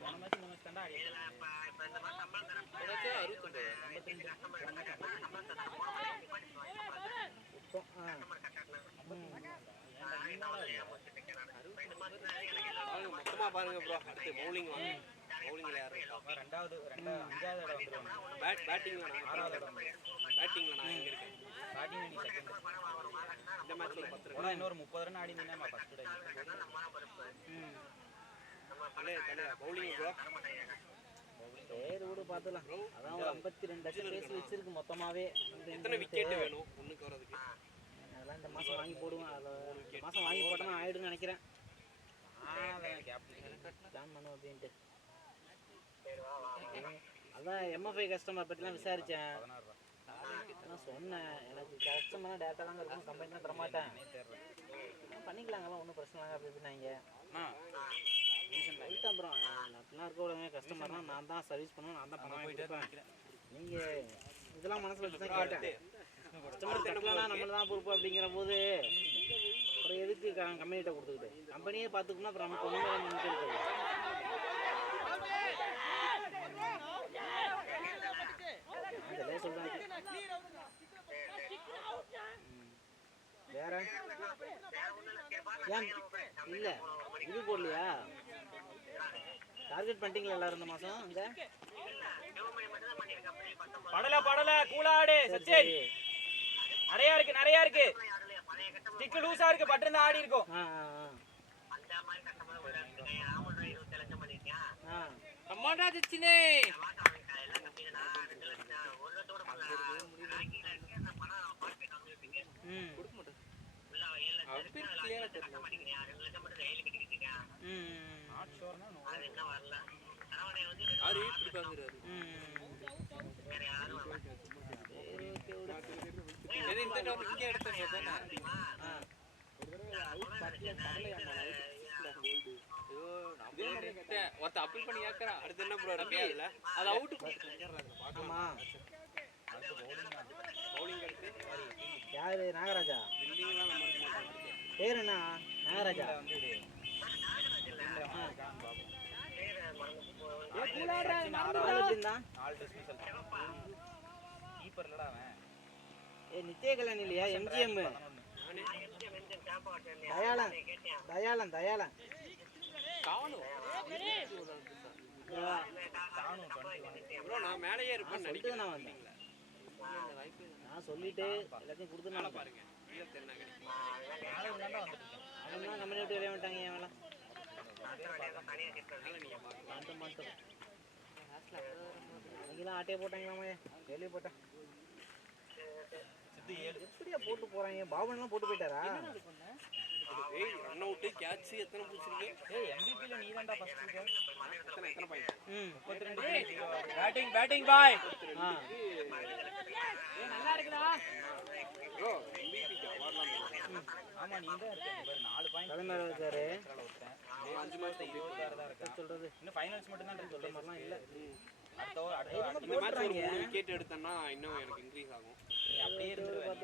போன மேட்ச் இந்த மேட்ச் தாண்டா ஆடி 69 மொத்தமா பாருங்க ப்ரோ. அடுத்து பவுலிங் வாங்க. பவுலிங்ல யாரு இருக்கா? அஞ்சாவது இடம் வந்துருவாங்க. பேட்டிங்ல நான் ஆறாவது இடம் பேட்டிங்ல நான் எங்க இருக்கேன்? பேட்டிங் நீ செகண்ட் இந்த மேட்ச்ல 10 ரன். போனா இன்னொரு 30 ரன் ஆடி நின்னா ஃபர்ஸ்ட் டைம் தலே பவுலிங் ப்ரோ. சரி விடு பார்த்துலாம். அதான் ஒரு 52 லட்சம் பேசி வச்சிருக்கு மொத்தமாவே. எத்தனை விக்கெட் வேணும் ஒண்ணுக்கு வரதுக்கு? அதெல்லாம் இந்த மாசம் வாங்கி போடுவேன். அதை இந்த மாசம் வாங்கி போட்டோம்னா ஆயிடுன்னு நினைக்கிறேன். பிளான் பண்ணுவோம் அப்படின்ட்டு. அதான் எம்எஃப்ஐ கஸ்டமர் பற்றிலாம் விசாரித்தேன். அதான் சொன்னேன் எனக்கு கஸ்டமர்லாம் டேட்டா தாங்க இருக்கும், கம்பெனி தான் தரமாட்டேன், பண்ணிக்கலாங்கலாம் ஒன்றும் பிரச்சனை இல்லை அப்படி இப்படின்னாங்க. சொல்லிட்டு அப்புறம் அப்படிலாம் இருக்க விடுங்க, கஸ்டமர்லாம் நான் தான் சர்வீஸ் பண்ணுவேன், நான் தான் பணம் கொடுப்பேன். நீங்கள் இதெல்லாம் மனசில் வச்சு தான் கேட்டேன். கஸ்டமர் கட்டலன்னா நம்மள தான் பொறுப்பு அப்படிங்கிற போது அப்புறம் எதுக்கு கம்பெனிகிட்ட கொடுத்துக்கிட்டு கம்பெனியே பார்த்துக்கணும். அப்புறம் நமக்கு ஒன்றுமே நினைக்க இருக்காது. அதிலே சொல்கிறாங்க. வேற ஏன் இல்லை இது போடலையா? டார்கெட் பண்ணிட்டீங்களா எல்லாரும் இந்த மாதம்? அங்கே படல கூலாடு சச்சின் நிறைய இருக்கு ஸ்டிக் லூசா இருக்கு பட்டு இருந்தா ஆடி இருக்கும். அம்மாடா சச்சினே ஒருத்த அப்பீல் பண்ணி கேட்கறான். அடுத்து என்ன ப்ரோ இருக்கு அதுல? அது அவுட் ஆமா. பவுலிங் எடுத்து யாரு? நாகராஜா. பில்டிங்லாம் நம்ம இருக்க மாட்டோம். பேர் என்ன? நாகராஜா. நித்திய கல்யாணி இல்லையா? எம்ஜிஎம் தயாளன் ப்ரோ நான் மேலேயே இருப்பேன் சொல்லிட்டு நான் வந்தேன். நான் சொல்லிட்டு எல்லாத்தையும் கொடுத்து நான் பாருங்க. ஈழத்து என்ன கிடைக்கும்? அவன் கம்பெனி விட்டு வெளியே வந்துட்டாங்க. அவெல்லாம் அன்னைக்குதான் ஆட்டையே போட்டாங்களாமா, வெளியே போட்டேன். எப்படியா போட்டு போறாங்க? பாபன்லாம் போட்டு போயிட்டாரா? ஏய் ரன் அவுட் கேட்ச் எத்தனை புடிச்சிருக்கு? ஏய் எம்விபில நீ தான்டா ஃபர்ஸ்ட் எத்தனை பாயிண்ட்? 32 பேட்டிங் பாய். ஏய் நல்லா இருக்குடா ப்ரோ MVP அவார்ட்லாம் ஆமா நீ தான் இருக்க பாரு 4 பாயிண்ட் தலைமையில இருக்காரு. 5 மேட்ச் 26 தான் இருக்கா. சொல்றது இன்னும் ஃபைனல்ஸ் மட்டும் தான் இருக்கு. சொல்ற மாதிரிலாம் இல்ல. இந்த மேட்ச் ஒரு 3 விக்கெட் எடுத்தேன்னா இன்னும் எனக்கு இன்க்ரீஸ் ஆகும். நீ அப்படியே இருந்துருவ.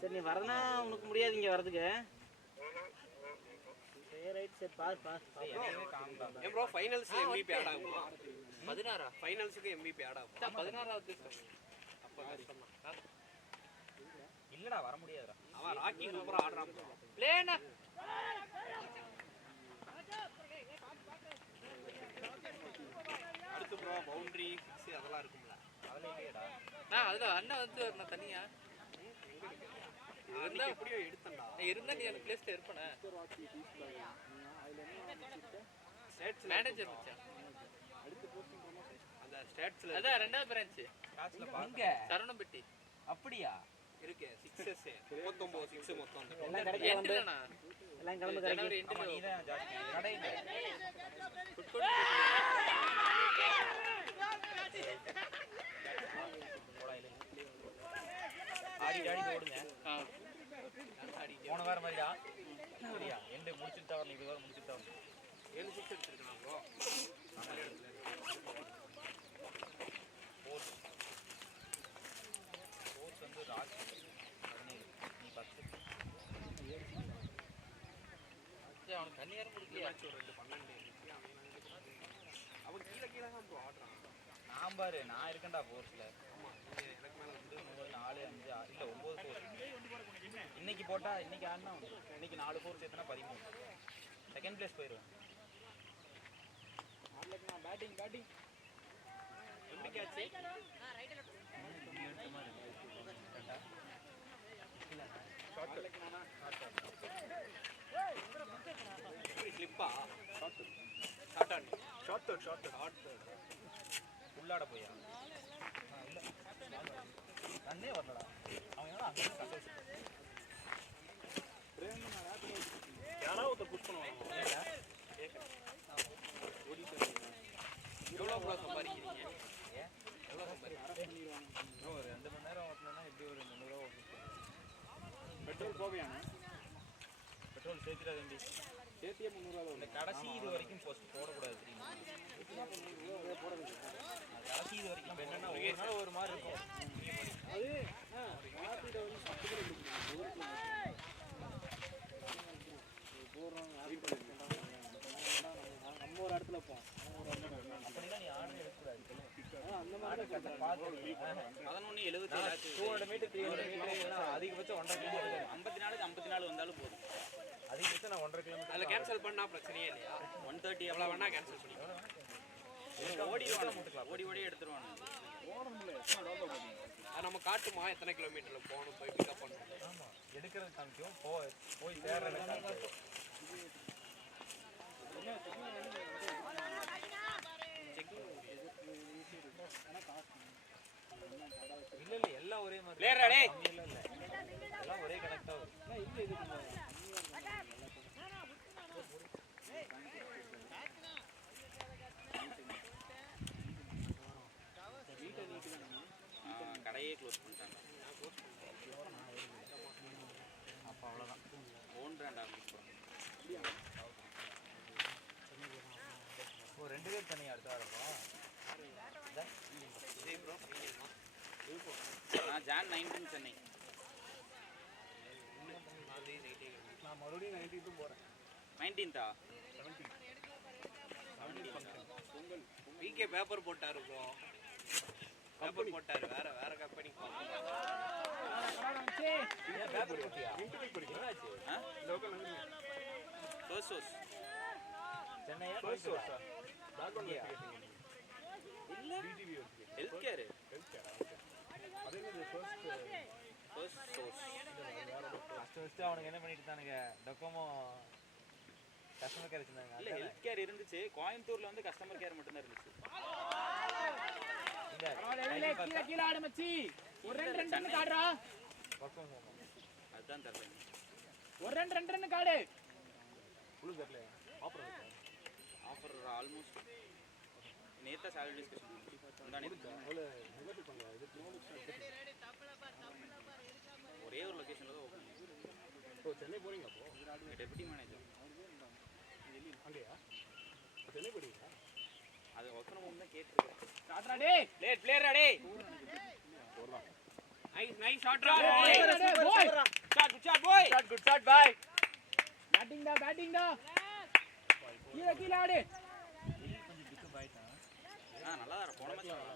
சரி நீ வரனா உனக்கு முடியாது இங்க வரதுக்கு. சரி ரைட் சரி பாஸ் ஏன் ப்ரோ ஃபைனல்ஸ்ல MVP ஆட் ஆகுமா? 16 ஃபைனல்ஸ்க்கு MVP ஆட் ஆகும். 16வது அப்ப கஷ்டம் தான். இல்லடா வர முடியாதுடா. அவன் ராக்கி சூப்பரா ஆடுறான் ப்ரோ. பிளேனா அதெல்லாம் இருக்கும்ல. அதெல்லாம் இல்லையடா. அதுதான் அண்ணன் வந்து நான் தனியா இருந்தா எப்படியோ எடுத்தேன்டா. இருந்தா நீ அந்த பிளேஸ்ல இருப்பேனே. ஸ்டேட்ஸ் மேனேஜர் மச்சான். அந்த ஸ்டேட்ஸ்ல அதான் ரெண்டாவது பிரான்ச் ஸ்டாட்ஸ்ல பாருங்க. இங்க சரவணம்பட்டி அப்படியா? இருக்கு 6s 39 6 மொத்தம். எல்லாம் கிடைக்க வந்து எண்ட்லண்ணா எல்லாம் கிளம்பு கிடைக்கும். ஜனவரி ஆமா, எண்ட்ல நீதான் ஜாஸ்தி. கடையில. ஆடி ஓடுங்க. போன வாரம் மாதிரிடா. சரியா? எண்டு முடிச்சுட்டு தான் வரணும். இது வாரம் முடிச்சுட்டு தான் வரணும். 7 6 எடுத்துருக்கான் ப்ரோ. ஸ்போர்ட்ஸ் வந்து ராஜ் 17 நீ 10. அவனுக்கு தண்ணி யாரும் குடிக்கலையா? ஒரு 2 12 அவன் கீழ தான் ப்ரோ ஆடுறான். நான் பாரு நான் இருக்கேன்டா ஃபோர்ஸ்ல. ஆமா எனக்கு மேல வந்து 4 5 6 இல்ல 9 ஃபோர்ஸ். இன்னைக்கு போட்டா இன்னைக்கு ஆடினா இன்னைக்கு 4 ஃபோர்ஸ் எத்தனை 13. செகண்ட் பிளேஸ் போயிடுவேன். பேட்டிங் ரெண்டு கேட்ச் ஸ்லிப்பா ஷார்ட் உள்ளாட போயா இல்ல நன்னே வரலடா. அவன் ஏன்னா அங்க கட்ட யாராவது ஒருத்தர் புஷ் பண்ணுவாங்க. எவ்வளோ ப்ரோ சம்பாதிக்கிறீங்க? எவ்வளோ சம்பாதிக்கிறீங்க? ஒரு 2 மணி நேரம் ஓட்டணும்னா எப்படி ஒரு 300 ரூபா ஓட்டுறேன். பெட்ரோல் போவையாண்ணா? பெட்ரோல் சேர்த்துடா தம்பி. சேர்த்தியே 300 ரூபா. இந்த கடைசி இது வரைக்கும் போஸ்ட் போடக்கூடாது தெரியுமா? கடைசி இது வரைக்கும் என்னன்னா ஒரு நாள் ஒரு மாதிரி இருக்கும். அது மாத்திட்ட வந்து 10 கிலோ கொடுக்கணும். நம்ம ஒரு இடத்துல போவோம். அப்படின்னா நீ ஆர்டர் எடுக்கக்கூடாது. அந்த மாதிரி கட்ட பார்த்து 11:77 200 மீட்டர் 300 மீட்டர் அதிகபட்சம் 1.5 கிலோமீட்டர். 54 வந்தாலும் போதும். அதிகபட்சம் நான் 1.5 கிலோமீட்டர். அதில் கேன்சல் பண்ணால் பிரச்சனையே இல்லையா? 130 எவ்வளோ வேணா கேன்சல் பண்ணிக்கலாம். ஓடி எடுத்துருவானு. அது நம்ம காட்டுமா எத்தனை கிலோமீட்டரில் போகணும் போய் பிக்கப் பண்ணணும். ஆமா எடுக்கிறது காமிக்கும். போய் சேர்றது காமிக்கும். இல்ல எல்லாம் ஒரே மாதிரி லேரடே இல்ல எல்லாம் ஒரே கனெக்ட் ஆகும். கடையே க்ளோஸ் பண்ணிட்டாங்க. அப்ப அவ்வளவுதான். ஓன் பிராண்ட் ஆரம்பிச்சோம். ஓ 2 பேர் தனியா அடுத்த வாரம். இதே ப்ரோ நீங்கள் நான் ஜான் 19 சென்னை. நான் மறுபடியும் 19 போறேன். 19th வீக்கே பேப்பர் போட்டாரு ப்ரோ. பேப்பர் போட்டாரு வேற கம்பெனி. ஏன் பேப்பர் போட்டியா? என்னாச்சு? ஃபர்ஸ்ட் சோர்ஸ் சென்னையா கோயம்புத்தூரா? இல்ல ஹெல்த் கேர் அதே மாதிரி ஃபர்ஸ்ட் சோர்ஸ். ஃபர்ஸ்ட் அவனுக்கு என்ன பண்ணிட்டு இருந்தானுங்க? டொக்கோமோ கஸ்டமர் கேர் வச்சிருந்தாங்க. இல்ல ஹெல்த் கேர் இருந்துச்சு. கோயம்புத்தூர்ல வந்து கஸ்டமர் கேர் மட்டும் தான் இருந்துச்சு. இந்த கீழ ஆடு மச்சி. ஒரு 2 காடுறா. டொக்கோமோ அதுதான் தெரியல. ஒரு 2 காடு. ஃபுல்லு தெரியல. ஆஃபர் ஆஃபர் ஆல்மோஸ்ட் நேத்தா சாலரி டிஸ்கஷன் முந்தானே அவ்வளோ நெகட்டிவ் பண்ணல. இது ஒரே ஒரு லொகேஷன்ல தான் ஓபன். இப்போ சென்னை போறீங்க அப்போ? டெப்யூட்டி மேனேஜர் அங்கேயா? சென்னை போறீங்களா? அது ஒர்க் ஃப்ரம் ஹோம் தான் கேட்டிருக்கேன். ஷாட்ரா டேய். லேட் பிளேயரா டேய். நைஸ் ஷாட்ரா டேய். பாய். ஷாட் பாய். குட் ஷாட் பாய். பேட்டிங் டா. கீழ ஆடு. நல்லா தான் போன மேட்ச் நல்லா.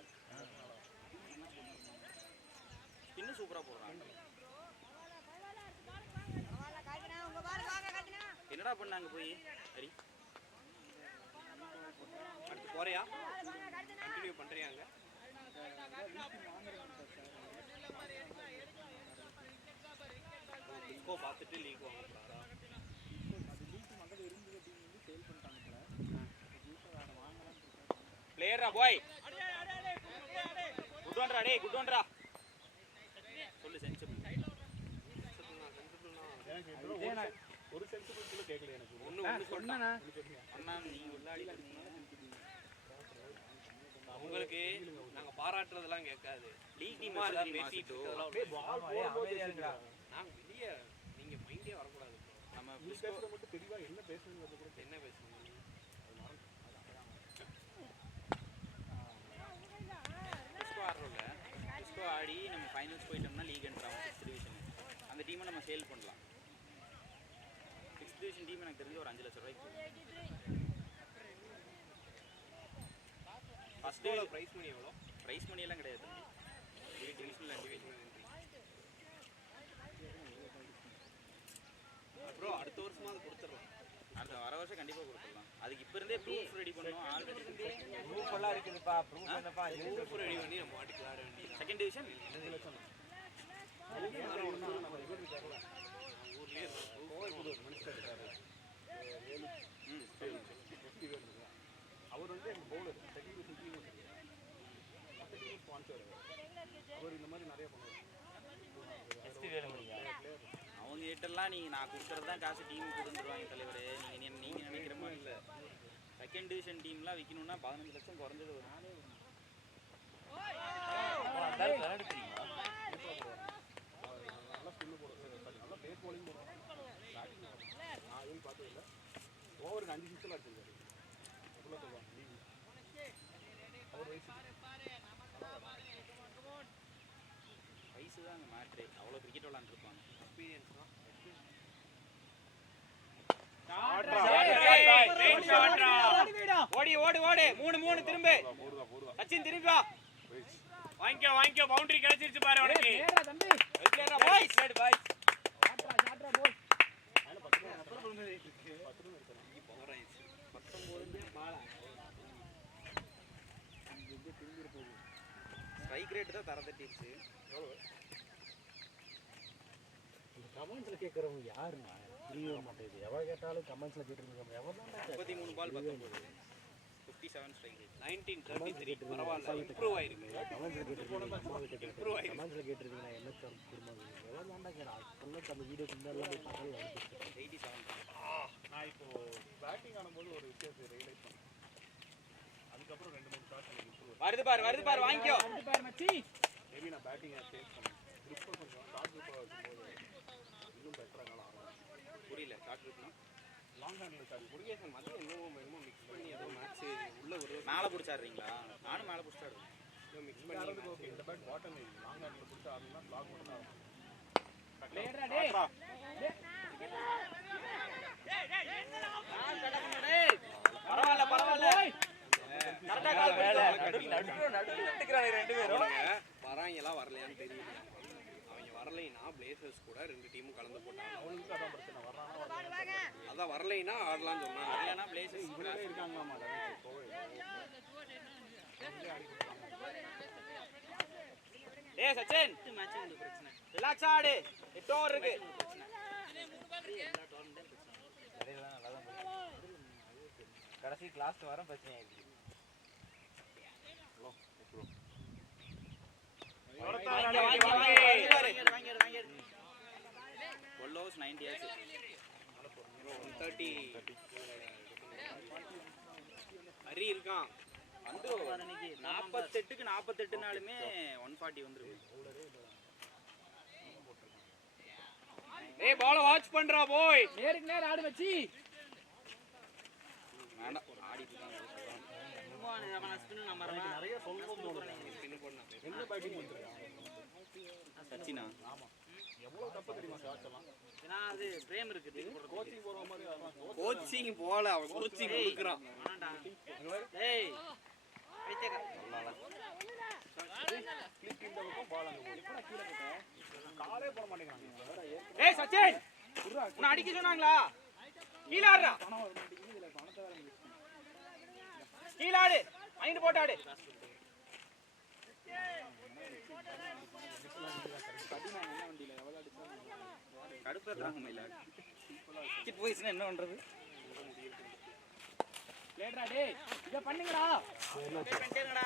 ஸ்பின் சூப்பரா போடுறாங்க. என்னடா பண்ணாங்க போய்? சரி அடுத்து போறியா? கண்டினியூ பண்றியாங்க? பார்த்துட்டு லீக் வாங்க போறாரா? பிளேயரா பாய் குட் ஒன்ரா டேய் குட் ஒன்ரா சொல்லு சென்சிபிள் ஒரு சென்சிபிள் கேட்கல எனக்கு. ஒண்ணு சொன்னா அண்ணா நீ உள்ளாடி உங்களுக்கு நாங்க பாராட்டுறதெல்லாம் கேட்காது. லீக் டீம் எல்லாம் பேசிட்டு அமைதியா நாங்க வெளியே நீங்க மைண்டே வரக்கூடாது. நம்ம நீ பேசுறது மட்டும் தெளிவா என்ன பேசுறது கூட என்ன பேசுறீங்க? டிஸ்கோ ஆடுறோம்ல டிஸ்கோ ஆடி நம்ம ஃபைனல்ஸ் போயிட்டோம்னா லீக் என்ட்ராகும் 6th டிவிஷன். அந்த டீமை நம்ம சேல் பண்ணலாம். 6th டிவிஷன் டீம் எனக்கு தெரிஞ்சு ஒரு 5 லட்சம் ரூபாய்க்கு. ஃபர்ஸ்ட் டே பிரைஸ் மணி எவ்வளோ? பிரைஸ் மணி எல்லாம் கிடையாது தம்பி. லீக் டிவிஷன்ல டிவிஷன் ப்ரோ அடுத்த வருஷமா அது கொடுத்துடலாம். அடுத்த வர வருஷம் கண்டிப்பா கொடுத்துடலாம். அதுக்கு இப்ப இருந்தே ப்ரூஃப் ரெடி பண்ணனும். ஆல்ரெடி ப்ரூஃப் எல்லாம் இருக்குதுப்பா. ப்ரூஃப் என்னப்பா? ப்ரூஃப் ரெடி பண்ணி நம்ம மாட்டிக்கு விளையாட வேண்டியது. 2nd டிவிஷன் அவர் வந்து எங்க பவுலர் செகண்ட் டிவிஷன் ஸ்பான்சர். அவர் இந்த மாதிரி நிறைய பண்ணுவார். அவங்க கிட்டலாம் நீங்க நான் கொடுக்கறது தான் காசு டீமுக்கு கொடுத்துருவாங்க தலைவரே. நீங்க நினைக்கிற மாதிரி இல்ல. 2nd டிவிஷன் டீம்லாம் விற்கணும்னா 15 லட்சம் குறைஞ்சது வரும். நல்லா ஸ்பின்னு போடுறது, நல்லா பேஸ் bowling போடுறாங்க. பேட்டிங் நான் எதுவும் பார்த்தது இல்லை. ஓவருக்கு 5 சிக்ஸில் அடிச்சிருக்காரு. எவ்வளோ சொல்லுவாங்க லீக் அவர் வயசு வயசு தான் அங்கே மேட்ரு. அவ்வளோ கிரிக்கெட் விளாண்டுருப்பாங்க. எக்ஸ்பீரியன்ஸ் தான். ஓடி ஓடு ஓடு 3 திரும்ப சச்சின் திரும்பி வா. வாங்கிக்கோ பவுண்டரி கிடைச்சிருச்சு பாரு உனக்கு. வெயிட்லரா boys red boys. Strike rate தான் தர தட்டிடுச்சு. கமெண்ட்ஸில் கேட்குறவங்க யாருண்ணா புரியவே மாட்டேங்குது. எவ்வளோ கேட்டாலும் கமெண்ட்ஸில் கேட்டுருக்காங்க. எவ்வளோ 33 பால் 19 57 ஸ்ட்ரைக் ரேட் 1933 பரவாயில்ல இம்ப்ரூவ் ஆயிருக்கு. கமெண்ட்ஸில் கேட்டிருக்கீங்க. கமெண்ட்ஸில் கேட்டிருக்கீங்க என்ன குடும்பம் எவ்வளோ தாண்டா கேட்கறா. சொல்ல அந்த வீடியோ முன்னாடிலாம் போய் பார்த்தாலும் 87. நான் இப்போ பேட்டிங் ஆடும்போது ஒரு விஷயத்தை ரியலைஸ் பண்ணேன். அதுக்கப்புறம் 2-3 ஷாட்ஸ் எனக்கு இம்ப்ரூவ் வருது பாரு வாங்கிக்கோ. மேபி நான் பேட்டிங்கை சேஞ்ச் பண்ணேன். க்ரிப்பை கொஞ்சம் ஷார்ட் க்ரிப்பாக வைக்கும்போது இன்னும் பெட்டராக என்னால் ஆடலாம். புரியல ஷார்ட் க்ரிப்னா லாங் ஹேண்டில் சார் முருகேசன் மதியம் என்னமோ மிக்ஸ் பண்ணி ஏதோ மேட்ச் உள்ள ஒரு மேலே பிடிச்சாடுறீங்களா? நானும் மேலே பிடிச்சாடுறேன். மிக்ஸ் இந்த பண்ணி ஆடுறதுக்கு ஓகே. இந்த பேட் பாட்டம் ஏரியும். லாங் ஹேண்டில் பிடிச்சி ஆடணும்னா லாக் மட்டும் தான் ஆடணும். பரவாயில்ல கரெக்டா கால் வராங்கலாம் வரலையான்னு தெரியல. அவங்க வரலைன்னா பிளேசர்ஸ் கூட 2 டீமும் கலந்து போட்டாங்க. அவனுக்கு அதான் பிரச்சனை. வர்றானா அதான் வரலைன்னா ஆடலாம்னு சொன்னாங்க. இல்லைன்னா பிளேசஸ் இவங்களே இருக்காங்களாமா டேய் சச்சின் ரிலாக்ஸ் ஆடு. 8 ஓவர் இருக்கு. கடைசி லாஸ்ட் வாரம் பிரச்சனை ஆயிடுச்சு. Follows 90 years. 130 ஹரி இருக்கான். வந்து 48க்கு 48 நாளுமே 140 வந்துருக்கு. ஏய் பால வாட்ச் பண்றா போய். நேருக்கு நேர் ஆடு வச்சி வேண்டாம் ஆடிட்டு இருக்காங்க. நிறைய சொல்லணும் தோணுது. என்ன பேட்டிங் பண்ணுறாங்க சச்சினா ஆமாம். எவ்வளோ தப்பு தெரியுமா ஷாட்ஸ் எல்லாம். ஏன்னா அது பிரேம் இருக்குது. கோச்சிங் போகிற மாதிரி அதெல்லாம் கோச்சிங் போல அவன் கோச்சிங் கொடுக்குறான். டேய் கிளிக் இந்த பக்கம் பால் அங்கே போகுது. கீழே போட்டேன் காலே போட மாட்டேங்கிறாங்க. ஏய் சச்சின் உன்னை அடிக்க சொன்னாங்களா? கீழ ஆடுறா. கீழ ஆடு. மைண்ட் போட்டு ஆடு. கடுப்பேறாங்க மயில டிக்கெட் போயிடுச்சுன்னா என்ன பண்றது? லேட்ரா டேய் இத பண்ணுங்கடா பண்ணிட்டேங்கடா.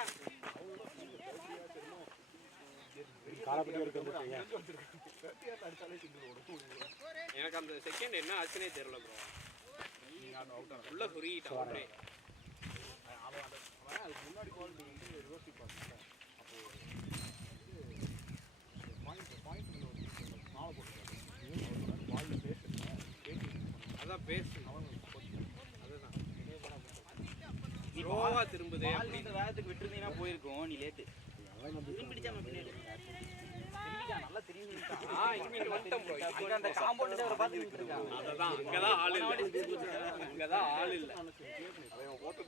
காலப்பட்டி வரைக்கும் வந்துட்டீங்க. எனக்கு அந்த செகண்ட் என்ன ஆச்சுனே தெரியல ப்ரோ. உள்ள சொருகிட்டான் அப்படியே. அதுக்கு முன்னாடி கால் வந்து ரிவர்ஸ் பண்ணாங்க. அப்போ பாயிண்ட் நாளை போட்டுருக்காங்க. பால்ல பேசுறேன் அதான் பேசு அவன் அதுதான் ஸ்லோவா திரும்புதே அப்படி. இந்த வேகத்துக்கு விட்டுருந்தீங்கன்னா போயிருக்கோம். நீ லேட்டு பிடிச்சாம பின்னாடி நல்லா திரும்பி இங்க வந்துட்டோம் ப்ரோ. அங்க அந்த காம்பவுண்ட் அவரை பார்த்து விட்டுருக்கான். அதுதான் அங்கதான் ஆள் இல்ல. அங்கதான் ஆள் இல்ல. அவன் போட்டு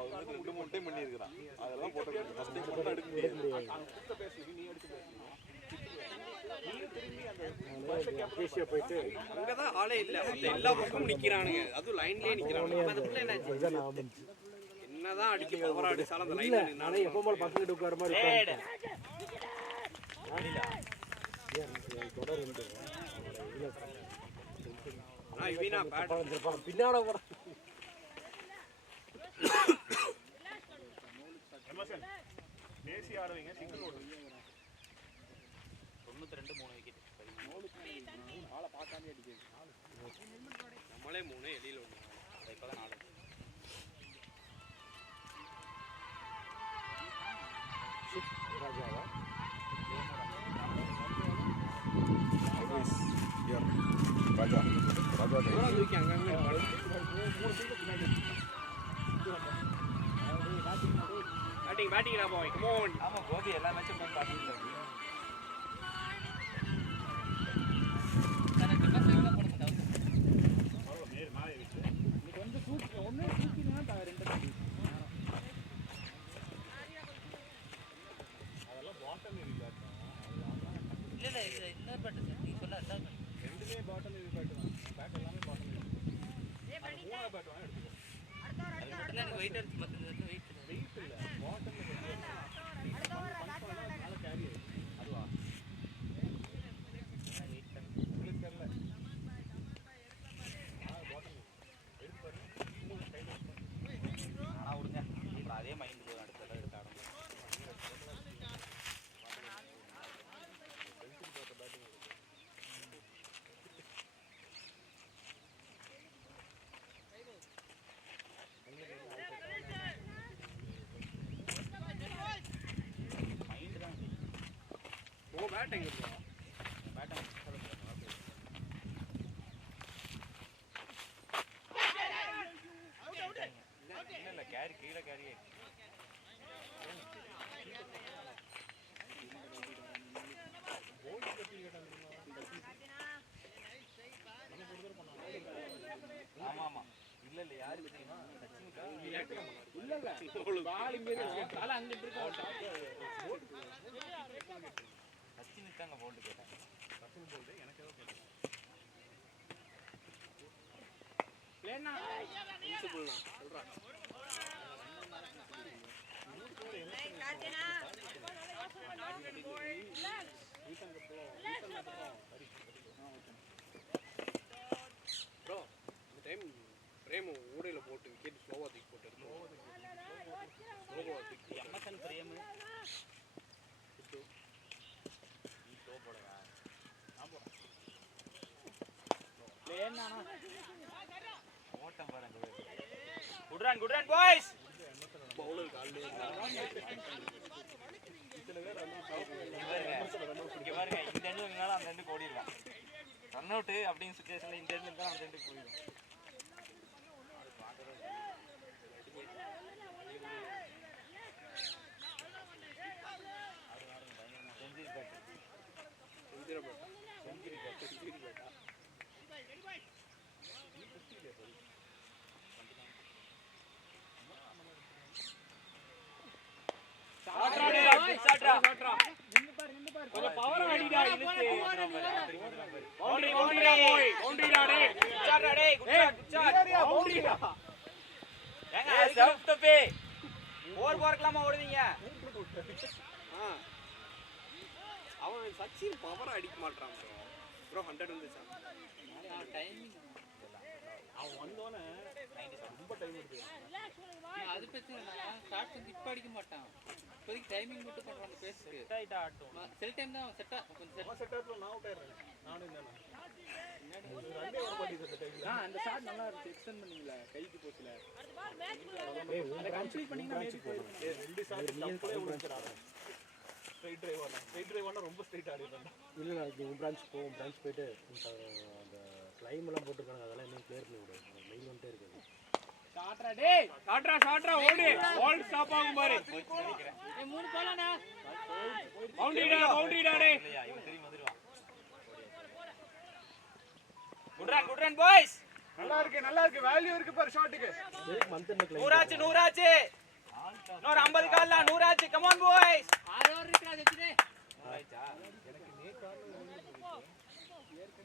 அவனுக்கு ரெண்டு மூணு டைம் பண்ணியிருக்கிறான். அதெல்லாம் போட்டு ஃபர்ஸ்ட் டைம் போட்டு எடுக்க முடியாது. பேசுறீங்க நீ எடுத்து பேசுறீங்க. நீங்க திரும்பி அந்த கேஷியா போயிட்டு அங்கதான் ஆளே இல்ல. எல்லா பக்கமும் நிக்கிறானுங்க. அதுவும் லைன்லயே நிக்கிறானுங்க. என்னதான் அடிக்க பவர் அடிச்சாலும் அந்த லைன்ல நானே எப்போ போல பசங்க உட்கார மாதிரி பின்னாட போற எமர்சன் பேசி ஆடுவீங்க சிங்கிள் ஓடுவீங்க. 92 3 விக்கெட். ஆளை பார்க்காம அடிக்குது. நம்மளே 3 எலியில ஒண்ணு. இப்பதான் 4. ராஜாவா ராஜா ராஜா தூக்கி அங்கங்க பேட்டிங்டா பாய். Come on. ஆமா கோபி எல்லா மேட்சும் போய் பாத்துட்டு இல்ல இது இன்னொரு பேட் நீ சொல்ல அதான் ரெண்டுமே பாட்டம் இது பேட் தான். பேட் எல்லாமே பாட்டம் இது. அது மூணா பேட் வாங்க எடுத்துக்கோ. அது எனக்கு வெயிட் எடுத்து மத்த வெயிட் வெயிட் இல்ல பாட்டம்ல நல்ல கேரி அதுவா வெயிட் உங்களுக்கு தெரியல. பாட்டம் எடுத்து பாருங்க. மூணு கையில ஆனா விடுங்க. அப்புறம் அதே மைண்ட் போய் அடுத்த தடவை எடுத்து ஆடணும். ஓ பேட் எங்க ப்ரோ? பேட்டன் இல்ல கேரி கீழே கேரி ஆமா ஆமா இல்ல இல்ல யாரு தெரியுமா இல்ல பால் இங்க இருக்கு. தல அங்க இருக்கு. சச்சினுக்கு அங்க போல்ட் கேட்டாங்க. சச்சின் போல்ட் எனக்கு ஏதோ கேட்டேன். பிளேனா பிரின்சிபல்னா சொல்றா. ப்ரோ இந்த டைம் பிரேம் ஊடையில போட்டு விக்கெட் ஸ்லோவா தூக்கி போட்டு ஸ்லோவா தூக்கி எம்எஸ்என் பிரேம் நீ ஷோ போடுங்க. பிளேனா ஓட்டம் பாருங்க. Good run boys. பவுலர் கால்லே இங்க பாருங்க இந்த எண்டு இருந்தாலும் அந்த எண்டு ஓடிடலாம். ரன் அவுட் அப்படின்னு சுச்சுவேஷன்ல இந்த எண்டு இருந்தாலும் அந்த எண்டு போயிடும். கொஞ்சம் பவர் அடிடா இழுத்து. பவுண்டரிடா போய் பவுண்டரிடா டேய். குட்ஷாட்ரா டேய் குட்ஷாட். பவுண்டரிடா. ஏங்க செல்ஃப் தப்பே. ஓவர் போர்க்கலாமா ஓடுவீங்க? அவன் சச்சின் பவரா அடிக்க மாட்டான் ப்ரோ 100 வந்துச்சான் டைமிங் அவன் வந்தோடனே ரொம்ப டைம் எடுத்து அது பிரச்சனை இல்லை ஷார்ட்ஸ் வந்து இப்போ அடிக்க மாட்டான் இப்போதைக்கு டைமிங் மட்டும் பண்ணுறான் அந்த பேஸுக்கு சில டைம் தான் செட்டாக கொஞ்சம் செட் ஆகல நான் அவுட் ஆயிடுறேன் நானும் ரன்னே வர மாட்டேங்குது அந்த டைம்ல அந்த ஷாட் நல்லா இருந்துச்சு எக்ஸ்டெண்ட் பண்ணீங்களா கைக்கு போச்சுல அதை கம்ப்ளீட் பண்ணீங்கன்னா மேபி போயிருக்கும் ரெண்டு ஷாட் டம்ப்ளே விழுந்துறாங்க ஸ்ட்ரைட் டிரைவர்னா ரொம்ப ஸ்ட்ரைட் ஆடிறாங்க இல்லை நான் உன் பிரான்ச் போவோம் பிரான்ச் போயிட்டு அந்த கிளைம் எல்லாம் போட்டிருக்காங்க அதெல்லாம் இன்னும் கிளியர் பண்ணி விடு மெயில் வந்துட்டே இருக்குது ஷாட்ரா டேய் ஷாட்ரா ஓடு பால் ஸ்டாப் ஆகும் பாரு ஏய் 3 போலாம்டா பவுண்டரிடா டேய் இல்லையா இவன் திரும்பி வந்துருவான் குட் ரன் பாய்ஸ் நல்லா இருக்கு வேல்யூ இருக்கு பாரு ஷாட்டுக்கு மந்த் என்ன கிளைம் நூறாச்சு இன்னொரு 50 கால்ல நூறாச்சு கம் ஆன் பாய்ஸ் 6 ஓவர் இருக்குடா ஜெச்சினே எனக்கு நே காரணம்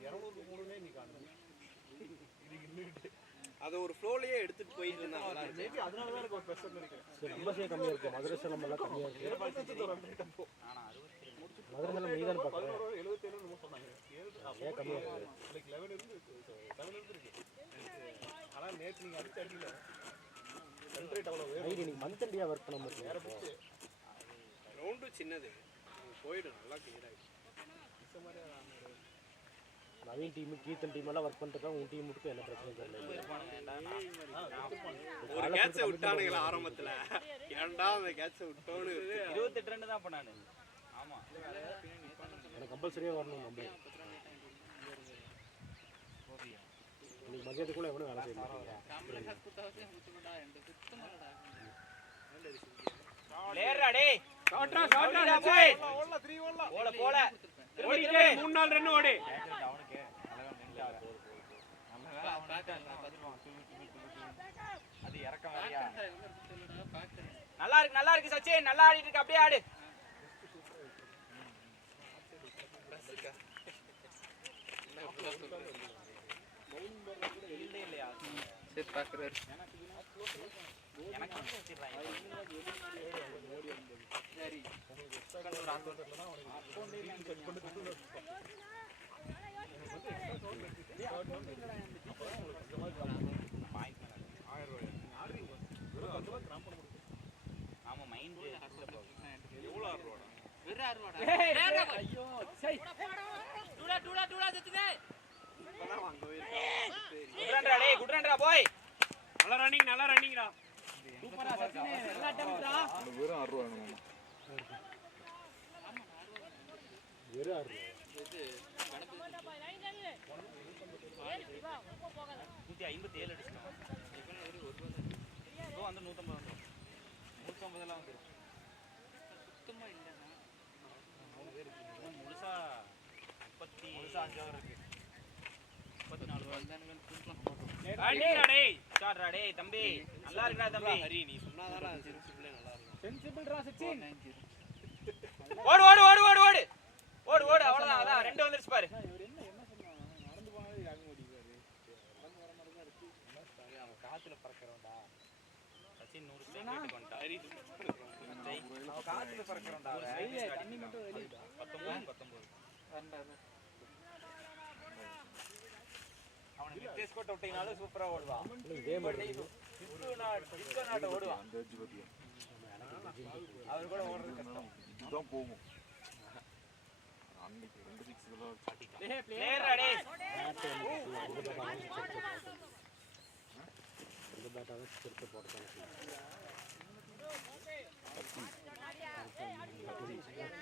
200 மூணுனே நீ காரணம் இது இன்னிட்டு அது ஒரு ஃப்ளோலயே எடுத்துட்டு போயிட்டு இருந்தாங்க மேபி அதனால தான் எனக்கு ஒரு பிரஷர் நினைக்கிறேன் சரி நம்பர்ஸே கம்மியாக இருக்குது மதுரை சேலம் எல்லாம் கம்மியாக இருக்குது மதுரை சேலம் நீ தான் பார்க்குறேன் 77 நம்ம சொன்னாங்க ஏன் கம்மியாக இருக்குது லைக் 11 இருந்து 7 இருக்கு ஆனா நேத்து நீங்க அடிச்ச அடியில சென்ட்ரேட் அவ்வளவு ஐடி நீங்கள் மந்த் அண்டியாக ஒர்க் பண்ண முடியும் ரவுண்டு சின்னது போயிடும் நல்லா கிளியர் ஆயிடும் நவீன் டீமு கீர்த்தன் டீம் எல்லாம் ஒர்க் பண்ணிட்டு உன் டீமுக்கு என்ன பிரச்சனையும் தெரியல ஒரு கேட்சை விட்டானுங்களா ஆரம்பத்துல ஏன்டா அந்த கேட்சை விட்டோன்னு 28 ரன் தான் பண்ணானே ஆமா எனக்கு கம்பல்சரியாக வரணும் நம்ம இன்னைக்கு மதியத்துக்குள்ள எவனும் வேலை செய்ய மாட்டேங்கிறேன் நம்மள காசு கொடுத்தாவே கொடுத்துடா ரெண்டு சுத்தமாடா லேர்டா டேய் ஷாட்ரா பாய் ஓடல 3 ஓடல போல ஓடிட்டே 3-4 ரன் ஓடு அவனுக்கு நம்ம வேலை அவனுக்கு அது இறக்க வேலையா நல்லா இருக்கு சச்சின் நல்லா ஆடிட்டு இருக்க அப்படியே ஆடு இல்லையா சரி பாக்குறாரு எனக்கு சரி ஆமா மைண்ட் வெறும் 6 ரூபாடா ஐயோ சை டூடா ஜெச்சினே குட் ரன்டா பாய் நல்லா ரன்னிங்டா சூப்பரா சச்சினே நல்லா அட்டம்ப்ட்ரா வெறும் 6 ரூபா வேணும் வெறும் 6 இது கணக்கு 157 அடிச்சிட்டான் இப்போ வந்து 150 வந்துரும் 150 எல்லாம் வந்துரும் சுத்தமா இல்லனா முழுசா 5 ஓவர் இருக்கு 34 ஓவர் வந்தானுங்க தூக்கலாம் டேய் ஷாட்ரா டேய் தம்பி நல்லா இருக்குடா தம்பி ஹரி நீ சொன்னாதானே சென்சிபிளே நல்லா இருக்கும் சென்சிபிள்ரா சச்சின் ஓடு அவ்வளவுதான் அதான் 2 வந்துருச்சு பாரு இவர் என்ன சொன்னாங்க நடந்து போனாலே யாங்க ஓடிறாரு நடந்து வர மாதிரி தான் இருக்கு அவன் காத்துல பறக்கறவன்டா சச்சின் 100 ஸ்ட்ரைக் ரேட் பண்ணிட்டான் ஹரி அவன் காத்துல பறக்கறவன்டா தண்ணி மட்டும் வெளிய 19 வரண்டா அவனுக்கு நித்தேஷ் கோட்டை விட்டீங்கனாலும் சூப்பரா ஓடுவான் இதே மாதிரி விஸ்வநாட் ஓடுவான் அவர் கூட ஓடுறது கஷ்டம் இதுதான் போகும் அன்னைக்கு 2 6 இதெல்லாம் பிளேயரா டேய் இந்த பேட்டாக திருத்த போட்டேன்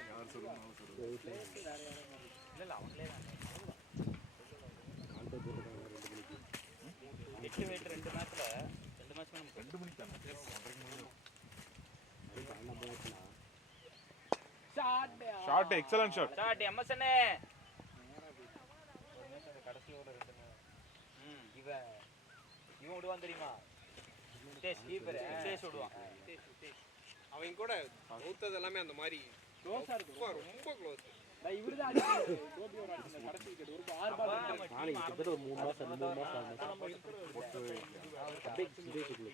யார் சொல்லுவாங்க இல்ல அவங்களே தான் ஆல்டோ போட்டுருக்காங்க 8 வெயிட் 2 மேட்ச்ல 2 மேட்ச் நம்ம 2 மணிக்கு தானே 1:30 மணி ஷாட் எக்ஸலன்ட் ஷாட் ஷாட் எம்எஸ்என் கடைசி ஓவர் 2 இவன் விடுவான் தெரியுமா டேஸ் கீப்பர் டேஸ் விடுவான் அவங்க கூட ஊத்தது எல்லாமே அந்த மாதிரி க்ளோஸா இருக்கு ரொம்ப க்ளோஸ் இவருதான் கோபியோட அந்த கடைசி விக்கெட் ஒரு 6 பால் நாளைக்கு கிட்டத்தட்ட ஒரு 3 மாசம் 3 மாசம் அப்படியே சீரியஸ் இல்லை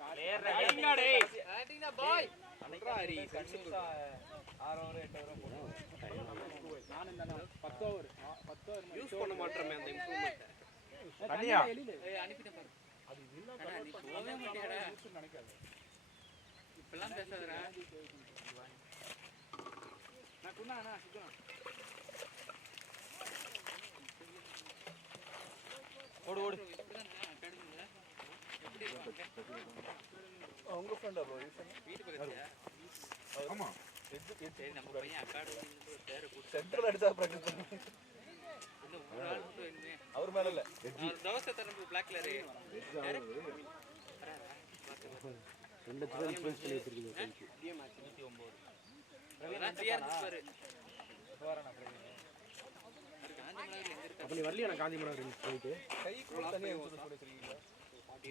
பிளேயரா டேய் ஆட்டிங்கடா பாய் சொல்றா ஹரி கண்டிப்பா 6 ஓவர் 8 ஓவர் போடுவோம். நான் இந்த 10 ஓவர் 10 ஓவர் யூஸ் பண்ண மாட்டோமே அந்த இம்ப்ரூவ்மெண்ட். தனியா வெளியில அனுப்பிட்டேன் பாரு. அது இல்ல அடா, நீ போவே மாட்டியாடா. நினைக்காத. இப்பெல்லாம் பேசாதடா. நான் குண்ணா சுத்தம். ஓடு இப்பதானே அகாடமில எப்படி இருக்காங்க? உங்க ஃப்ரெண்டா ப்ரோ வீட்டு பக்கத்துல. ஆமா சரி நம்ம பையன் அகாடமில ஒரு பேரை போட்டு சென்ட்ரல் அடிச்சா பிராக்டிஸ் பண்ணு. இன்னும் ஒரு ஆள் மட்டும் வேணுமே. அவர் மேல இல்ல தோசை தரம்பு பிளாக் கலர். ரெண்டு லட்சம் இன்சூரன்ஸ் பண்ணி வச்சிருக்கீங்க கைக்கு. அதெல்லாம் ஃப்ரீயா இருந்துச்சு பாரு. போறேன் பிரவீன். அப்ப நீ வரலையா நான் காந்திமரம் போயிட்டு கை கூட தனியா யூஸ் பண்ணி வச்சிருக்கீங்க.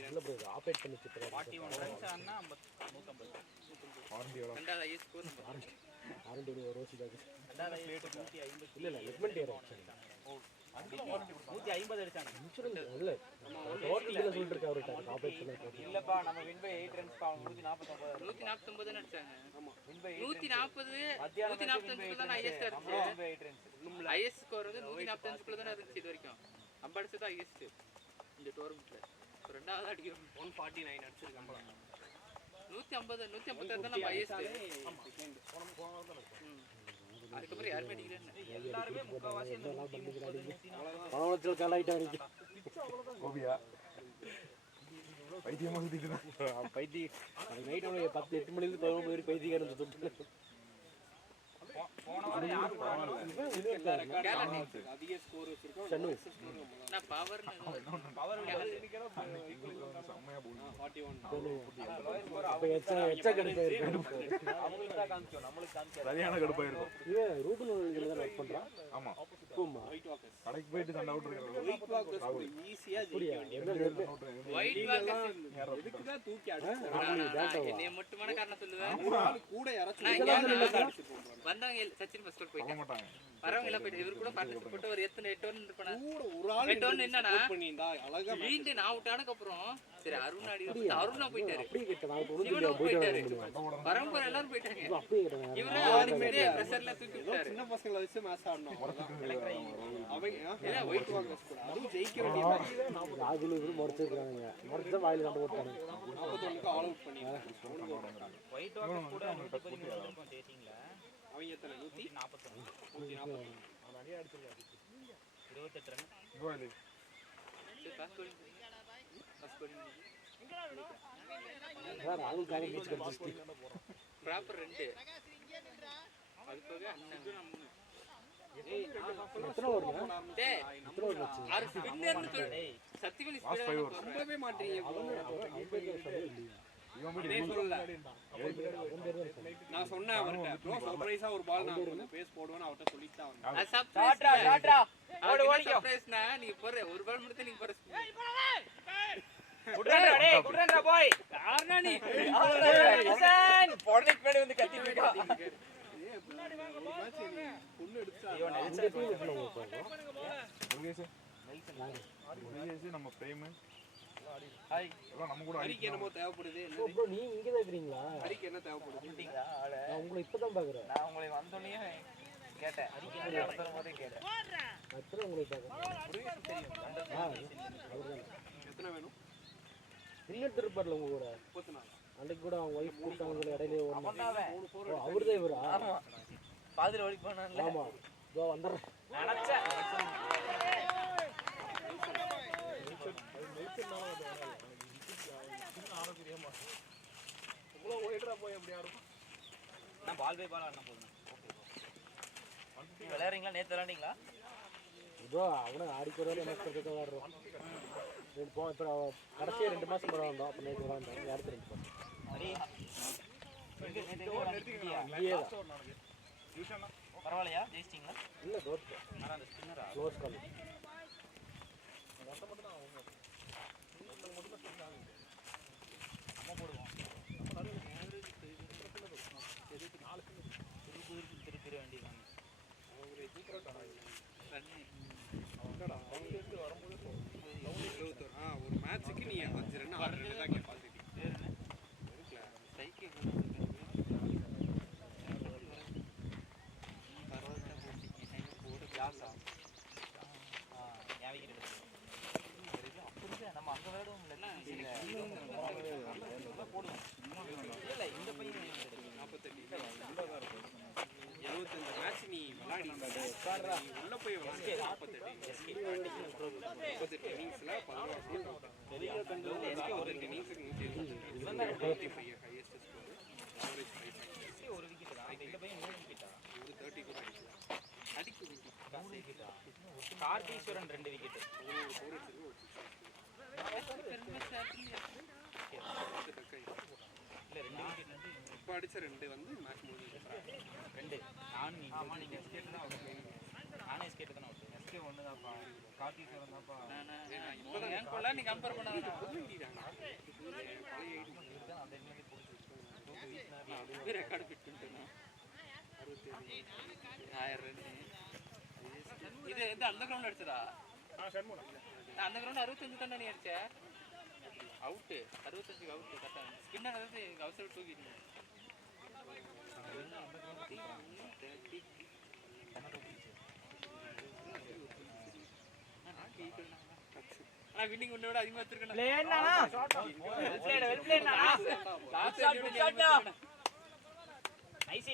இல்ல ப்ரோ ஆப்ரேட் பண்ணி வச்சிருக்கேன். 41 ரன்ஸ் ஆனா 150. வாரண்டி எவ்வளவு? ரெண்டாவது ஐஎஸ் ஸ்கோர் ஆரண்டி ஒரு ரோசி டாக். ரெண்டாவது பிளேட் 150. இல்ல லெக்மெண்ட் ஏர் ஆக்சுவலி 150 அடிச்சாங்க. இன்சூரன்ஸ் இல்ல டோட்டல் பில்ல சொல்லிட்டு இருக்க அவர்ட்ட ஆப்ரேட் பண்ணி. இல்லப்பா நம்ம வின் பை 8 ரன்ஸ் பா 149. 149 அடிச்சாங்க. ஆமா வின் பை 140 145 தான் ஐஎஸ் இருந்துச்சு. Win by 8 runs. IS score வந்து 145 குள்ள தான் இருந்துச்சு இது வரைக்கும். நம்ம அடிச்சது ஐஎஸ் இந்த டோர்னமெண்ட்ல. ரெண்டாவது அடிக்கிறோம் 149 அடிச்சிருக்காங்க. 150 156 தான் நம்ம ஐஎஸ். அதுக்கப்புறம் யாருமே அடிக்கல. எல்லாரும் முக்காவாசி அந்த 130 பணவச்சல் காலாயிட்டா இருக்கு. கோபியா பைத்தியமா சுத்திட்டு பைத்தி அது நைட் 10 8 மணில இருந்து 11 மணி பைத்தியக்காரன் சுத்திட்டு. போன வாரம் யார் போறாங்க? அதிக ஸ்கோர் வச்சிருக்கோம். நான் பவர் செம்மையா போடுங்க. 41 அப்ப எச்சா கடுப்பா இருக்கு. அவங்களுக்கு தான் காமிச்சோம் நம்மளுக்கு காமிச்சோம். சரியான கடுப்பா இருக்கும். இவன் ரூபன் இதுல தான் ஒர்க் பண்றான். ஆமா சும்மா கடைக்கு போயிட்டு சண்டை விட்டுருக்காங்க. ஒயிட் வாக்கர்ஸ் ஈஸியா புரியா ஜெயிக்க என்ன ஒயிட் வாக்கர்ஸ் எதுக்கு தான் தூக்கி அடிச்சு என்னைய மட்டுமான காரணம் சொல்லுவேன். ஒரு ஆள் கூட யாராச்சும் நான் இங்க வந்தாங்க சச்சின் ஃபர்ஸ்ட் போக போயிட்டேன். மாட்டாங்க. வரவங்க எல்லாம் போயிட்டு இவர் கூட பார்ட்டிசிபேட் போட்டு ஒரு எத்தனை 8 ரன் இருப்பானா. கூட ஒரு ஆள் 8 ரன் என்னன்னா பண்ணியிருந்தா அழகா வீண்டு நான் அவுட் ஆனதுக்கு அப்புறம் சரி அருண் ஆடி அருணா போயிட்டாரு. அப்படியே கிட்ட நான் கொண்டு இவனும் போயிட்டாரு. போயிட்டாரு. வரவங்க எல்லாரும் போயிட்டாங்க. அப்படியே கிட்ட இவரே ஆடிமே பிரஷர்ல தூக்கி விட்டாரு. சின்ன பசங்களை வச்சு மேட்ச் ஆடணும். அவங்க இல்ல ஒயிட் வாக்கர்ஸ் கூட அதுவும் ஜெயிக்க வேண்டிய மேட்ச். ராகுல் இவரு முடிச்சிருக்காங்க. முடிச்சா வாயில சண்டை போட்டாங்க. 41க்கு ஆல் அவுட் பண்ணிட்டாங்க. ஒயிட் வாக்கர்ஸ் கூட 113 இருக்கும் டேட்டிங்ல. அவங்க எத்தனை 141 140 அவன் அடியா அடிச்சிருக்காரு. 28 ரன். கோலி சரி பாஸ் பண்ணி பாஸ் பண்ணி ராகுல் காக பீச் கடிச்சிட்டு. ப்ராப்பர் 2 அது போக அண்ணன் எத்தனை ஓவர் டேய் எத்தனை ஓவர் வச்சு ஆறு ஸ்பின்னர்னு சொல்லு. சத்தியவலி ஸ்பின்னர் ரொம்பவே மாட்டீங்க. இவன் போய் இதே சொல்லல. நான் சொன்னேன் அவர்ட்ட ப்ரோ சர்ப்ரைஸா ஒரு பால் நான் கொஞ்சம் பேஸ் போடுவேன் அவர்ட்ட சொல்லிட்டு வந்தேன். ஷாட்ரா ஷாட்ரா ஓடு ஓடிக்கோ. சர்ப்ரைஸ்னா நீங்க போற ஒரு பால் மட்டும் நீங்க போற குட்ரன்டா டேய் குட்ரன்டா பாய். யாரனா நீ கிஷன் போர்னிக் மேல வந்து கத்திட்டு இருக்கா. முன்னாடி வாங்க ஒரு மேட்ச் நீ பொண்ணு எடுத்தா இந்த டீம் எத்தனை ஓவர் போகும்? முருகேஷ் முருகேஷ் நம்ம பிரேம் ஹாய் நம்ம கூட ஹரிக்கு என்னமோ தேவைப்படுது. ஓ ப்ரோ நீ இங்க தான் இருக்கீங்களா? ஹரிக்கு என்ன தேவைப்படுது? வந்துட்டீங்களா ஆளு? நான் உங்களை இப்பதான் பாக்குறேன். நான் உங்களை வந்தோனே கேட்டேன். அடிக்கடி வரும்போதே கேட்டேன். அப்புறம் உங்களை பாக்குறேன். முருகேஷ் தெரியும். அவர்தான். எத்தனை வேணும்? இன்னொருத்தர் இருப்பார்ல உங்க கூட 34. அன்னைக்கு கூட அவங்க ஒய்ஃப் கூப்பிட்டாங்க இடையில ஒண்ணு. அவன்தான் அவர்தான் இவரா? ஆமா பாதில ஓடி போனான்ல. ஆமா இதோ வந்துடுறேன். நினைச்சேன் இவ்வளவு ஓடிடுறா போய் எப்படி யாரும் நான் பால் பை பால் ஆடணும் போதும். ஓகே விளையாடுறீங்களா? நேத்து விளையாண்டீங்களா? இதோ அவனை ஆடிக்கிறவரை என்ன சொல்றதுக்கு விளையாடுறோம். இப்போ கடைசியா 2 மாசம் முறை வந்தோம். அப்ப நேற்று விளையாண்டோம். அடுத்த 2 மாசம் பரவாயில்லையா? ஜெயிச்சிட்டீங்களா? இல்ல தோத்து ஆனா அந்த ஸ்பின்னரா க்ளோஸ் கால். நம்ம போடுவோம். திருப்பிட வேண்டியதாங்க. ஒரு மேட்ச்சுக்கு நீ 5 ரன் 6 ரன் தான் கேட்பாங்க. சைக்கிள் உள்ள போய் விளாண்டு 48 இன்னிங்ஸ்ல 11 ஒரு இன்னிங்ஸ்க்கு 175 ஹையஸ்ட் ஸ்கோர் ஆவரேஜ் 5 ஒரு விக்கெட் தான் இந்த பையன் 3 விக்கெட்டா ஒரு 30 கூட அடிக்கும் கார்த்தீஸ்வரன் 2 விக்கெட் ஒரு ஃபோர் அடிச்சிருக்கு ஒரு இல்ல 2 விக்கெட் வந்து இப்போ அடிச்ச 2 வந்து மேட்ச் முடிஞ்சிருக்கு 2 நானும் நீங்க ஸ்கேட் தான் அவுட் நானே ஸ்கேட் தான் அவுட் எஸ்கே ஒன்னு தான்ப்பா கார்த்தீஸ்வரன் தான்ப்பா இப்போதான் என் கொள்ள நீ கம்பேர் பண்ணாத புரிஞ்சுக்கிட்டாங்க பழைய ஐடி அந்த இன்னைக்கு இது ரெக்கார்ட் ஃபிட் பண்ணிட்டேன் 1000 ரன் இது எந்த அந்த கிரவுண்ட் அடிச்சதா அந்த கிரவுண்ட் 65 தானே நீ அடிச்ச அவுட் 65 அவுட் கரெக்டா ஸ்பின்னர் அதாவது அவசர தூக்கிட்டு ஆனா வின்னிங் உன்னோட அதிகமா வச்சிருக்கேன் லேனானா வெல் பிளேனா லாஸ்ட் ஷாட்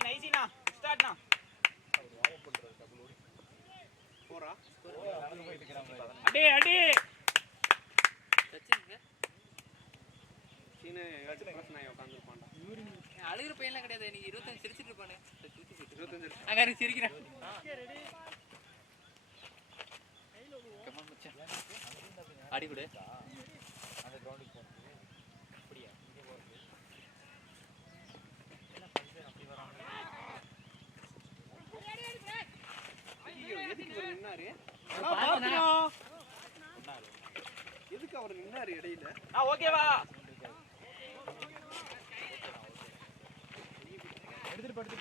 நைசினா ஸ்டார்ட்னா போறா அடி சச்சின் சீன எக்ஸ்பிரஸ் நான் உட்கார்ந்துருப்பான்டா அழுகிற பையன்லாம் கிடையாது நீங்க 25 சிரிச்சிட்டு இருப்பானே 25 அங்க சிரிக்கிறேன் அடி கூட அந்த கிரவுண்டுக்கு போறது அப்படியே இங்க போறது என்ன ஃபங்க்ஷன் அப்படி வராங்க ஐயோ எதுக்கு அவர் நின்னாரு எதுக்கு அவர் நின்னாரு இடையில ஓகேவா எடுத்துட்டு படுத்து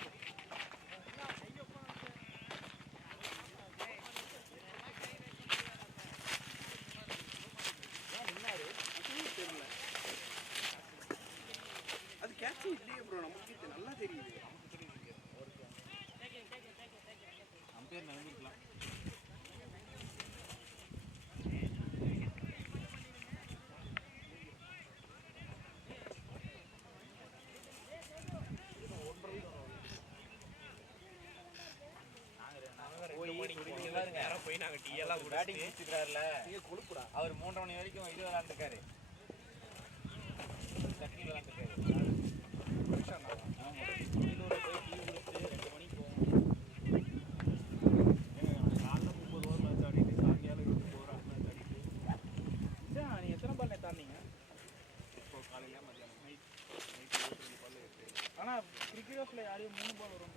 அது கேட்ச் இல்லையே ப்ரோ நமக்கு நல்லா தெரியுது அம்பேர் நடந்துக்கலாம் போய் நாங்க டீ எல்லாம் பேட்டிங் முடிச்சிருக்காருல அவர் 3:30 மணி வரைக்கும் இது விளையாண்டுருக்காரு சட்னி விளையாண்டுருக்காரு ஆமா இன்னொரு போய் டீ குடிச்சிட்டு 2 மணிக்கு போவோம் காலைல 30 ஓவர் மேட்ச் ஆடிட்டு சாயங்காலம் 24 ஓவர் மேட்ச் ஆடிட்டு நீ எத்தனை பால் தாண்டிங்க இப்போ காலையில மத்தியானம் நைட் 22 பால் ஆனா கிரிக்கெட் ஆஃப்ல யாரையும் 3 பால் வரும்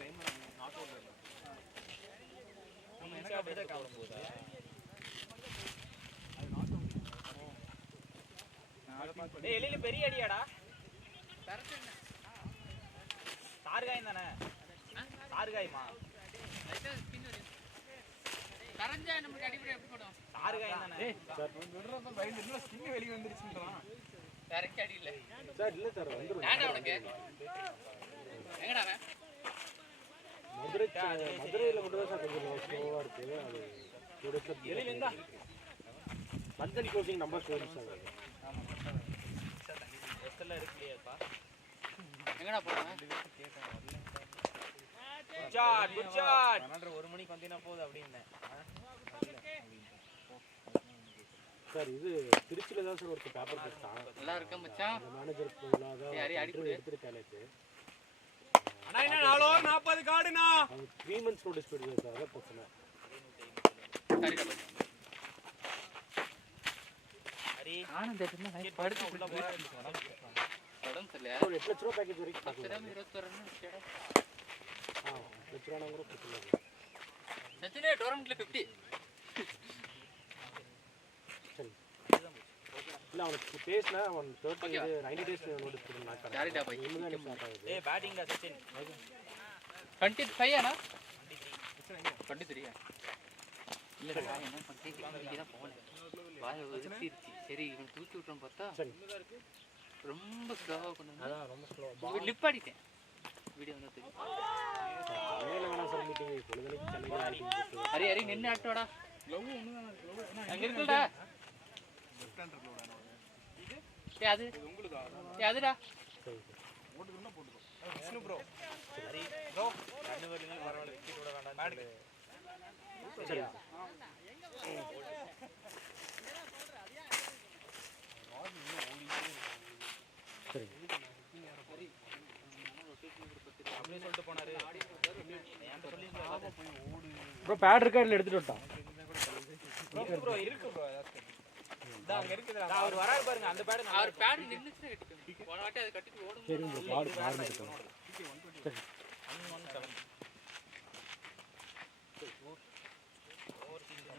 டைம் நாட் அவுட் இல்லை நம்ம என்ன அப்படியே காவலம் போதா டேய் எலில பெரிய அடியாடா தார்காயம் தானே தார்காயமா கரஞ்சா நமக்கு அடிப்படை எப்படி போடும் தார்காயம் தானே விடுறப்ப பயந்து என்ன ஸ்கின் வெளியே வந்துருச்சுன்றான் கரெக்ட் அடி இல்ல சார் இல்லை சார் வந்துடும் ஏன்டா உனக்கு எங்கடா அவன் மதுரையில் மட்டும் தான் சார் கொஞ்சம் ஸ்லோவாக இருக்குது அது கூட எலில மஞ்சள் கோச்சிங் நம்பர் ஸ்டோரிஸ் சார் வெஸ்டர்ல இருக்குலையாப்பா எங்கடா போறான் குட் ஷாட் 1 மணிக்கு வந்தீனா போகுது அப்படின்னேன் சார் இது திருச்சியில் தான் சார் ஒரு பேப்பர் போட்டான் நல்லா இருக்க மச்சான் அந்த மேனேஜர் சரி, அடி கொடு. எடுத்துருக்கேன் நேற்று அண்ணா என்ன 4 ஓவர் 40 காடுண்ணா அவங்க 3 months நோட்டீஸ் போடுது சார் அதான் பிரச்சனை சரிடா பா ஹரி ஆனந்த் என்ன படுத்து உள்ள போறா உடம்பு சரியில்லையா ஒரு 8 லட்ச ரூபா பேக்கேஜ் வரைக்கும் 10 ரூபா 21 ரூபா கேடா ஆ 8 லட்ச ரூபா கூட பிரச்சனை இல்லை சச்சினே டோர்னமெண்ட்ல 50 சரி இல்லை அவனுக்கு பேசினா அவன் 90 days நோட்டீஸ் கொடுத்து சரிடா பை இன்னும் ஸ்டார்ட் ஆகுது ஏய் பேட்டிங் டா சச்சின் 25 ஆனா 23 இல்லடா என்ன பண்ணிட்டு இங்க தான் போனேன் வாய் ஒதுக்கிருச்சு சரி இவன் தூக்கி விட்டுறோம் பார்த்தா சரி ரொம்ப ஸ்லோவா கொண்டு வந்து அதான் ரொம்ப ஸ்லோ நிப்பாட்டிட்டேன் வீடியோ வந்து தெரியும் வேலை வேணாம் சார் மீட்டிங் பொழுதுனைக்கு சென்னையில் ஹரி ஹரி நின்று ஆட்டோடா க்ளவ் ஒன்று தான் க்ளவ் அங்க இருக்குடா லெஃப்ட் ஹேண்டர் க்ளவ் ஏய் அது உங்களுதா ஏய் அதுடா சரி போட்டுக்கணும்னா போட்டுக்கோ விஷ்ணு ப்ரோ ப்ரோ கண்ணு வரலனா பரவாயில்ல விக்கெட் விட வேண்டாம் சரியா சரி அப்படியே சொல்லிட்டு போனாரு என்கிட்ட சொல்லிருக்காரு ப்ரோ பேட் இருக்கா இல்லை எடுத்துட்டு விட்டான் ப்ரோ இருக்கு ப்ரோ இதா அங்க இருக்குதுடா அவர் வராரு பாருங்க அந்த பேட் அவர் பேட் நின்னுச்சு கட்டிக்கணும் போன வாட்டி அதை கட்டிட்டு ஓடும் சரி ப்ரோ பாடு பாடு எடுத்துக்கலாம்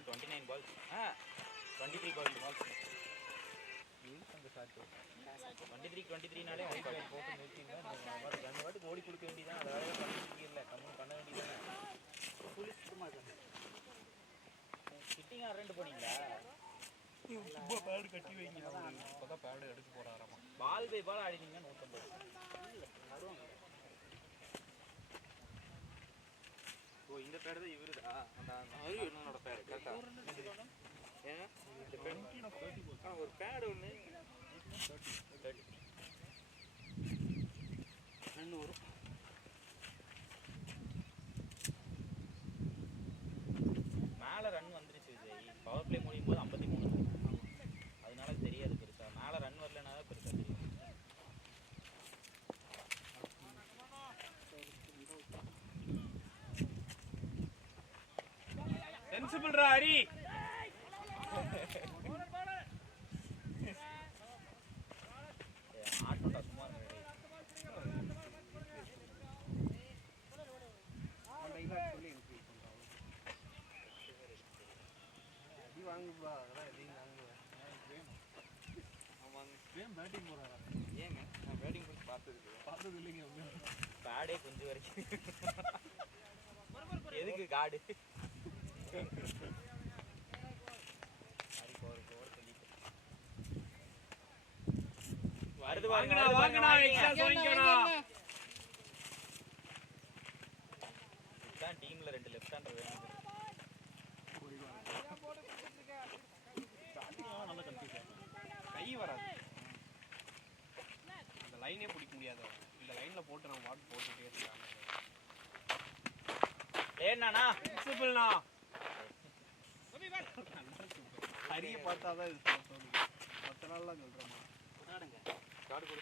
29 balls 23 balls 23 நாளே போட்டு நிறுத்தினா ரெண்டு வாட்டுக்கு ஓடி கொடுக்க வேண்டியதான் அதை வேலை பண்ணிருக்கீங்கல்ல கம்மன் பண்ண வேண்டியதானே சிட்டிங் ரெண்டு போனீங்களா ரொம்ப பேட் கட்டி வைங்க அப்பதான் பேட் எடுக்க போறாராமா பால் பை பால் ஆடினீங்க 150 ஓ இந்த பேட் தான் இவருதா அந்த என்னோட பேட் கரெக்ட்டா ஏன் இந்த பேட் ஒரு பேட் ஒன்னு 30 ரெண்டு வரும் மேல ரன் வந்துருச்சு விஜய் பவர் பிளே முடியும் போது 53 அதனால தெரியாது பெருசா மேல ரன் வரலனா பெருசா தெரியும் சென்சிபிள் ரா ஹரி ஆட்டோடா சும்மா ஏங்க நான் பேட்டிங் பண்ணி பார்த்தது இல்லைங்க பேடே கொஞ்சம் வரைக்கும் எதுக்கு காடு வருது வாங்கடா எக்ஸ்ட்ரா சொல்லிக்கடா இதான் டீம்ல ரெண்டு லெஃப்ட் ஹேண்டர் வேணும் கை வராது அந்த லைனே பிடிக்க முடியாது இந்த லைன்ல போட்டு நம்ம வாட் போட்டுட்டே இருக்காங்க ஏன்னானா பிரின்சிபல்னா ஹரிய பார்த்தாதான் இது தோணுது மற்ற நாள்லாம் சொல்றேம்மா கார்டு கொடு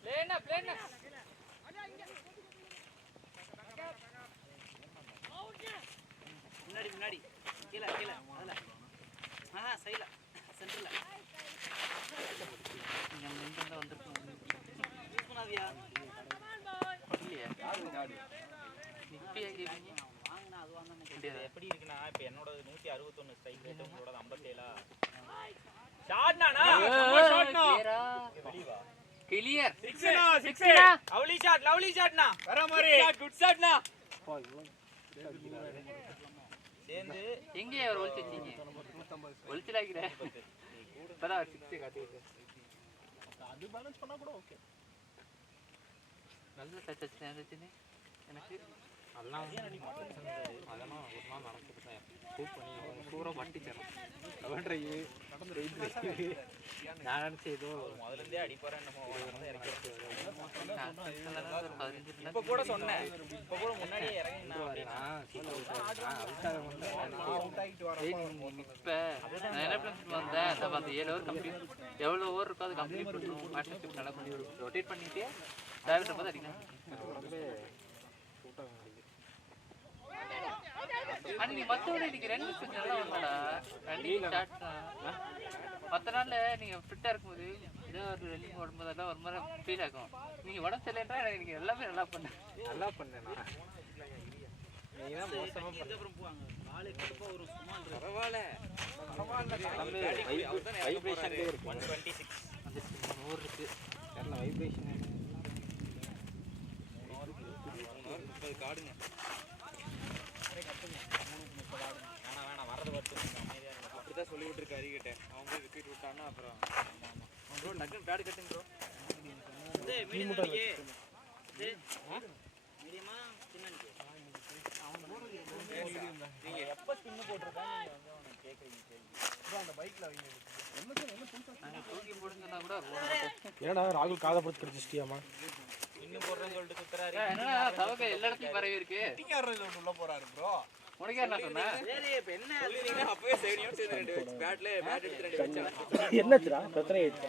பிளேனா முன்னாடி கீழே அதுல சைடுல சென்டர்ல இங்க நின்று வந்திருக்கோம் யூஸ் பண்ணாதியா இல்லையா வாங்கினா அது வாங்கினா எப்படி இருக்குன்னா இப்ப என்னோட 161 ஸ்ட்ரைக் ரேட் உங்களோட 57 ஷாட்னானா வெளிவா கிளியர் சிக்ஸ்னா லவ்லி ஷாட்னா வர மாதிரி குட் ஷாட்னா சேர்ந்து எங்க அவர் ஒளிச்சிட்டீங்க ஒளிச்சிடாக்கிற இப்பதான் 6 காட்டிட்டு அது பேலன்ஸ் பண்ணா கூட ஓகே நல்ல டச் இருந்துச்சுன்னு எனக்கு அதெல்லாம் அதெல்லாம் ஒரு நாள் நடக்குது தான் ப்ரூவ் பண்ணி சூறாக மட்டித்தரேன் கவன்ட்ரையு நான் நினச்சி ஏதோ முதல்ல இருந்தே அடிப்பாரு நம்ம பதினஞ்சு இப்ப கூட சொன்னேன் இப்ப கூட முன்னாடியே இறங்கினா இப்போ நான் என்ன பண்ணிட்டு வந்தேன் நம்ம அந்த 7 ஓவர் கம்ப்ளீட் எவ்வளோ ஓவர் இருக்கோ அது கம்ப்ளீட் பண்ணணும் பார்ட்னர்ஷிப் நல்லா பண்ணி ரொட்டேட் பண்ணிட்டு டிரைவர் பார்த்து அடிக்கலாம் அன்னைக்கு மற்றோட இன்னைக்கு ரெண்டு கொஞ்சம் நல்லா வந்தாடா ரன்னிங் ஸ்டார்ட் மற்ற நாளில் நீங்கள் ஃபிட்டாக இருக்கும்போது ஏதோ ஒரு ரன்னிங் ஓடும்போதெல்லாம் ஒரு மாதிரி ஃபீல் ஆகும் நீங்கள் உடம்பு சரியில்லைன்றா எனக்கு எல்லாமே நல்லா பண்ணேன் நீ தான் மோசமாக பரவாயில்ல வைப்ரேஷன்லேயே இருக்கு 126 அந்த 3 ஓவர் இருக்குது தெரியல வைப்ரேஷன் காடுங்க வேணாம் வரது வருது அப்படிதான் சொல்லி விட்டுருக்கு அறிகிட்ட அவன் போய் விக்கெட் விட்டான்னா அப்புறம் ப்ரோ டக்குன்னு பேட் கட்டுங்க ப்ரோ மீடியமா சின்ன ஏன்னா ராகுல் காதை பொறுத்து கிடைச்சிட்டியாமா? இன்னும் போடுறேன்னு சொல்லிட்டு சுத்துறாரு. என்னடா தவக்க எல்லா இடத்துலயும் பரவி இருக்கு. உள்ள போறாரு ப்ரோ. உனக்கு என்ன சொன்னா? சரி இப்ப என்ன சொல்லிருந்தீங்கன்னா அப்பவே சேனியோட சேர்ந்து ரெண்டு பேட் எடுத்து ரெண்டு வச்சான். என்னச்சுடா பிரச்சனை ஆயிடுச்சு?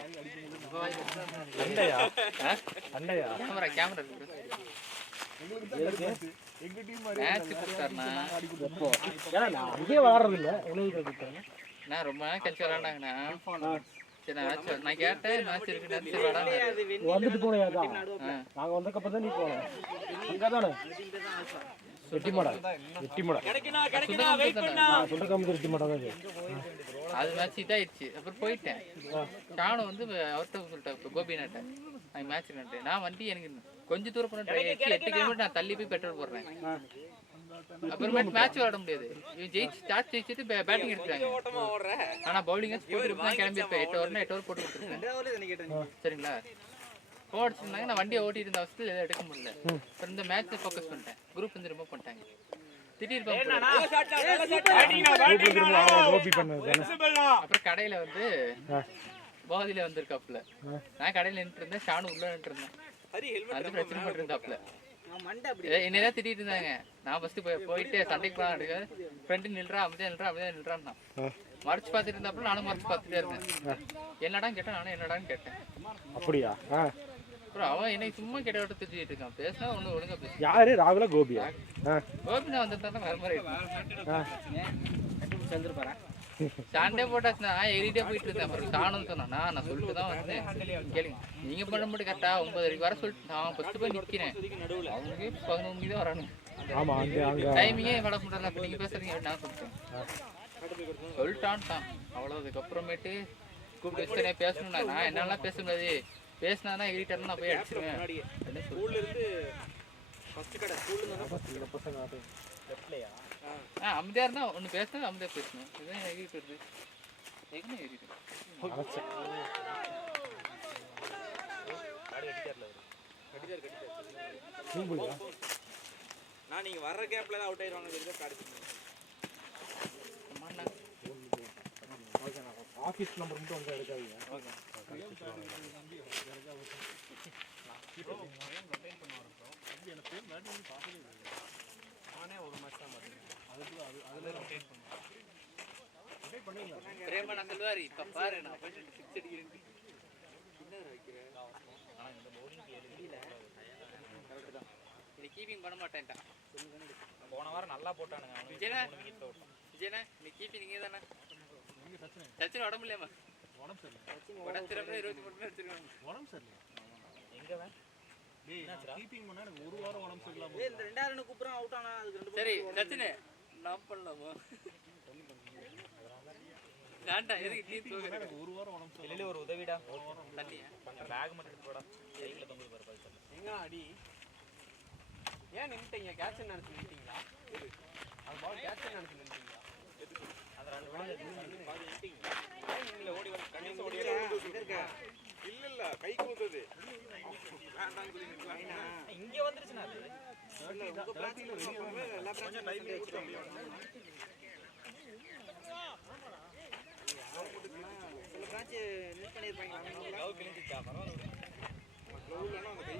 அண்டையா அண்டையா கேமரா இருக்கு. மேட்ச் கூப்பிட்டாருண்ணா. எப்போ? ஏன்னா நான் அங்கேயே விளாட்றது இல்லை, உணவு கூப்பிட்டாங்க. நான் ரொம்ப நாள் கழிச்சு விளாண்டாங்கண்ணா. சரி நான் கேட்டேன் மேட்ச் இருக்குன்னு விளாடாங்க. வந்துட்டு போனேன் தான். நாங்கள் வந்ததுக்கப்புறம் தான் நீ போனேன். அங்கே தானே வெட்டிமாடா வெட்டிமாடா சுண்டக்காமத்து வெட்டிமாடா தான் இது. அது மேட்ச் இதாயிடுச்சு. அப்புறம் போயிட்டேன். ஷானு வந்து அவர்கிட்ட சொல்லிட்டேன் கோபிநாட்ட நான் மேட்ச் நட்டு. நான் வண்டி எனக்கு கொஞ்சம் தூரம் போன 8 கிலோமீட்டர் நான் தள்ளி போய் பெட்ரோல் போடுறேன். அப்புறமேட்டு மேட்ச் விளாட முடியாது. இவன் ஜெயிச்சுட்டு பேட்டிங் எடுத்துட்டாங்க. ஆனா பவுலிங் போட்டு கிளம்பி இருப்பேன். 8 ஓவர்னா 8 ஓவர் போட்டு கொடுத்துருக்கேன். சரிங்களா போடிச்சிருந்தாங்க. நான் வண்டியை ஓட்டிட்டு இருந்த அவசரத்தில் எடுக்க முடியல. அப்புறம் இந்த மேட்ச்சை ஃபோக்கஸ் பண்ணிட்டேன். குரூப் வந்து ரிமூவ் பண்ணிட்டாங்க. திடீர்னு அப்புறம் கடையில வந்து போதியில வந்திருக்காப்புல. நான் கடையில நின்று இருந்தேன். ஷானு உள்ள நின்று இருந்தேன். அது பிரச்சனை பண்ணிட்டு இருந்தாப்புல. என்னதான் திட்டிட்டு இருந்தாங்க. நான் ஃபர்ஸ்ட் போயிட்டு சண்டைக்கு போனா ஃப்ரெண்டு நில்றா நில்றான்னா மறைச்சு பார்த்துட்டு இருந்தாப்புல. நானும் மறைச்சு பார்த்துட்டே இருந்தேன். என்னடான்னு கேட்டேன். நானும் என்னடான்னு கேட்டேன். அப்படியா? அப்புறம் அவன் என்னை சும்மா கிட்ட விட்டு திட்டிட்டு இருக்கான். பேசினா ஒண்ணு ஒழுங்கா பேச. யாரு ராகுலா கோபியா? கோபினா வந்திருந்தா வேற மாதிரி சேர்ந்துருப்பாரா? சண்டே போட்டாச்சுன்னா ஏறிட்டே போயிட்டு இருந்தேன். அப்புறம் சாணம் சொன்னா நான் சொல்லிட்டு தான் வந்தேன். கேளுங்க நீங்க பண்ண மட்டும் கரெக்டா 9 வரைக்கும் வர சொல்லிட்டு நான் ஃபர்ஸ்ட் போய் நிக்கிறேன். அவனுக்கு 11 மணிக்கு தான் வரானுங்க. ஆமா அங்க டைமிங்கே விட முடியல. அப்ப நீங்க பேசுறீங்க நான் சொல்லிட்டான்ட்டான். அவ்வளோ அதுக்கப்புறமேட்டு கூப்பிட்டு வச்சுனே பேசணும்னா நான் என்னெல்லாம் பேச முடியாது. பேசினா எகிரிட்டர்னா நான் போய் அடிச்சிருவேன். அமைதியா இருந்தா ஒண்ணு பேசணும். அமைதியா பேசணும். இதுதான் எகிரிட்டு எங்கே எகிரிட்டு நான் நீங்க வர்ற கேப்ல தான் அவுட் ஆயிடுவாங்க. ஆஃபீஸ் நம்பர் மட்டும் வந்து எடுக்காதீங்க. பிரேமா நான் சொல்லுவாரு இப்ப பாரு நான் போயிட்டு 6 அடிக்கிறேன். இது கீப்பிங் பண்ண மாட்டேன்ட்டான். போன வாரம் நல்லா போட்டானுங்க. விஜயனா நீ கீப்பிங் நீங்க தானே? சச்சின் உடம்பு இல்லையாமா? உடம்பு சரியில்லை. உடம்பு சரியில்லை 23 எடுத்துருக்காங்க. உடம்பு சரியில்லை. எங்க கீப்பிங் பண்ணா எனக்கு ஒரு வாரம் உடம்பு சரியில்லாம. இந்த 2 ரன் கூப்பிடுறான் அவுட் ஆனா அதுக்கு 2 சரி சச்சின் நான் பண்ணலாமா? வேண்டா எதுக்கு டீம் தூக்குற? எனக்கு ஒரு வாரம் உடம்பு சரியில்லை. இல்ல ஒரு உதவிடா. தண்ணியா பேக் மட்டும் எடுத்து போடா. கையில தொங்குது பாரு பல்ல. எங்க அடி ஏன் நின்னுட்டீங்க? கேட்ச் நினைச்சு நின்னுட்டீங்களா? அது பால் கேட்ச் நினைச்சு நின்னுட்டீங்களா? அது ரெண்டு பால் நின்னுட்டீங்க. நீங்க ஓடி வந்து கண்டிப்பா ஓடி இல்ல கைக்கு வந்தது. இங்க வந்துருச்சுனா அது. உங்க பிரான்ச்ல எல்லா பிரான்ச்சும் டைம் கொடுத்தாங்க. சில பிரான்ச் மிஸ் பண்ணிருப்பாங்க. லவ் கிழிஞ்சிச்சா பரவாயில்லை. லவ்லனா அந்த கை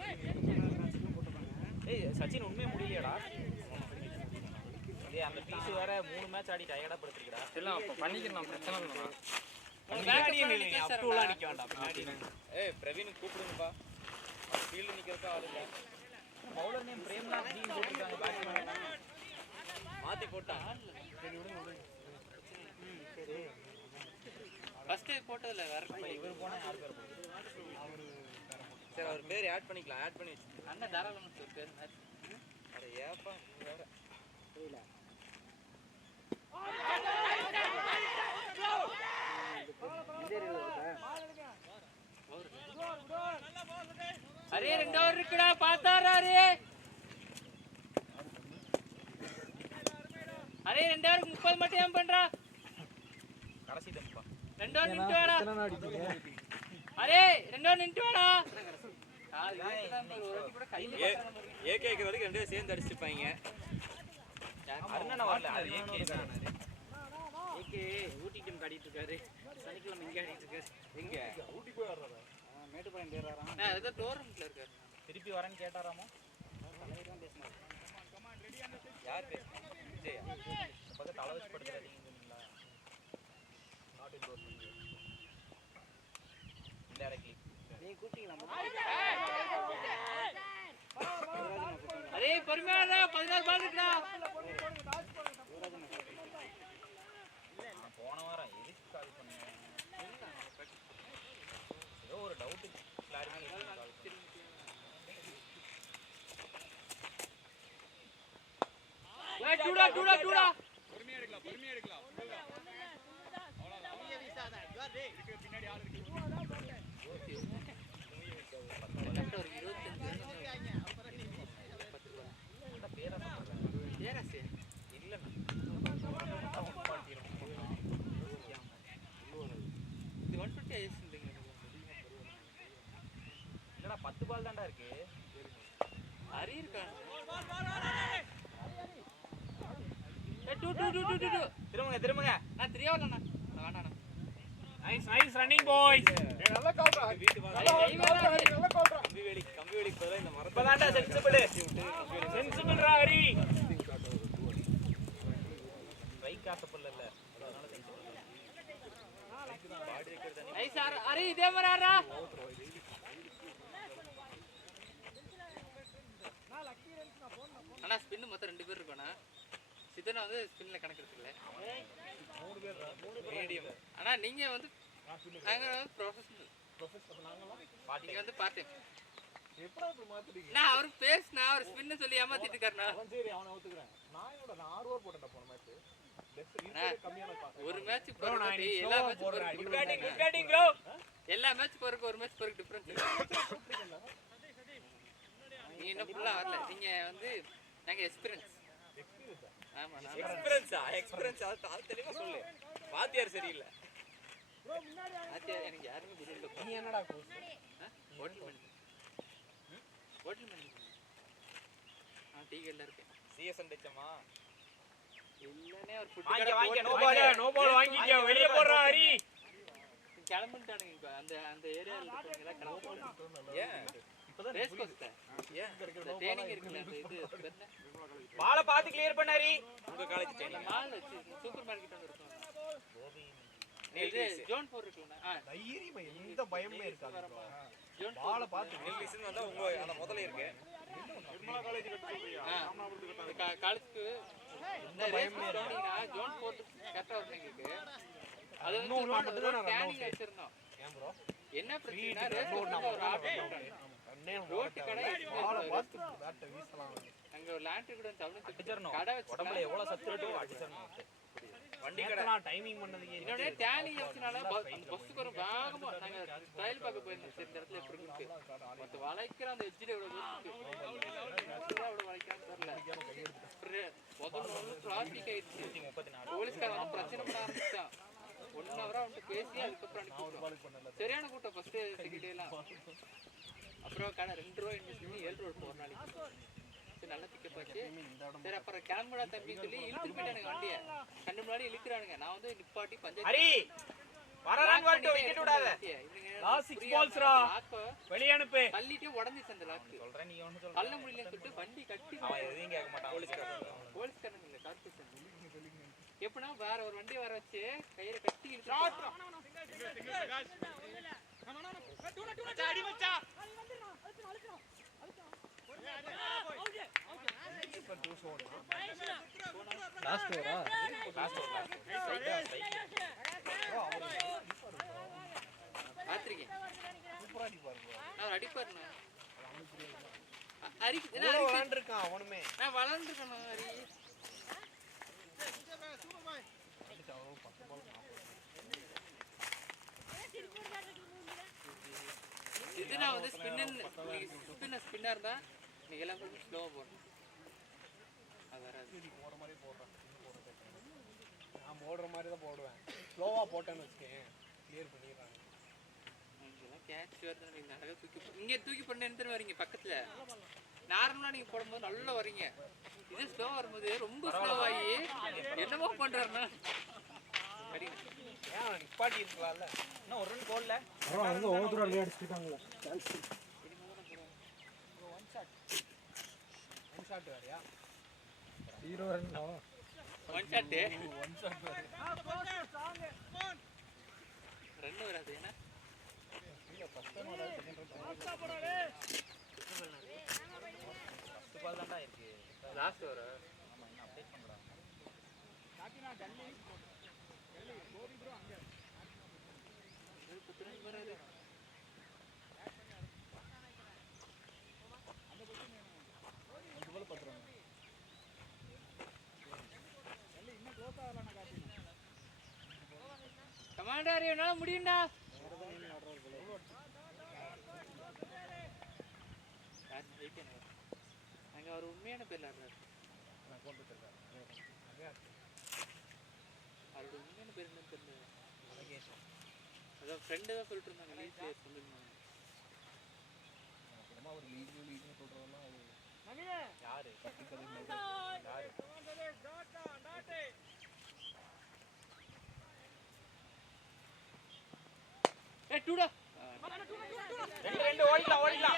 ஏய் சச்சின் உண்மையே முடியலையாடா? டேய் அந்த பீஸ் வேற 3 மேட்ச் ஆடி டயர்டா படுத்துறீங்கடா. இல்ல அப்ப பண்ணிக்கலாம் பிரச்சனை இல்ல. பின்னாடி நீங்க அப்ரூவலா நிக்க வேண்டாம். பின்னாடி ஏய் பிரவீன் கூப்பிடுங்கப்பா. ஃபீல்ட் நிக்கிறதுக்கு ஆள் இல்ல. பவுலர் நேம் பிரேம்நாத் டீம் போட்டுருக்காங்க பேட்ஸ்மேன். மாத்தி போட்டான். சரி ஃபர்ஸ்ட் போட்டதுல வேற இவர் போனா யார் பேர் போடுறது? சரி அவர் பேர் ஆட் பண்ணிக்கலாம். ஆட் பண்ணி அண்ணா தாராளமா பேர் மேட்ச். அட ஏப்பா வேற புரியல. அரே 2 ஓவர் இருக்குடா பாத்தாரா அரே. அரே 2 ஓவருக்கு 30 மட்டும் ஏன் பண்றா? கடைசி தம்பா 2 ஓவர் நின்னு வாடா. அரே 2 ஓவர் நின்னு வாடா. ஏகேக்கு வரைக்கும் ரெண்டு சேர்ந்து அடிச்சிருப்பாங்க. அருணா வரல. அது ஏகே தான். ஏகே ஊட்டி டீம் காட்டிட்டு இருக்காரு. சனிக்கிழமை இங்கே ஆடிட்டு இருக்காரு. எங்க ஊட்டி போய் வர்றாரா? மேட்டுப்பாளையம் போயிடுறாராம். நான் ஏதோ டோர்னமெண்ட்ல இருக்காரு. திருப்பி வரேன்னு கேட்டாராமா. தலைவர் தான் பேசினார். யார் பேசுறா? விஜயா பக்கத்து தலை வச்சு படுத்துறாதீங்கன்னு சொன்னீங்களா? இன்டைரக்ட்லி நீங்க கூப்பிட்டீங்களா? அதே பொறுமையா 16 பால் இருக்குடா. போன வாரம் எதுக்கு கால் பண்ணேன்? ஏதோ ஒரு டவுட் கிளாரிஃபிகேஷன் கால் ஏய் டூடா பொறுமையா எடுக்கலாம் பின்னாடி ஆள் இருக்கு. கரெக்டா ஒரு 25 பேராசே இல்லைண்ணா இது 150 ஐஸ்ன்றீங்க. இல்லடா 10 பால் தான்டா இருக்கு. ஹரி இருக்கான். ஏய் டூ திரும்புங்க நான் 3 வரலண்ணா. நான் வேண்டாண்ணா. Nice running boys. நல்லா கால்றா. வீட்டு வாங்க நல்லா கால்றா. கம்பி வேலிக்கு பதிலா இந்த மரத்தை தான்டா சென்சிபிள் சென்சிபிள்ரா ஹரி. ஸ்ட்ரைக் ஆசப்படல அதனால சென்சிபிள் பாடி வைக்கிறது நைஸ் ஹரி இதே மாதிரி ஆடுறா. அண்ணா ஸ்பின் மொத்தம் 2 பேர் இருக்கானா? சிதனா வந்து ஸ்பின்ல கணக்கு இருக்குல்ல. 3 பேர் மீடியம். ஆனா நீங்க வந்து நாங்க வந்து ப்ரொஃபஷனல் நீங்க வந்து பார்ட் டைம். எப்படா இப்படி மாத்திட்டீங்க? நான் அவர் பேசினா அவர் ஸ்பின் சொல்லி ஏமாத்திட்டு இருக்காருண்ணா. அவன் சரி அவனை ஒத்துக்கிறேன். நான் என்னோட 6 ஓவர் போட்டேன்டா போன மேட்ச். கம்மியான ஒரு மேட்ச் போறதுக்கு எல்லா மேட்ச் போறதுக்கு குட் பேட்டிங் ப்ரோ. எல்லா மேட்ச் போறதுக்கு ஒரு மேட்ச் போறதுக்கு டிஃபரன்ஸ். நீங்க இன்னும் ஃபுல்லா வரல. நீங்க வந்து நாங்க எக்ஸ்பீரியன்ஸ். ஆமா நான் எக்ஸ்பீரியன்ஸ் அது தெளிவா சொல்லு. வாத்தியார் சரியில்லை. எனக்கு யாருமே புரியல. நீ என்னடா கோஸ்? ஹோட்டல் மேனேஜ் நான் டீ கடையில் இருக்கேன். சிஎஸ்என் டச்சமா இல்லனே ஒரு ஃபுட் வாங்க நோ பால் வாங்கிக்க வெளிய போறா ஹரி. கிளம்பிட்டானுங்க இப்ப அந்த ஏரியால இருக்கவங்க எல்லாம் கிளம்பிட்டாங்க. ஏன் இப்பதான் ரேஸ் கோஸ்ல ஏன் ட்ரெய்னிங் இருக்குல அந்த இது என்ன பால பாத்து கிளியர் பண்ணாரி. உங்க காலேஜ் ட்ரெய்னிங் மால் வச்சு சூப்பர் மார்க்கெட் வந்து இருக்கும். இது ஜோன் 4 இருக்குல. தைரியமா எந்த பயமே இருக்காது. ஜோன் பால பாத்து நெல்லிசன் வந்தா உங்க அந்த முதல்ல இருக்கு. நிர்மலா காலேஜ் கட்டுறியா? ராமநாதபுரத்துக்கு கட்டுறியா? காலேஜ்க்கு இந்த பயமே இல்ல. ஜோன் 4 கரெக்ட்டா வரணுங்களுக்கு. அது வந்து மட்டும் தான் ட்ரெய்னிங் வச்சிருந்தோம். ஏன் ப்ரோ என்ன பிரச்சனை ரேஸ் ஒரு ஆப்ஷன் ரோட் கடை பால பாத்து பேட்ட வீசலாம். அங்க ஒரு லேண்ட் கூட தமிழ் அடிச்சறணும். கடை வச்சு உடம்புல எவ்வளவு சத்து இருக்கோ அடிச்சறணும். வண்டி கடை டைமிங் பண்ணதுக்கு இன்னொரு டேனிங் ஆப்ஷனால அந்த பஸ்ஸுக்கு ஒரு வேகமா நாங்க ட்ரையல் பார்க்க போயிருந்தோம். சரி இந்த இடத்துல எப்படி இருக்கு மொத்த வளைக்கிற அந்த எட்ஜ்ல எவ்வளவு தூரத்துக்கு எவ்வளவு வளைக்கிறான்னு தெரியல. முதல்ல டிராபிக் ஆயிடுச்சு. 34 போலீஸ்காரன் வந்து பிரச்சனை பண்ண ஆரம்பிச்சான். 1 ஹவரா வந்து பேசி அதுக்கப்புறம் அனுப்பிவிட்டோம். சரியான கூட்டம் ஃபர்ஸ்ட் செகண்ட் எல்லாம். அப்புறம் கடை 2 ரூபா இன்வெஸ்ட் பண்ணி 7 ரூபா போற நாளைக்கு. சரி நல்ல பிக்கப் ஆச்சு. சரி அப்புறம் கிளம்புடா தம்பின்னு சொல்லி இழுத்து போயிட்டானுங்க வண்டியை. கண்ணு முன்னாடி இழுக்கிறானுங்க. நான் வந்து நிப்பாட்டி பஞ்சாயத்து ஹரி வரறான் வந்து விக்கெட் விடாத. லாஸ்ட் 6 பால்ஸ்ரா. வெளிய அனுப்பு. தள்ளிட்டே உடைஞ்சிச்சு அந்த லாக்கு. சொல்றேன் நீ ஒன்னு சொல்ற. தள்ள முடியலன்னு சொல்லிட்டு வண்டி கட்டி அவன் எதையும் கேட்க மாட்டான் போலீஸ்காரங்க இல்ல கார்பரேஷன். எப்படின்னா வேற ஒரு வண்டி வர வச்சு கையில கட்டி இழுத்து அடி மச்சா. லாஸ்ட் ஓவரா பாத்திருக்கேன். சூப்பரா அடிப்பாரு ப்ரோ. நான் அடிப்பாருண்ணா. விளையாண்டுருக்கான் அவனுமே. நான் வளர்ந்துருக்கேன் ஹரி. இது நான் வந்து ஸ்பின்னா இருந்தா நீங்க எல்லாம் கொஞ்சம் ஸ்லோவா போடணும். அது வராது. நான் போடுற மாதிரி தான் போடுவேன். ஸ்லோவா போட்டேன்னு வச்சுக்கேன் கிளியர் பண்ணிடுறாங்க. இதெல்லாம் கேட்ச் வருது. நீங்க அழகா இங்கே தூக்கி பண்ண எடுத்துட்டு வரீங்க பக்கத்துல. நார்மலா நீங்க போடும்போது நல்லா வரீங்க. இது ஸ்லோவா வரும்போது ரொம்ப ஸ்லோவாகி என்னமோ பண்றாருன்னா ஏன் நிப்பாட்டி இருக்கலாம்ல? இன்னும் ஒரு ரன் போடல. அதான் வந்து ஒவ்வொருத்தரும் அப்படியே அடிச்சுட்டாங்களே சான்ஸ். ஒன் ஷாட் வேறயா? 0 ரன் தான். ஒன் ஷாட் ரன் வராது ஏன்னா ஃபர்ஸ்ட் பால் தான்டா இருக்கு. லாஸ்ட் வர ஆமா இன்னும் அப்டேட் பண்றாங்க. காத்தினா டல்லி கோபி ப்ரோ அங்க கமாண்டர் என்னால முடியும்டா. அங்க ஒரு உண்மையான பேர்ல ஆடுறாரு. அவரோட உண்மையான பேர் என்னன்னு தெரியல. அதான் ஃப்ரெண்டு தான் சொல்லிட்டு இருந்தாங்க லீவ் பிளேயர் சொல்லிருந்தாங்க. யாரு? ஏய் டூடா ரெண்டு ஓடிடலாம் ஓடிடலாம்.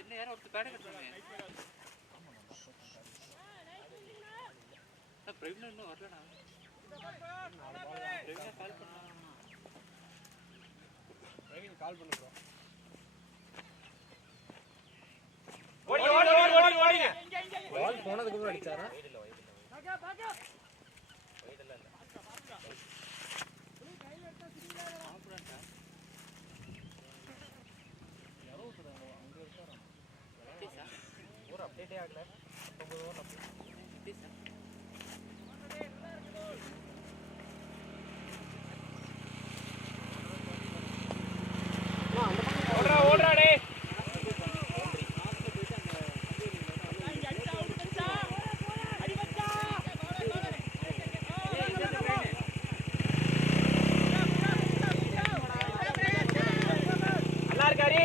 என்ன யாரும் ஒருத்தர் பேட கட்டுறாங்க. பிரவீன் இன்னும் வரலண்ணா. பிரவீனா கால் பண்ணா. பிரவீன் கால் பண்ணு ப்ரோ. ஓடி ஓடி ஓடி ஓடி ஓடிங்க. பால் போனதுக்கு அப்புறம் அடிச்சாரா? ஒரு அப்டேட்டே ஆகல. 19 ஓவர் அப்படி. ஓடுறா ஓடுறா டேய். நல்லா இருக்காரி.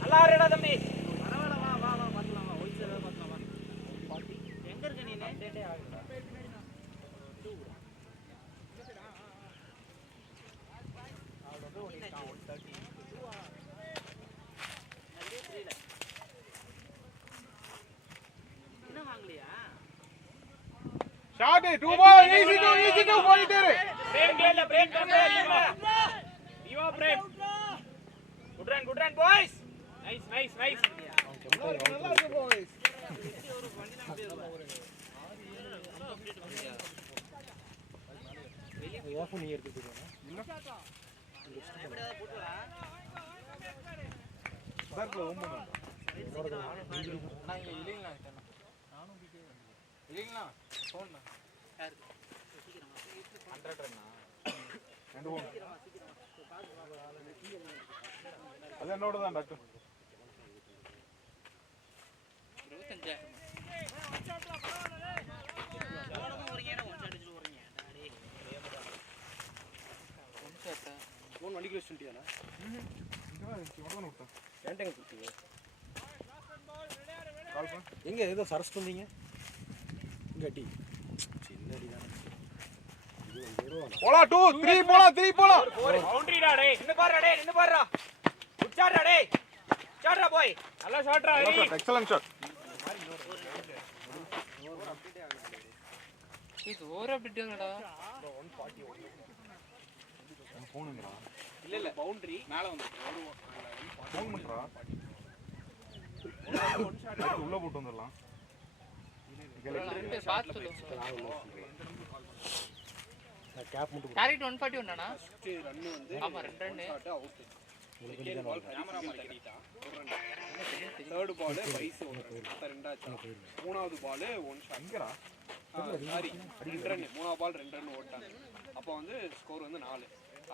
நல்லா இருடா தம்பி. பரவாயில்ல வா வா வா பார்த்துலாம் வா. ஒயிட் சைடு பார்த்துலாம் வா. எங்க இருக்க நீ? அப்டேட்டே ஆகல. இன்னும் வாங்கலையா? ஷாட் 2 பால் ஈஸி டு போயிட்டே இரு. பிரேக் இல்ல பிரேக் பண்ணல Eva break. Good run boys. Nice nice nice. நல்லா இருக்கு பாய்ஸ். ஆஃப் பண்ணி எடுத்துட்டு எப்படியாவது போட்டுடா. சர்க்குல ஓம் பண்ணு. நான் இங்க இல்லைங்களா கிட்டனா. நானும் பிகே இல்லைங்களா ஃபோன் யாரு 100 ரன்னா. 2 ஓம். அது என்னோட தான் டாக்டர். 25 எவ்வளவு வரீங்க? ஒன் ஷாட் அடிச்சு வரீங்க. டாடி. ஒன் ஷாட்டா ஃபோன் வண்டிக்கு வச்சுட்டியானா? கேண்டங்க குடுத்தீங்க. கால் பண்ணு. எங்க ஏதோ சரஸ்ட் வந்தீங்க? இங்க அடி. சின்ன அடி தான. இது வந்துருவானா? போலாம் 2 3 போலாம். பவுண்டரிடா டேய். நின்னு பாருடா. குட் ஷாட்டா டேய். ஷாட்ரா பாய். நல்ல ஷாட்ரா ஹரி. Excellent shot. இது ஓவர் அப்டேட் இல்லடா. போனுங்கடா. இல்ல இல்ல பவுண்டரி மேல வந்து போன் பண்றா. உள்ள போட்டு வந்துடலாம். ரெண்டு பாத்து சொல்லு. நான் கேப் மட்டும் டார்கெட் 141 னானா? ரன் வந்து ஆமா 2 run. Shot out. Second ball camera மார்க்கிட்டான். ஒரு ரன். தேர்ட் பால் வைஸ் ஒரு ரன். ரெண்டாச்சு. மூணாவது பால் ஒன் ஷாட். எங்கடா? Sorry 2 run. மூணாவது பால் 2 ரன் ஓட்டாங்க. அப்போ வந்து ஸ்கோர் வந்து 4.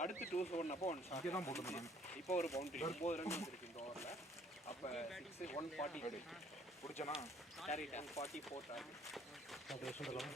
அடுத்து 2 ஓடுனப்போ ஒன் ஷாட். இங்கே தான் போட்டுருந்தாங்க. இப்போ ஒரு பவுண்டரி 9 ரன் வந்துருக்கு இந்த ஓவர்ல. அப்ப 6 140 பிடிச்சனா? Target 144 target. நான் பேச சொல்லலாம்.